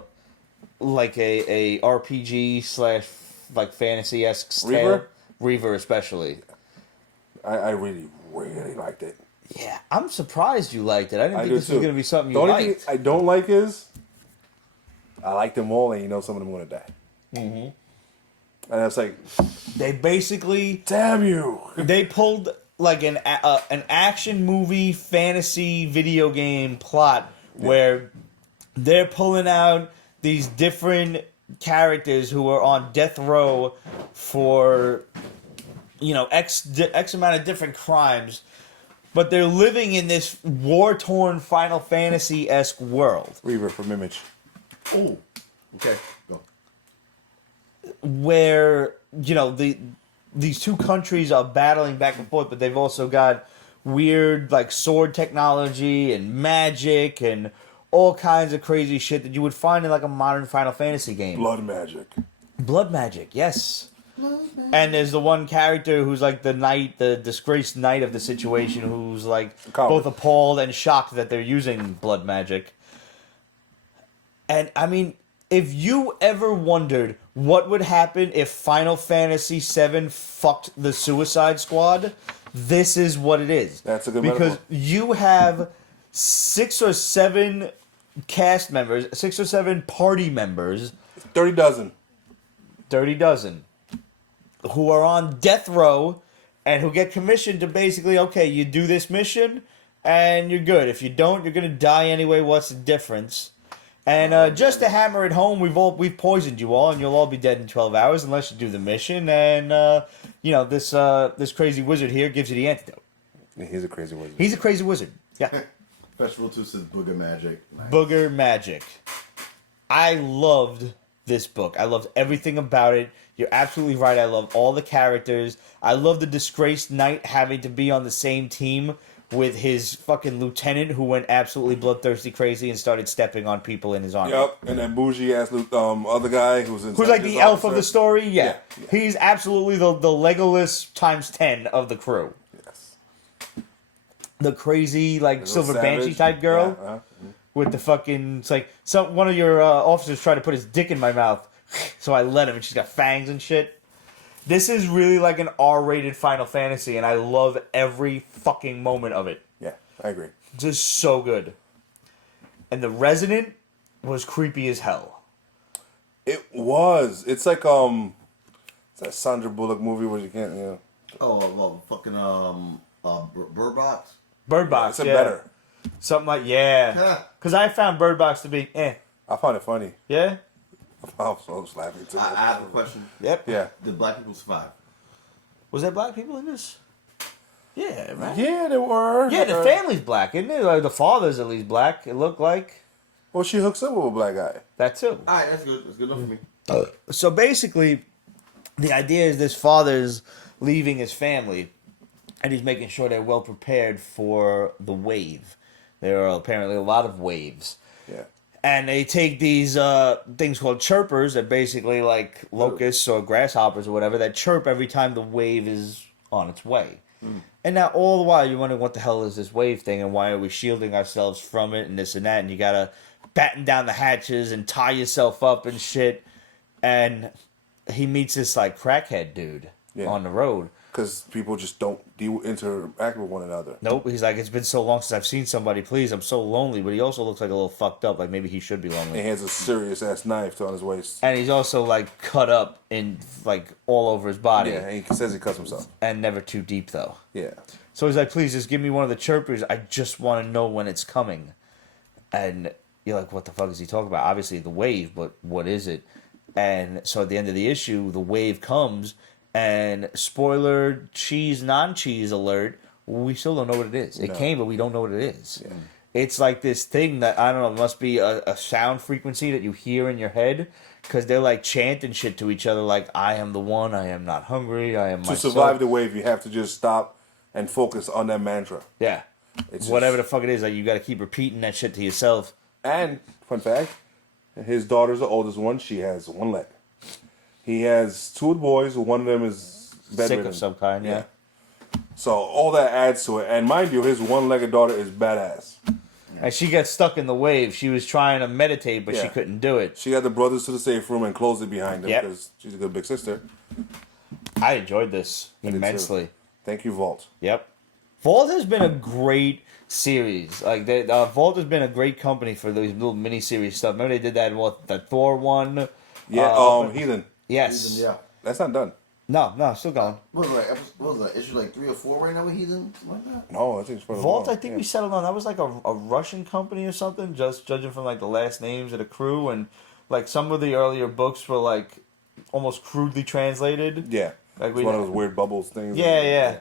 like a RPG / like fantasy-esque tale. Reaver? Reaver especially. I really liked it. Yeah, I'm surprised you liked it. I didn't think this was too. going to be something The you only liked. thing I don't like is I like them all, and some of them are going to die. Mm-hmm. And it's like, They basically damn you! they pulled like an action movie fantasy video game plot where they're pulling out these different characters who are on death row for X amount of different crimes, but they're living in this war-torn Final Fantasy-esque world Reaver from Image. Oh, okay, go. where these two countries are battling back and forth, but they've also got weird like sword technology and magic and all kinds of crazy shit that you would find in like a modern Final Fantasy game. Blood magic. Blood magic, yes. And there's the one character who's like the knight, the disgraced knight of the situation, who's like both appalled and shocked that they're using blood magic. And I mean, if you ever wondered what would happen if Final Fantasy VII fucked the Suicide Squad, this is what it is. That's a good because metaphor. you have 6 or 7 cast members, 6 or 7 party members, 30 dozen. dirty dozen, who are on death row and who get commissioned to basically, okay, you do this mission and you're good. If you don't, you're gonna die anyway. What's the difference? And just to hammer it home, we've poisoned you all, and you'll all be dead in 12 hours unless you do the mission. And this crazy wizard here gives you the antidote. Yeah, he's a crazy wizard. He's a crazy wizard. Yeah. Festival 2 says Booger Magic. Nice. Booger Magic. I loved this book. I loved everything about it. You're absolutely right. I love all the characters. I love the disgraced knight having to be on the same team with his fucking lieutenant who went absolutely bloodthirsty crazy and started stepping on people in his army. Yep, and that bougie ass other guy who's like the elf of the story? Yeah. Yeah. He's absolutely the Legolas times 10 of the crew. Yes. The crazy, like, silver savage. banshee type girl. Yeah, With the fucking, it's like, one of your officers tried to put his dick in my mouth, so I let him, and she's got fangs and shit. This is really like an R-rated Final Fantasy, and I love every fucking moment of it. yeah, I agree. Just so good. And the Resonant was creepy as hell. It was. It's like it's that Sandra Bullock movie where you can't, Oh, fucking Bird Box. Bird Box, It's yeah. better. Something like, yeah. Because I found Bird Box to be, I found it funny. Yeah? I was laughing too. I have a question. Yep. Yeah. Did black people survive? Was there black people in this? Yeah, right? Yeah, there were. Yeah, the family's black, isn't it? Like, the father's at least black, it looked like. Well, she hooks up with a black guy. That too. All right, that's good. That's good enough for me. So basically, the idea is this father's leaving his family, and he's making sure they're well prepared for the wave. There are apparently a lot of waves. Yeah. And they take these things called chirpers, that basically like locusts or grasshoppers or whatever, that chirp every time the wave is on its way. And now all the while you're wondering what the hell is this wave thing and why are we shielding ourselves from it and this and that, and you gotta batten down the hatches and tie yourself up and shit. And he meets this like crackhead dude on the road. Because people just don't interact with one another. Nope, he's like, it's been so long since I've seen somebody, please, I'm so lonely. But he also looks like a little fucked up, like maybe he should be lonely. And he has a serious ass knife on his waist. And he's also like cut up in like all over his body. Yeah, and he says he cuts himself. And never too deep though. Yeah. So he's like, please just give me one of the chirpers. I just want to know when it's coming. And you're like, what the fuck is he talking about? Obviously the wave, but what is it? And so at the end of the issue, the wave comes, and spoiler, cheese, non-cheese alert, we still don't know what it is. It came, but we don't know what it is. Yeah. it's like this thing that, I don't know, it must be a sound frequency that you hear in your head, because they're like chanting shit to each other like, I am the one, I am not hungry, I am To myself. survive the wave, you have to just stop and focus on that mantra. Yeah. It's Whatever just- the fuck it is, like, you gotta keep repeating that shit to yourself. And, fun fact, his daughter's the oldest one. She has one leg. He has two boys. One of them is bedridden. Sick of some kind, yeah. So all that adds to it. And mind you, his one-legged daughter is badass. And she got stuck in the wave. She was trying to meditate, but she Yeah. couldn't do it. She got the brothers to the safe room and closed it behind them Yep. because she's a good big sister. I enjoyed this did too. immensely. Thank you, Vault. Yep. Vault has been a great series. Like, Vault has been a great company for these little mini-series stuff. Remember they did that Thor one? Yeah, Heathen. Yes. Yeah. That's not done. No, still going. What was that? Issue like 3 or 4 right now with Heathen? Something like that? No, I think it's for the Vault, long. I think we settled on. That was like a Russian company or something, just judging from like the last names of the crew. And like some of the earlier books were like almost crudely translated. Yeah. Like It's one of those weird bubbles things. Yeah.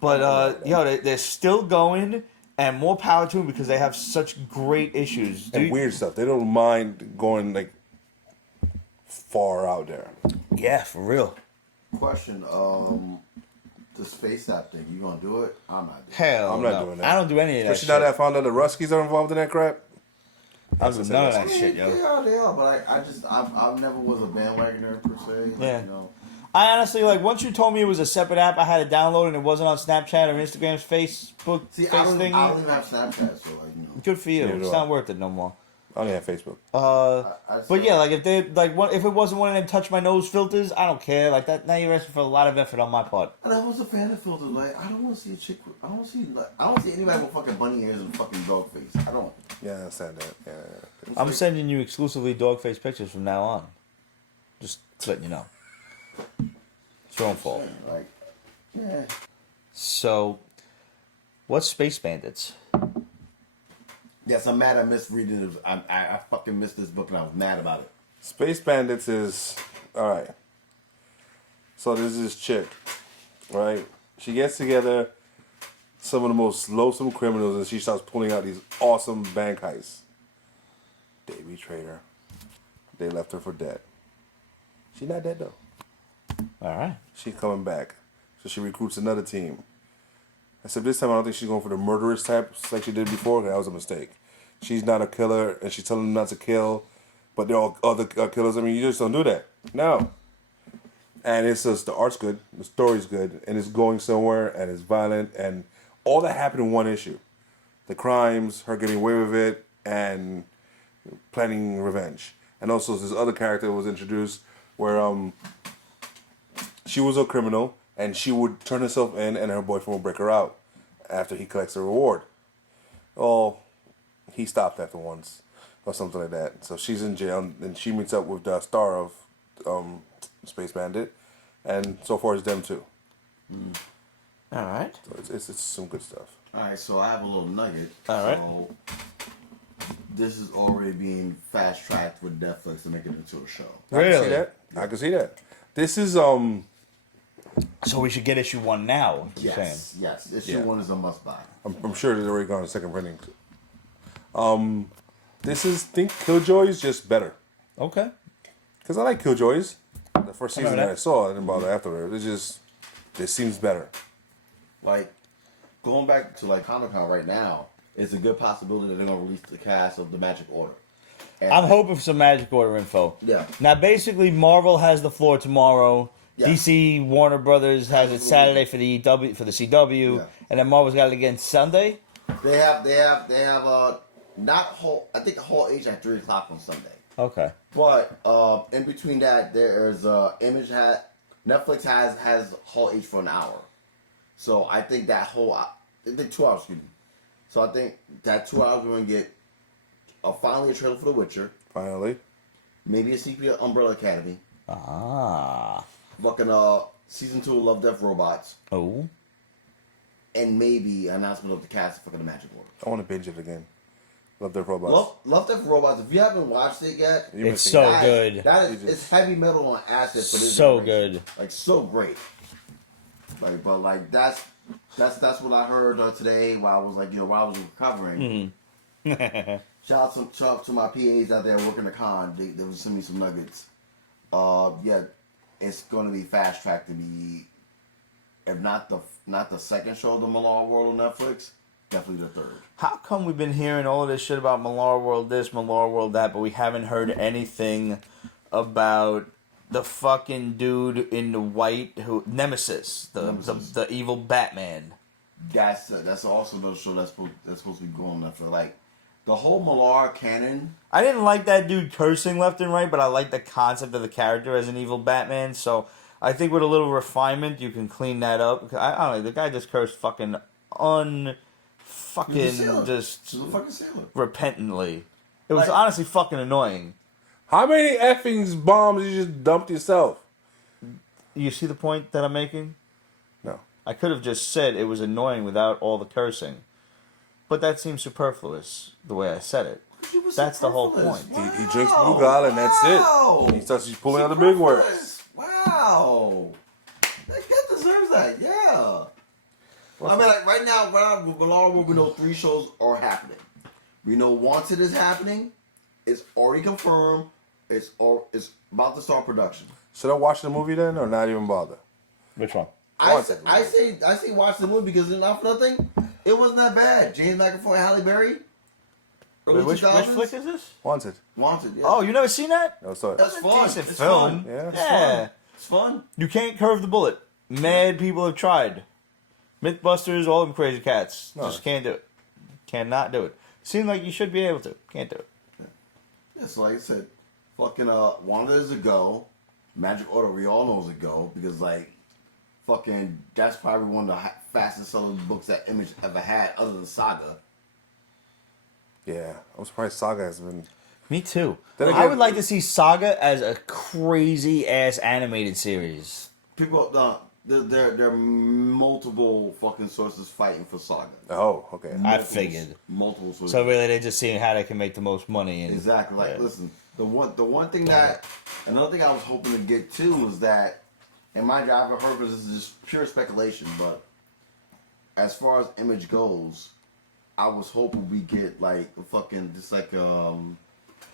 But they're still going, and more power to them because they have such great issues. And weird stuff. They don't mind going like far out there. Yeah, for real. Question, the space app thing, you gonna do it? I'm not doing it. Hell, I'm not no. doing that. I don't do any of that Especially now shit. that I found out the Ruskies are involved in that crap. I don't do none of that shit, yo. They are, but I never was a bandwagoner per se. Like, Yeah. You know. I honestly, like, once you told me it was a separate app I had to download and it wasn't on Snapchat or Instagram's Facebook See, face I don't thingy, even have Snapchat, so like, you know. good for you. Neither do It's I. not worth it no more. I only have Facebook. But yeah, like if they if it wasn't one of them touch my nose filters, I don't care. Like that, now you're asking for a lot of effort on my part. And I was a fan of filters. Like, I don't want to see a chick. I don't see anybody with fucking bunny ears and fucking dog face. I don't. Yeah, I understand that. Yeah. I'm sending you exclusively dog face pictures from now on. Just letting you know. It's your own fault. Like, yeah. So, what's Space Bandits? Yes, I'm mad. I misreading it. I fucking missed this book and I was mad about it. Space Bandits is alright. So there's this chick, right? She gets together some of the most loathsome criminals and she starts pulling out these awesome bank heists. They betrayed her. They left her for dead. She's not dead though. All right. She's coming back. So she recruits another team. Except this time I don't think she's going for the murderous type like she did before. That was a mistake. She's not a killer and she's telling them not to kill. But they're all other killers. I mean, you just don't do that. No. And it's just, the art's good. The story's good. And it's going somewhere and it's violent. And all that happened in one issue. The crimes, her getting away with it, and planning revenge. And also this other character was introduced where she was a criminal and she would turn herself in and her boyfriend would break her out after he collects the reward. Oh, he stopped after once or something like that. So she's in jail and she meets up with the star of Space Bandit, and so far it's them too. All right. So it's some good stuff. All right, so I have a little nugget. All right. So this is already being fast tracked with Netflix to make it into a show. I can Really? see that. I can see that. This is So we should get issue 1 now. You're saying. Yes. Issue Yeah. 1 is a must buy. I'm sure they're already gone to second printing. This is think Killjoys just better. Okay. Because I like Killjoys. The first season that. that I saw, I didn't bother afterwards. It just, this seems better. Like, going back to like Comic Con right now, it's a good possibility that they're gonna release the cast of the Magic Order. And I'm hoping for some Magic Order info. Yeah. Now, basically, Marvel has the floor tomorrow. Yeah. DC Warner Brothers has it Saturday for the CW, Yeah. and then Marvel's got it again Sunday. They have not whole. I think the whole age at 3:00 on Sunday. Okay. But in between that, there's Netflix has Hall H for an hour. So I think that I think 2 hours, excuse me. So I think that 2 hours we're gonna get finally a trailer for The Witcher, Finally. maybe a sequel to Umbrella Academy, Ah. fucking season 2 of Love, Death, Robots, Oh. and maybe an announcement of the cast of fucking The Magic Order. I want to binge it again. Love their robots. Love, Death, Robots. If you haven't watched it yet, You're It's missing so out. good. That is, it's heavy metal on acid. But it's So great. good. Like so great. Like, but like that's what I heard today while I was while I was recovering. Shout out to my PAs out there working the con. They will send me some nuggets. Yeah, it's going to be fast tracked to be, if not the second show of the Millar World on Netflix, definitely the third. How come we've been hearing all this shit about Millar World this, Millar World that, but we haven't heard anything about the fucking dude in the white Nemesis, the evil Batman? That's also another show that's supposed to be going on Netflix. Like the whole Millar canon. I didn't like that dude cursing left and right, but I like the concept of the character as an evil Batman. So I think with a little refinement, you can clean that up. I don't know. The guy just cursed fucking just repentantly. It was honestly fucking annoying. How many effing bombs you just dumped yourself? You see the point that I'm making? No. I could have just said it was annoying without all the cursing. But that seems superfluous, the way I said it. That's the whole point. Wow. He drinks Blue God and that's it. He's pulling out the big words. Wow. That kid deserves that, yeah. I mean, like right now, with Millar, we know 3 shows are happening. We know Wanted is happening. It's already confirmed. It's about to start production. Should I watch the movie then, or not even bother? Which one? I say watch the movie because not for nothing, it wasn't that bad. James McAvoy, Halle Berry. Wait, which flick is this? Wanted. Wanted. Yeah. Oh, you never seen that? No, sorry. That's fun. Decent It's film. fun. Yeah. It's fun. You can't curve the bullet. Mad people have tried. Mythbusters, all them crazy cats. No. Just can't do it. Cannot do it. Seems like you should be able to. Can't do it. Yeah, so like I said, fucking Wanda is a go. Magic Order, we all know is a go because like, fucking that's probably one of the fastest selling books that Image ever had, other than Saga. Yeah, I'm surprised Saga has been. Me too. Then I again- would like to see Saga as a crazy ass animated series. People, there are multiple fucking sources fighting for Saga. Oh, okay. I figured. Multiple sources. So really, they're just seeing how they can make the most money. And, Exactly. Like, yeah. listen, the one thing that, another thing I was hoping to get to was that, and mind you, I've heard this is just pure speculation, but as far as Image goes, I was hoping we get like a fucking just like a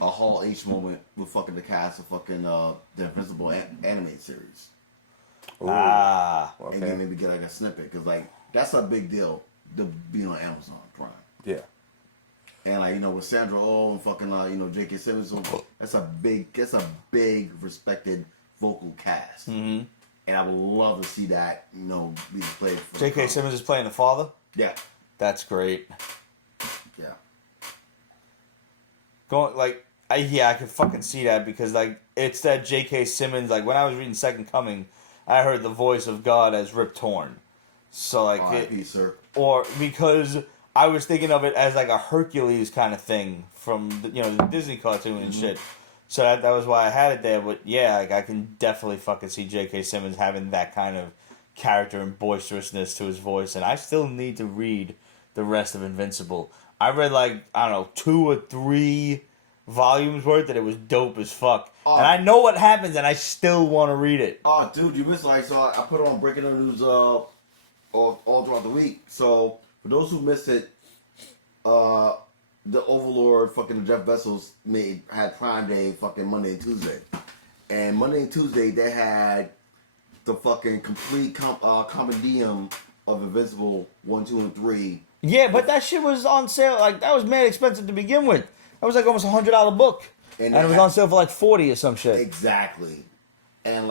Hall H moment with fucking the cast of fucking the Invisible animated series, Ooh, Ah. and okay. then maybe get like a snippet because like that's a big deal to be on Amazon Prime. Yeah. And like with Sandra Oh and fucking J.K. Simmons, that's a big respected vocal cast. Mm-hmm. And I would love to see that be displayed. For J.K. Simmons is playing the father. Yeah, That's great. yeah. I could fucking see that because like it's that J.K. Simmons. Like when I was reading Second Coming, I heard the voice of God as Rip Torn. So like R.I.P. sir. or because I was thinking of it as like a Hercules kind of thing from the Disney cartoon and shit. So that was why I had it there. But yeah, like I can definitely fucking see J.K. Simmons having that kind of character and boisterousness to his voice. And I still need to read the rest of Invincible. I read 2 or 3 volumes worth that it was dope as fuck. And I know what happens and I still want to read it. Oh, dude, you missed I put it on Breaking of News all throughout the week. So for those who missed it, the Overlord fucking Jeff Bezos had Prime Day fucking Monday and Tuesday, and Monday and Tuesday they had the fucking complete compendium of Invincible 1, 2, and 3. Yeah, but that shit was on sale. Like that was mad expensive to begin with. That was like almost $100 book, and it was on sale for like 40 or some shit. Exactly, and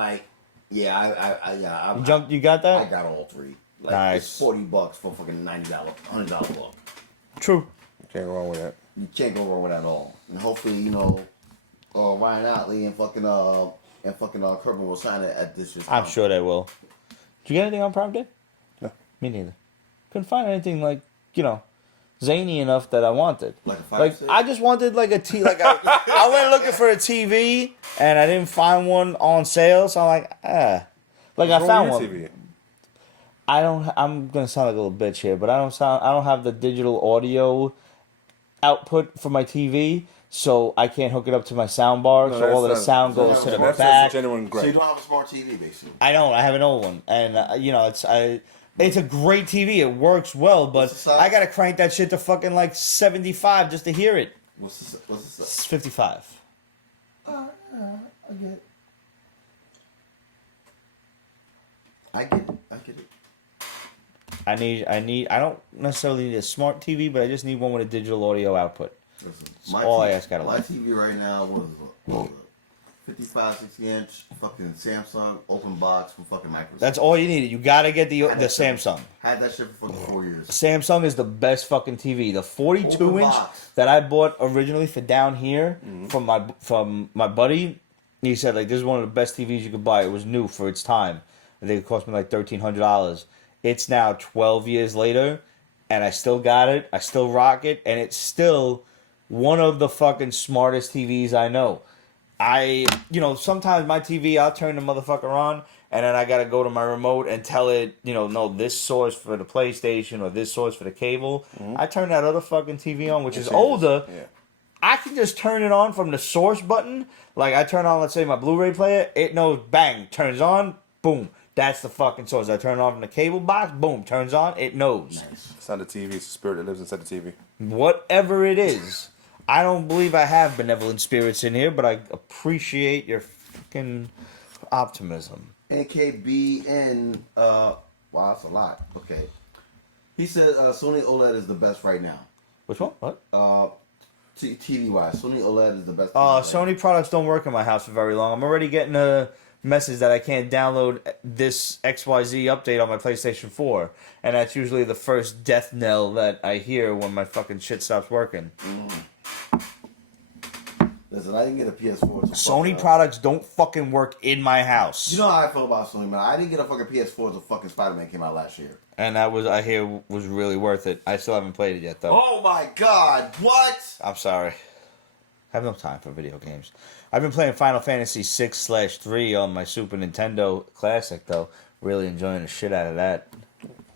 You got that? I got all 3. Like Nice. it's $40 for fucking $100 book. True. Can't go wrong with that. You can't go wrong with that at all. And hopefully, Ryan Otley and fucking Kirkman will sign it at this year's I'm con. sure they will. Did you get anything on Prime Day? No. Me neither. Couldn't find anything zany enough that I wanted. Like a Fire Stick? I just wanted like a T. I went looking for a TV and I didn't find one on sale, so I'm like, I found one. TV? I'm gonna sound like a little bitch here, but I don't have the digital audio output for my TV, so I can't hook it up to my sound bar. No, So all of the that's sound not- goes to the that's back. genuine So gripe. you don't have a smart TV, basically. I don't. I have an old one, and It's a great TV. It works well, but What's the size? I gotta crank that shit to fucking like 75 just to hear it. What's the size? It's 55. I get it. I get it. I don't necessarily need a smart TV, but I just need one with a digital audio output. Listen, That's all I ask out of my life. TV right now, what is it? 55, 60-inch, fucking Samsung, open box from fucking Microsoft. That's all you need. You gotta get the Samsung. Had that shit for fucking 4 years. Samsung is the best fucking TV. The 42 Open inch box. that I bought originally for down here from my buddy, he said like this is one of the best TVs you could buy. It was new for its time. I think it cost me like $1,300. It's now 12 years later, and I still got it. I still rock it, and it's still one of the fucking smartest TVs I know. Sometimes my TV, I'll turn the motherfucker on, and then I gotta go to my remote and tell it, no, this source for the PlayStation or this source for the cable. I turn that other fucking TV on, which is older. Yeah. I can just turn it on from the source button. Like, I turn on, let's say, my Blu-ray player. It knows, bang, turns on, boom. That's the fucking source. I turn it on from the cable box, boom, turns on, it knows. Nice. It's not the TV, it's the spirit that lives inside the TV. Whatever it is. I don't believe I have benevolent spirits in here, but I appreciate your fucking optimism. NKBN, wow, that's a lot. Okay. He said Sony OLED is the best right now. Which one? What? TV-wise, Sony OLED is the best. Sony products don't work in my house for very long. I'm already getting a message that I can't download this XYZ update on my PlayStation 4. And that's usually the first death knell that I hear when my fucking shit stops working. Listen, I didn't get a PS4. Sony products don't fucking work in my house. You know how I feel about Sony, man. I didn't get a fucking PS4 until fucking Spider-Man came out last year. And that was, I hear, was really worth it. I still haven't played it yet, though. Oh my god, what? I'm sorry. I have no time for video games. I've been playing Final Fantasy 6/3 on my Super Nintendo Classic, though. Really enjoying the shit out of that.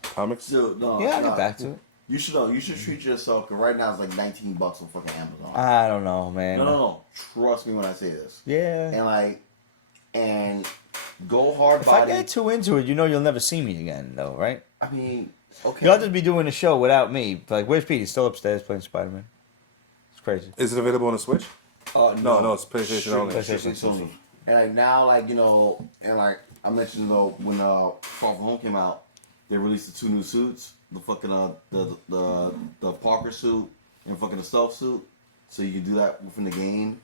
Comics? Dude, no, Yeah, I'll get back to it. You should treat yourself, because right now it's like $19 on fucking Amazon. I don't know, man. No. Trust me when I say this. Yeah. And go hard If body. I get too into it, you'll never see me again, though, right? I mean, okay. You'll just be doing the show without me. Like, where's Pete? He's still upstairs playing Spider-Man. It's crazy. Is it available on the Switch? No, it's PlayStation only. PlayStation Sony. And like now, and like I mentioned though, when Far From Home came out, they released the 2 new suits, the fucking the Parker suit and fucking the stealth suit, so you can do that within the game.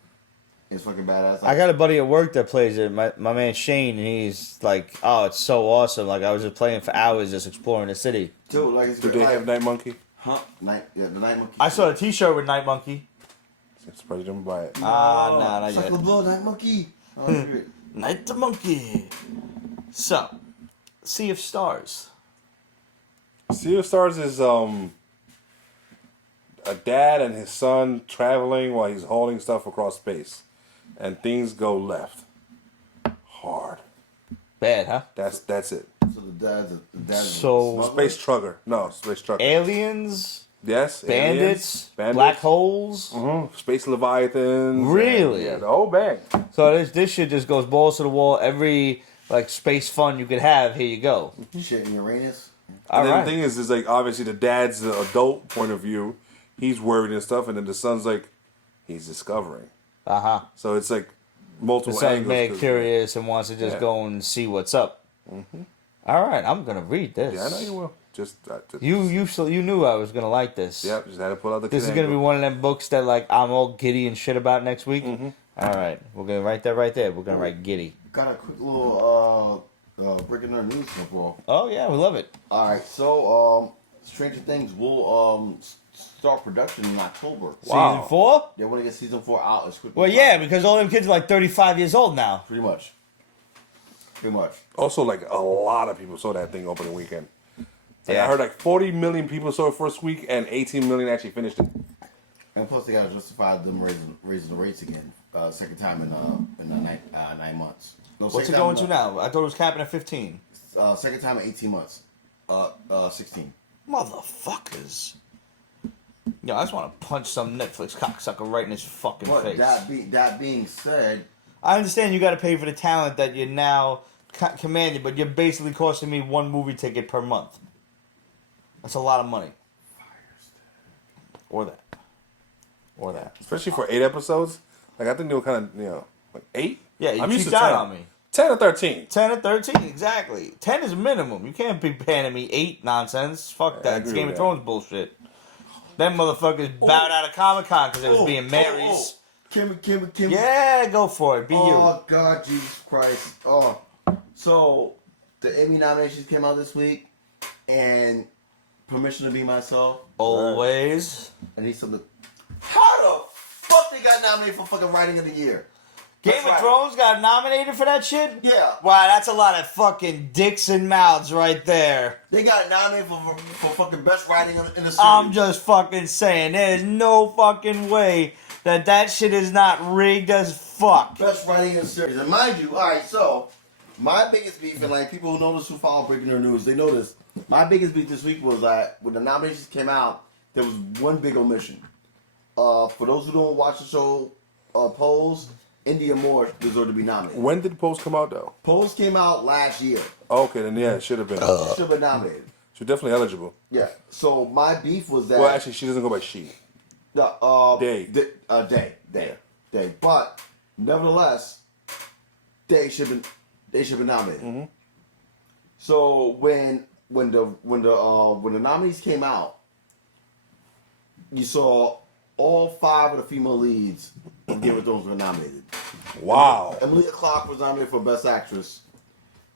It's fucking badass. I got a buddy at work that plays it, my man Shane, and he's like, oh, it's so awesome. Like, I was just playing for hours, just exploring the city. Dude, like it's Do they have Night Monkey? Huh? The Night Monkey. I saw a t-shirt with Night Monkey. I'm surprised you didn't buy it. Nah, not Suck yet. the blood, Night Monkey. Oh, shit. Night the Monkey. So, Sea of Stars. Sea of Stars is a dad and his son traveling while he's hauling stuff across space. And things go left. Hard. Bad, huh? That's it. So the dad's So- Space Trucker. No, Space Trucker. Aliens, Yes. bandits, aliens, black holes. Space Leviathans. Really? Yeah, the whole bang. So this shit just goes balls to the wall. Every like space fun you could have, here you go. shit in Uranus. All And then right. the thing is like obviously the dad's the adult point of view. He's worried and stuff, and then the son's like, he's discovering. So it's like The multiple son's angles. mad 'cause- curious and wants to just Yeah. go and see what's up. All right, I'm gonna read this. Yeah, I know you will. Just You knew I was gonna like this. Yep, just had to pull out the. This is gonna be one of them books that like I'm all giddy and shit about next week. All right, we're gonna write that right there. We're gonna write giddy. Got a quick little breaking our news before. Oh yeah, we love it. All right, so Stranger Things will start production in October. Wow. Season 4? They want to get season 4 out as quickly. Well, as yeah, possible. because all them kids are like 35 years old now. Pretty much. Also, like a lot of people saw that thing opening weekend. Like, Yeah. I heard like 40 million people saw it first week, and 18 million actually finished it. And plus, they got to justify them raising the rates again. Second time in 9 months. No, What's it second going time to now? I thought it was capping at 15. Second time in 18 months. 16. Motherfuckers. Yo, I just want to punch some Netflix cocksucker right in his fucking But face. that being said, I understand you got to pay for the talent that you're now commanding, but you're basically costing me one movie ticket per month. That's a lot of money. Or that. Especially for 8 episodes. Like, I think they were kind of, like 8? Yeah, you I'm keep used to that 10. on me. 10 or 13. 10 or 13, exactly. 10 is minimum. You can't be paying me 8 nonsense. Fuck that. It's Game of Thrones bullshit. Them motherfuckers bowed out of Comic-Con because it was being Mary's. Kim. Yeah, go for it. Be you. Oh, God, Jesus Christ. Oh. So, the Emmy nominations came out this week, and Permission to Be Myself. Always. I need something. How the fuck they got nominated for fucking Writing of the Year? Game of Thrones got nominated for that shit? Yeah. Wow, that's a lot of fucking dicks and mouths right there. They got nominated for fucking Best Writing in the series. I'm just fucking saying, there's no fucking way that shit is not rigged as fuck. Best Writing in the series. And mind you, alright, so, my biggest beef, and like people who know this, who follow Breaking Their News, they know this. My biggest beef this week was that when the nominations came out, there was one big omission. For those who don't watch the show, Pose, India Moore deserved to be nominated. When did Pose come out, though? Pose came out last year. Okay, then yeah, it should have been. Should have been nominated. She's definitely eligible. Yeah. So my beef was that. Well, actually, she doesn't go by she. Day. Day. But nevertheless, they should have been nominated. Mm-hmm. So when the nominees came out, you saw all 5 of the female leads of Game of Thrones were nominated. Wow. Emilia Clarke was nominated for Best Actress.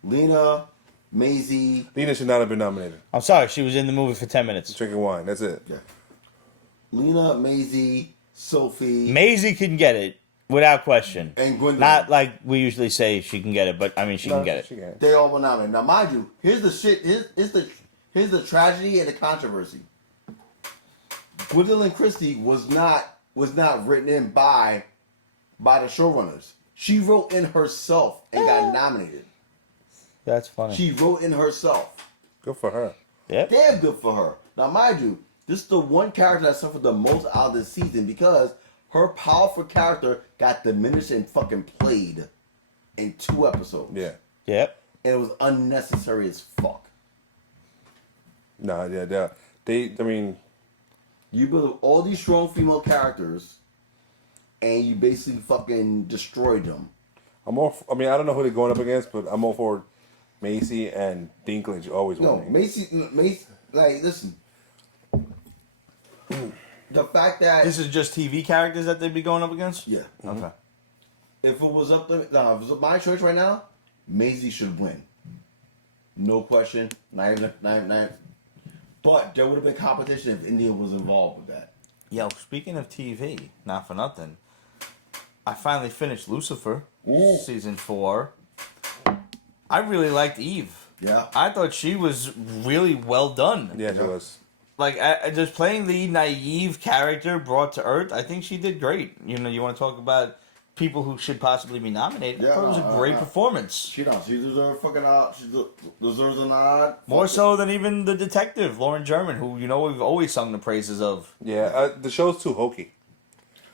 Lena, Maisie. Lena should not have been nominated. I'm sorry, she was in the movie for 10 minutes. Drinking wine, that's it. Yeah. Lena, Maisie, Sophie. Maisie can get it, without question. And Gwendolyn. Not like we usually say she can get it, but I mean, she can get it. She can. They all were nominated. Now, mind you, here's the shit. Here's the tragedy and the controversy. Gwendolyn Christie was not written in by the showrunners. She wrote in herself and got nominated. That's funny. She wrote in herself. Good for her. Yep. Damn good for her. Now, mind you, this is the one character that suffered the most out of this season because her powerful character got diminished and fucking played in 2 episodes. Yeah. Yep. And it was unnecessary as fuck. Nah, yeah. I mean... You build all these strong female characters, and you basically fucking destroyed them. I don't know who they're going up against, but I'm all for Macy and Dinklage always winning. Macy, like, listen. The fact that... This is just TV characters that they'd be going up against? Yeah. Okay. If it was up my choice right now, Maisie should win. No question. Not even. But there would have been competition if India was involved with that. Yo, speaking of TV, not for nothing, I finally finished Lucifer, season 4. I really liked Eve. Yeah. I thought she was really well done. Yeah, she was. Like, just playing the naive character brought to Earth, I think she did great. You know, you want to talk about people who should possibly be nominated. I thought it was a great performance. She deserves fucking out. She deserves a nod. More so than even the detective, Lauren German, who, you know, we've always sung the praises of. Yeah, the show's too hokey.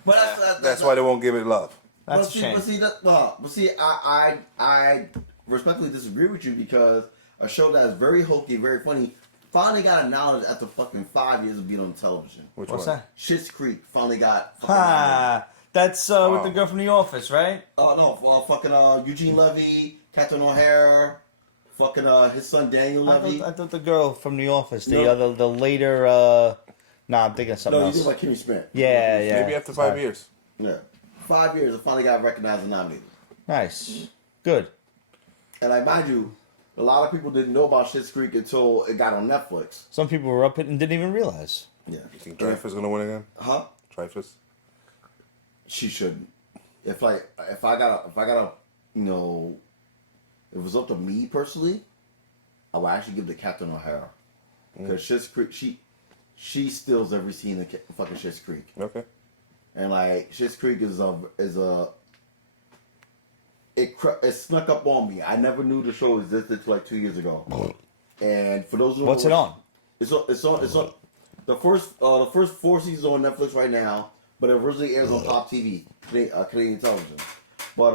But That's why they won't give it love. That's a shame. But see, I respectfully disagree with you because a show that is very hokey, very funny, finally got acknowledged after fucking 5 years of being on television. What's that? Schitt's Creek finally got. That's with the girl from The Office, right? Fucking Eugene Levy, Catherine O'Hara, fucking his son Daniel Levy. I thought the girl from The Office, the later. I'm thinking of something No, you else. think like Kimmy Smith. Yeah. Maybe after 5 years. Yeah, 5 years, I finally got recognized and nominated. Nice, good. And I mind you, a lot of people didn't know about Schitt's Creek until it got on Netflix. Some people were up it and didn't even realize. Yeah. You think Dreyfus gonna win again? Huh? Dreyfus? She shouldn't. If I gotta, you know, if it was up to me personally, I would actually give it to Captain O'Hara because Schitt's Creek, she steals every scene in fucking Schitt's Creek. Okay. And like Schitt's Creek it snuck up on me. I never knew the show existed till like 2 years ago. And for those who What's it on? It's on the first 4 seasons on Netflix right now, but it originally airs on Pop TV, Canadian television. But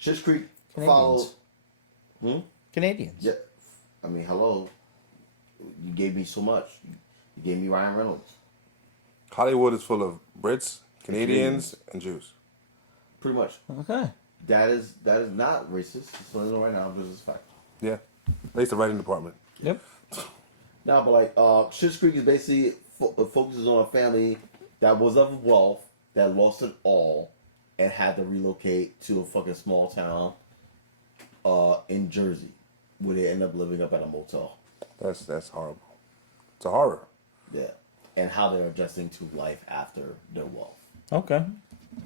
Schitt's Creek follows. Canadians. Yeah, I mean, hello. you gave me so much. You gave me Ryan Reynolds. Hollywood is full of Brits, Canadians, and Jews. Pretty much. Okay. That is not racist. Just letting you know right now. Just a fact. Yeah. At least the writing department. Yep. Now, but like, Schitt's Creek is basically focuses on a family that was of wealth that lost it all and had to relocate to a fucking small town in Jersey, where they end up living up at a motel. That's horrible. It's a horror. Yeah, and how they're adjusting to life after their wealth. Okay.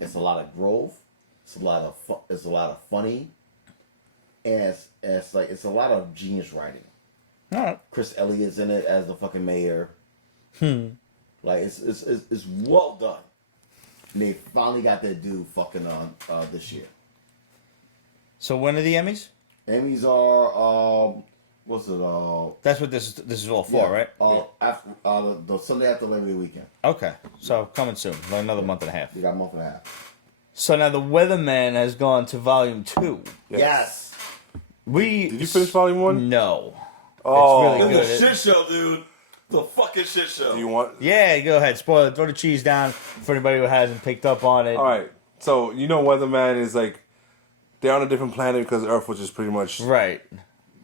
It's a lot of growth. It's a lot of it's a lot of funny, and it's a lot of genius writing. All right. Chris Elliott's in it as the fucking mayor. Like it's well done. And they finally got their due fucking this year. So when are the Emmys? Emmys are what's it That's what this is all for, right? After the Sunday after Labor Day weekend. Okay. So coming soon, like another month and a half. We got a month and a half. So now the Weatherman has gone to volume 2. Yes. Did you finish volume 1? No. Oh. It's really It's good. a shit show, dude. The fucking shit show. Do you want? Yeah, go ahead. Spoil it. Throw the cheese down for anybody who hasn't picked up on it. All right. So Weatherman is like they're on a different planet because Earth was just pretty much Right.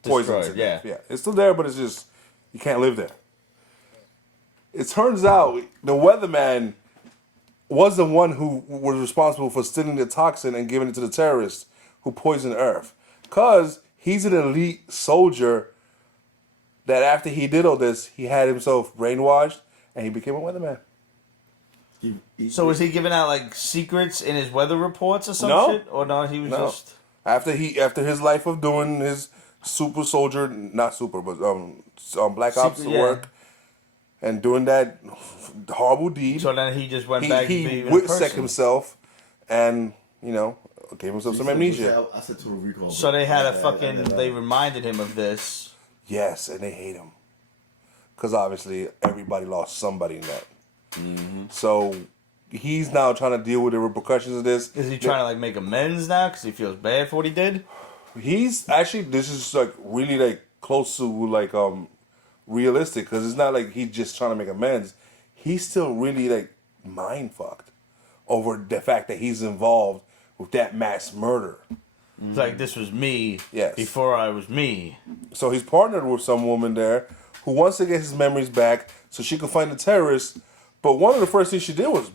poisoned. Destroyed, to death. yeah. Yeah. It's still there, but it's just you can't live there. It turns out the Weatherman was the one who was responsible for stealing the toxin and giving it to the terrorists who poisoned Earth. Because he's an elite soldier that after he did all this, he had himself brainwashed and he became a weatherman. So was he giving out like secrets in his weather reports or some No. shit? Or no, he was just After his life of doing his super soldier, not super, but black ops Secret, yeah. work and doing that horrible deed. so then he just went back to he being a sick person. himself and gave himself some amnesia. I said Total Recall. So they had they reminded him of this. Yes, and they hate him because obviously everybody lost somebody in that. Mm-hmm. So he's now trying to deal with the repercussions of this. Is he trying to like make amends now because he feels bad for what he did? He's actually this is like really like close to like realistic because it's not like he's just trying to make amends. He's still really like mind fucked over the fact that he's involved with that mass murder. It's like this was me Yes. before I was me. So he's partnered with some woman there who wants to get his memories back so she can find the terrorists. But one of the first things she did was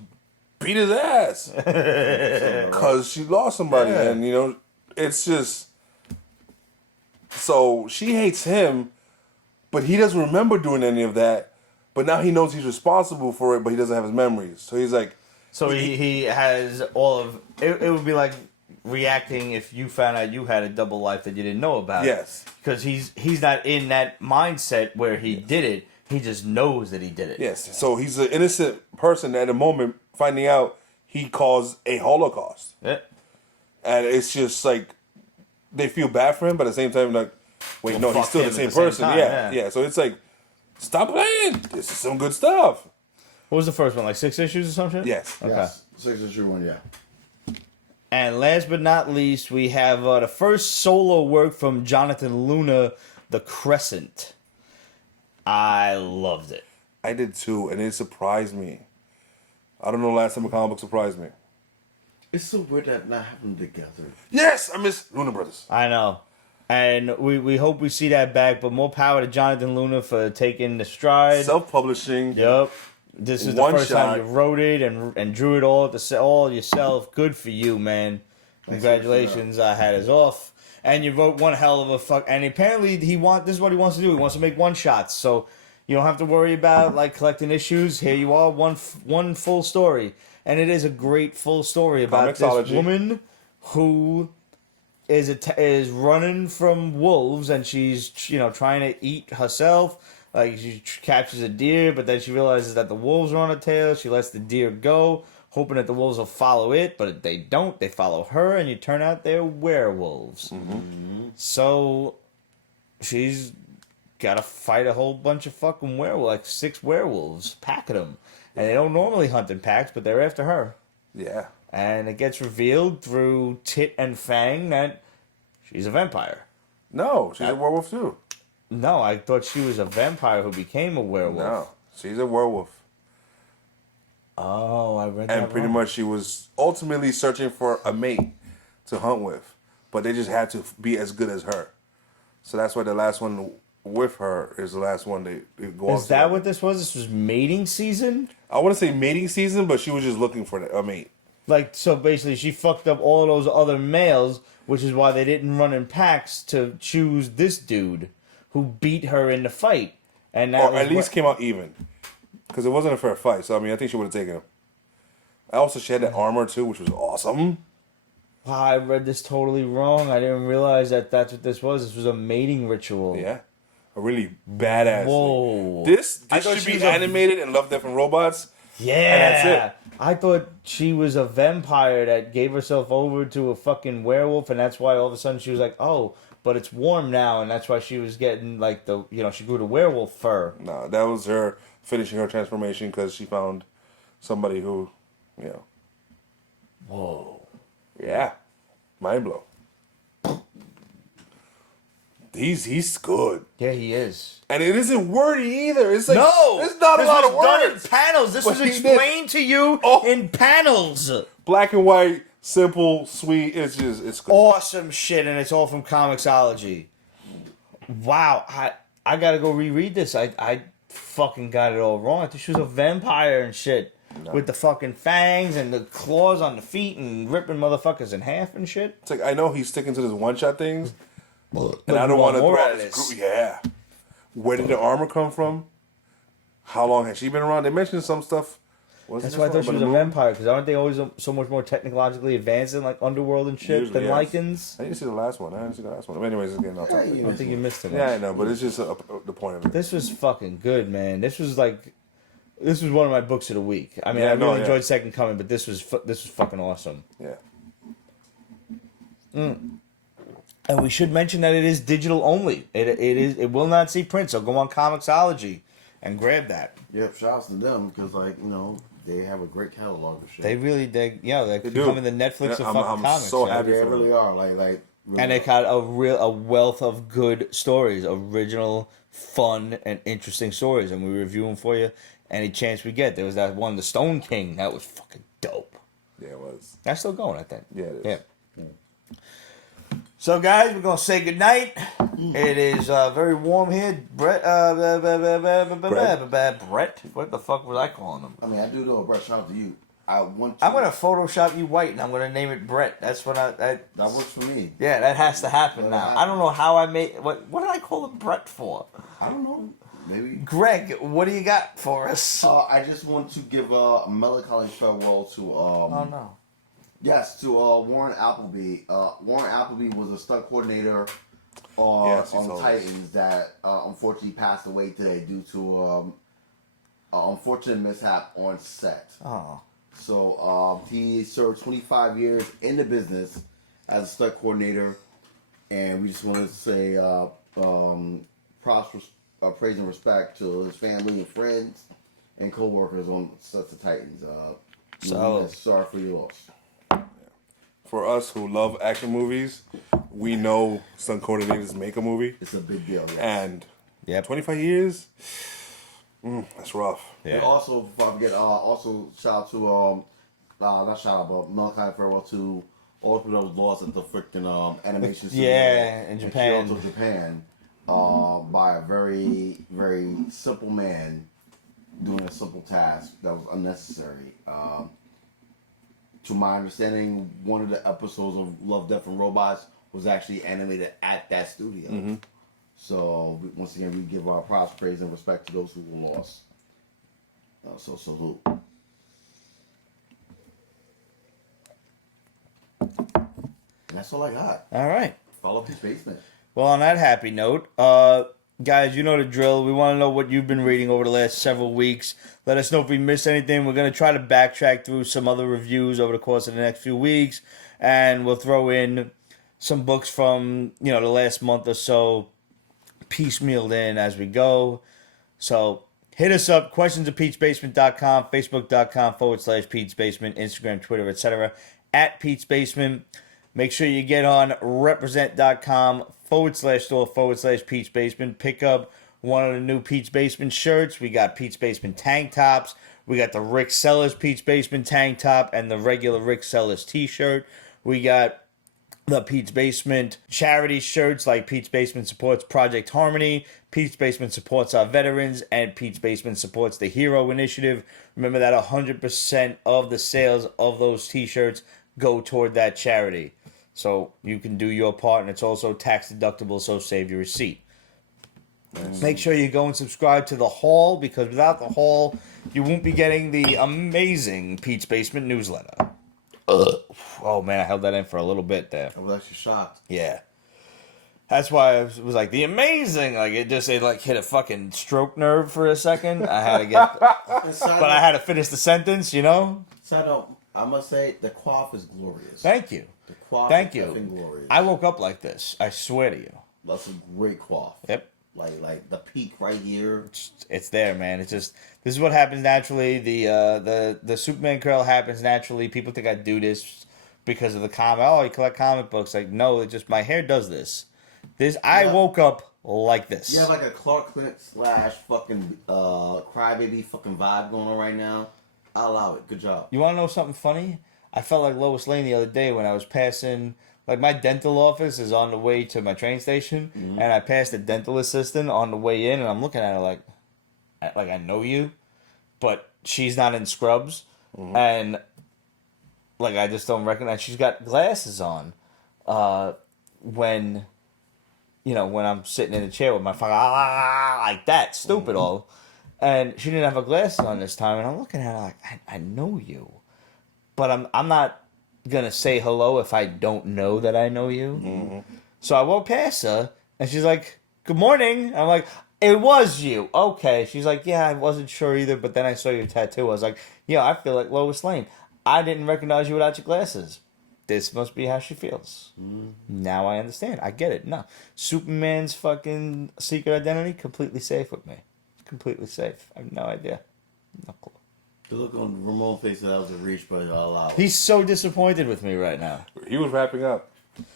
beat his ass because she lost somebody, Yeah. and it's just. So she hates him, but he doesn't remember doing any of that. But now he knows he's responsible for it, but he doesn't have his memories. So he's like, So he has all of it. It would be like reacting if you found out you had a double life that you didn't know about. yes, Because he's not in that mindset where he did it. He just knows that he did it. yes. So he's an innocent person at the moment, finding out he caused a Holocaust. Yeah. And it's just like they feel bad for him, but at the same time, like, wait, Well, no, he's fuck still him the at same the same person. time, Yeah, yeah. yeah. So it's like, stop playing. This is some good stuff. What was the first one? Like 6 issues or something? Yes. Okay. Yes. 6 is true one, yeah. And last but not least, we have the first solo work from Jonathan Luna, The Crescent. I loved it. I did too, and it surprised me. I don't know the last time a comic book surprised me. It's so weird that not happening together. Yes, I miss Luna Brothers. I know. And we hope we see that back, but more power to Jonathan Luna for taking the stride. Self-publishing. Yep. This is the One first shot. time you wrote it and drew it all yourself. Good for you, man. Congratulations. I had his off. And you wrote one hell of a fuck. And apparently this is what he wants to do. He wants to make one shots. So you don't have to worry about like collecting issues. Here you are, one full story. And it is a great full story about this Comicsology. woman who is running from wolves, and she's trying to eat herself. Like she captures a deer, but then she realizes that the wolves are on her tail. She lets the deer go, hoping that the wolves will follow it, but they don't. They follow her, and you turn out they're werewolves. Mm-hmm. So she's got to fight a whole bunch of fucking werewolves, like 6 werewolves, packing them. And they don't normally hunt in packs, but they're after her. Yeah. And it gets revealed through Tit and Fang that she's a vampire. No, she's a werewolf too. No, I thought she was a vampire who became a werewolf. No, she's a werewolf. Oh, I read that And pretty wrong. much she was ultimately searching for a mate to hunt with. But they just had to be as good as her. So that's why the last one with her is the last one they go on. Is that what this was? This was mating season? I wouldn't say mating season, but she was just looking for a mate. Like, so basically she fucked up all those other males, which is why they didn't run in packs to choose this dude who beat her in the fight. And that Or was at least came out even. Because it wasn't a fair fight. So, I mean, I think she would have taken him. Also, she had that armor, too, which was awesome. Wow, I read this totally wrong. I didn't realize that that's what this was. This was a mating ritual. Yeah. A really badass Whoa. thing. This I thought should she be was animated and Love, Death, and Robots. Yeah. And that's I thought she was a vampire that gave herself over to a fucking werewolf, and that's why all of a sudden she was like, oh, but it's warm now, and that's why she was getting, like, she grew the werewolf fur. No, that was her finishing her transformation because she found somebody who, Whoa. yeah, mind blow. He's good. Yeah, he is. And it isn't wordy either. It's like, No! it's not a This lot was of done words. in panels. This But was he explained to you Oh. in panels. Black and white, simple, sweet. It's good. Awesome shit, and it's all from Comixology. Wow, I gotta go reread this. I fucking got it all wrong. I thought she was a vampire and shit. No. With the fucking fangs and the claws on the feet and ripping motherfuckers in half and shit. It's like, I know he's sticking to this one-shot things, and But I you don't want to more throw out out of his this. group. Yeah. Where did the armor come from? How long has she been around? They mentioned some stuff. That's why I thought she was a vampire, because aren't they always so much more technologically advanced in like Underworld and shit Usually, than yes. Lycans? I didn't see the last one. But anyways, again, I'll talk I don't think you missed it. Yeah, I know, but it's just the point of it. This was fucking good, man. This was one of my books of the week. I mean, Yeah, I really no, yeah. enjoyed Second Coming, but this was fucking awesome. Yeah. And we should mention that it is digital only. It will not see print, so go on Comixology and grab that. Yep, shouts to them because, they have a great catalog of shit. They really, they're do. becoming the Netflix of Yeah, fucking I'm comics. so man. happy. They for them. really are. Really And they got a wealth of good stories, original, fun, and interesting stories, and we review them for you any chance we get. There was that one, The Stone King, that was fucking dope. Yeah, it was. That's still going, I think. Yeah, it is. Yeah. So, guys, we're gonna say goodnight. It is very warm here. Brett, Brett. What the fuck was I calling him? I mean, I do know, Brett. Shout out to you. I'm gonna Photoshop you white, and I'm gonna name it Brett. That's what That works for me. Yeah, that has to happen now. I don't know how I made. What did I call him Brett for? I don't know. Maybe. Greg, what do you got for us? I just want to give a melancholy farewell to. Oh no. Yes, to Warren Appleby. Warren Appleby was a stunt coordinator on Titans that unfortunately passed away today due to an unfortunate mishap on set. Oh. So he served 25 years in the business as a stunt coordinator, and we just wanted to say props, praise and respect to his family and friends and co-workers on sets of Titans. Sorry for your loss. For us who love action movies, we know stunt coordinators make a movie. It's a big deal. Yes. And Yep. 25 years, that's rough. And also, before I forget, also shout out to not shout out, but melancholy farewell to all the people that was lost at the freaking animation studio in Japan. Kyoto, Japan, by a very, very simple man doing a simple task that was unnecessary. To my understanding, one of the episodes of Love, Death, and Robots was actually animated at that studio. Mm-hmm. So once again, we give our props, praise, and respect to those who were lost. So salute. And that's all I got. All right. Follow Peace Basement. Well, on that happy note, guys, you know the drill. We want to know what you've been reading over the last several weeks. Let us know if we missed anything. We're going to try to backtrack through some other reviews over the course of the next few weeks. And we'll throw in some books from, the last month or so, piecemealed in as we go. So hit us up, questions at Pete'sBasement.com, Facebook.com/Pete's Basement, Instagram, Twitter, etc. at Pete's Basement. Make sure you get on represent.com /store/Pete's Basement. Pick up one of the new Pete's Basement shirts. We got Pete's Basement tank tops. We got the Rick Sellers Pete's Basement tank top and the regular Rick Sellers t-shirt. We got the Pete's Basement charity shirts, like Pete's Basement supports Project Harmony, Pete's Basement supports our veterans, and Pete's Basement supports the Hero Initiative. Remember that 100% of the sales of those t-shirts go toward that charity. So you can do your part, and it's also tax deductible, so save your receipt. Make sure you go and subscribe to the Haul, because without the Haul, you won't be getting the amazing Pete's Basement newsletter. Oh man, I held that in for a little bit there. I was actually shocked. Yeah. That's why I was like, the amazing, like it like hit a fucking stroke nerve for a second. I had to get, but I had to finish the sentence, you know? Side note, I must say, the quaff is glorious. Thank you. The quaff Thank is you. effing glorious. I woke up like this. I swear to you. That's a great quaff. Yep. Like the peak right here. It's there, man. It's just, this is what happens naturally. The Superman curl happens naturally. People think I do this because of the comic. Oh, you collect comic books. Like, no, it's just my hair does this. I woke up like this. You have like a Clark Kent / fucking crybaby fucking vibe going on right now. I'll allow it. Good job. You want to know something funny? I felt like Lois Lane the other day when I was passing. Like, my dental office is on the way to my train station, and I passed a dental assistant on the way in, and I'm looking at her like I know you, but she's not in scrubs, and like I just don't recognize. She's got glasses on, when I'm sitting in a chair with my fucking like that, stupid all, and she didn't have her glasses on this time, and I'm looking at her like I know you, but I'm not gonna say hello if I don't know that I know you. So I walked past her, and she's like, "Good morning." I'm like, "It was you." Okay. She's like, "Yeah, I wasn't sure either, but then I saw your tattoo." I was like, "Yeah, I feel like Lois Lane. I didn't recognize you without your glasses. This must be how she feels." Now I understand. I get it. No. Superman's fucking secret identity, completely safe with me. Completely safe. I have no idea. No clue. The look on Ramon's face that was a reach, but I'll allow it. He's so disappointed with me right now. He was wrapping up.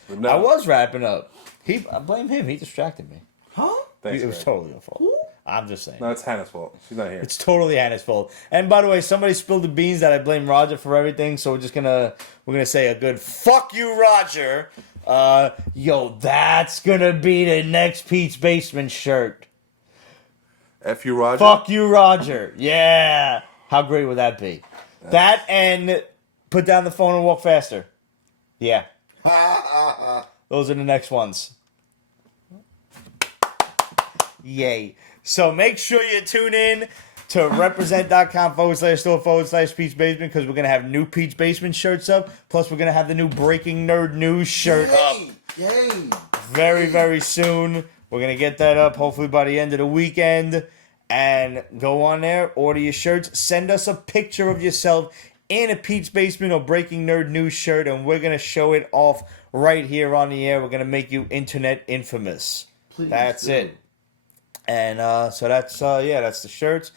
But no. I was wrapping up. I blame him. He distracted me. Huh? Thanks, It was Greg. totally your fault. Who? I'm just saying. No, it's Hannah's fault. She's not here. It's totally Hannah's fault. And by the way, somebody spilled the beans that I blame Roger for everything, so we're gonna say a good fuck you, Roger. Yo, that's gonna be the next Pete's Basement shirt. F you, Roger. Fuck you, Roger. Yeah. How great would that be? That and put down the phone and walk faster. Yeah. Those are the next ones. Yay. So make sure you tune in to represent.com/store/Pete's Basement, because we're going to have new Pete's Basement shirts up. Plus, we're going to have the new Breaking Nerd News shirt up Yay! very, very soon. We're going to get that up hopefully by the end of the weekend. And go on there, order your shirts. Send us a picture of yourself in a Pete's Basement or Breaking Nerd News shirt, and we're going to show it off right here on the air. We're going to make you internet infamous. Please That's do. it. And so that's the shirts.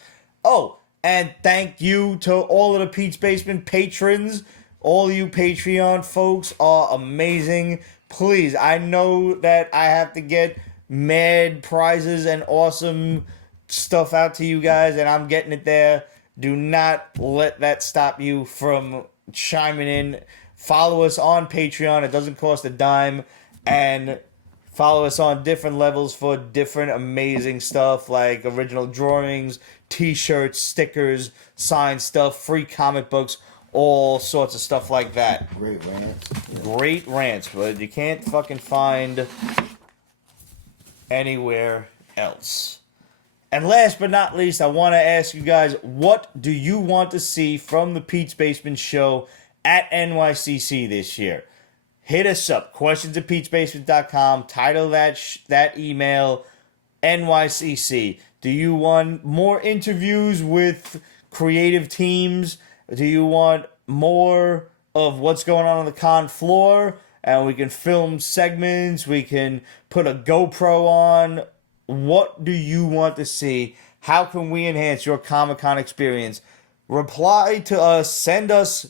Oh, and thank you to all of the Pete's Basement patrons. All you Patreon folks are amazing. Please, I know that I have to get mad prizes and awesome stuff out to you guys, and I'm getting it there. Do not let that stop you from chiming in. Follow us on Patreon. It doesn't cost a dime. And follow us on different levels for different amazing stuff, like original drawings, t-shirts, stickers, signed stuff, free comic books, all sorts of stuff like that. Great rants. Great rants, but you can't fucking find anywhere else. And last but not least, I want to ask you guys, what do you want to see from the Pete's Basement show at NYCC this year? Hit us up, questions@petesbasement.com. Title that email, NYCC. Do you want more interviews with creative teams? Do you want more of what's going on the con floor? And we can film segments. We can put a GoPro on. What do you want to see? How can we enhance your Comic-Con experience? Reply to us. Send us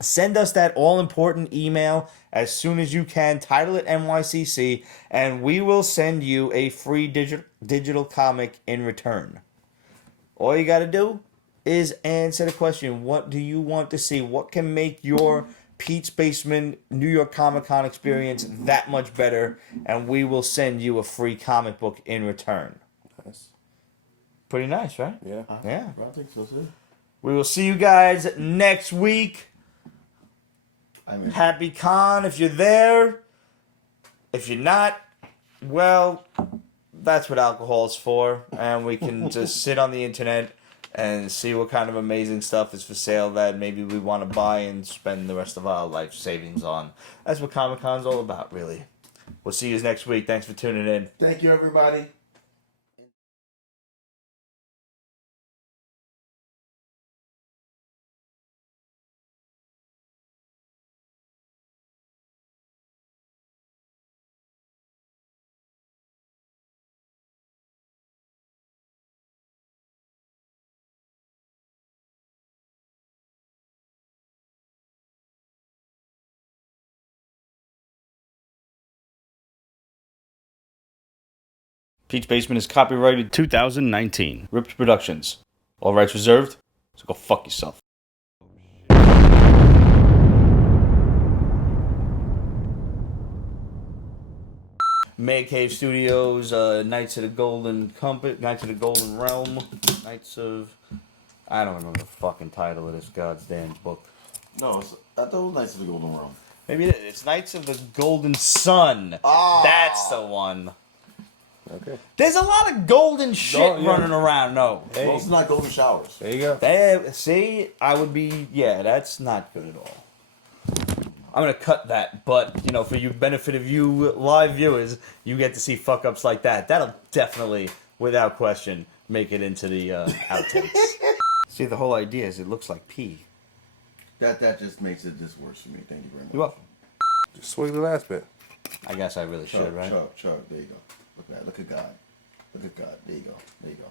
Send us that all-important email as soon as you can. Title it NYCC, and we will send you a free digital comic in return. All you got to do is answer the question, what do you want to see? What can make your Pete's Basement New York Comic Con experience that much better? And we will send you a free comic book in return. Nice. Pretty nice, right? Yeah. Yeah. I think so too. We will see you guys next week. I mean, Happy Con if you're there. If you're not, well, that's what alcohol's for. And we can just sit on the internet and see what kind of amazing stuff is for sale that maybe we want to buy and spend the rest of our life savings on. That's what Comic Con's all about, really. We'll see you next week. Thanks for tuning in. thank you, everybody. Pete's Basement is copyrighted 2019. Ripped Productions. All rights reserved, so go fuck yourself. Man Cave Studios, Knights of the Golden Knights of the Golden Realm, Knights of... I don't remember the fucking title of this goddamn book. No, I thought it was Knights of the Golden Realm. Maybe it's Knights of the Golden Sun. Ah. That's the one. Okay. There's a lot of golden shit Oh, yeah. running around, no. Well, it's not Golden Showers. There you go. See, I would be, yeah, that's not good at all. I'm going to cut that, but, you know, for you benefit of you live viewers, you get to see fuck-ups like that. That'll definitely, without question, make it into the outtakes. See, the whole idea is it looks like pee. That just makes it just worse for me. Thank you very much. You're welcome. Just swing the last bit. I guess I really should, right? Chuck, there you go. Look at that. Look at God. Look at God. There you go. There you go.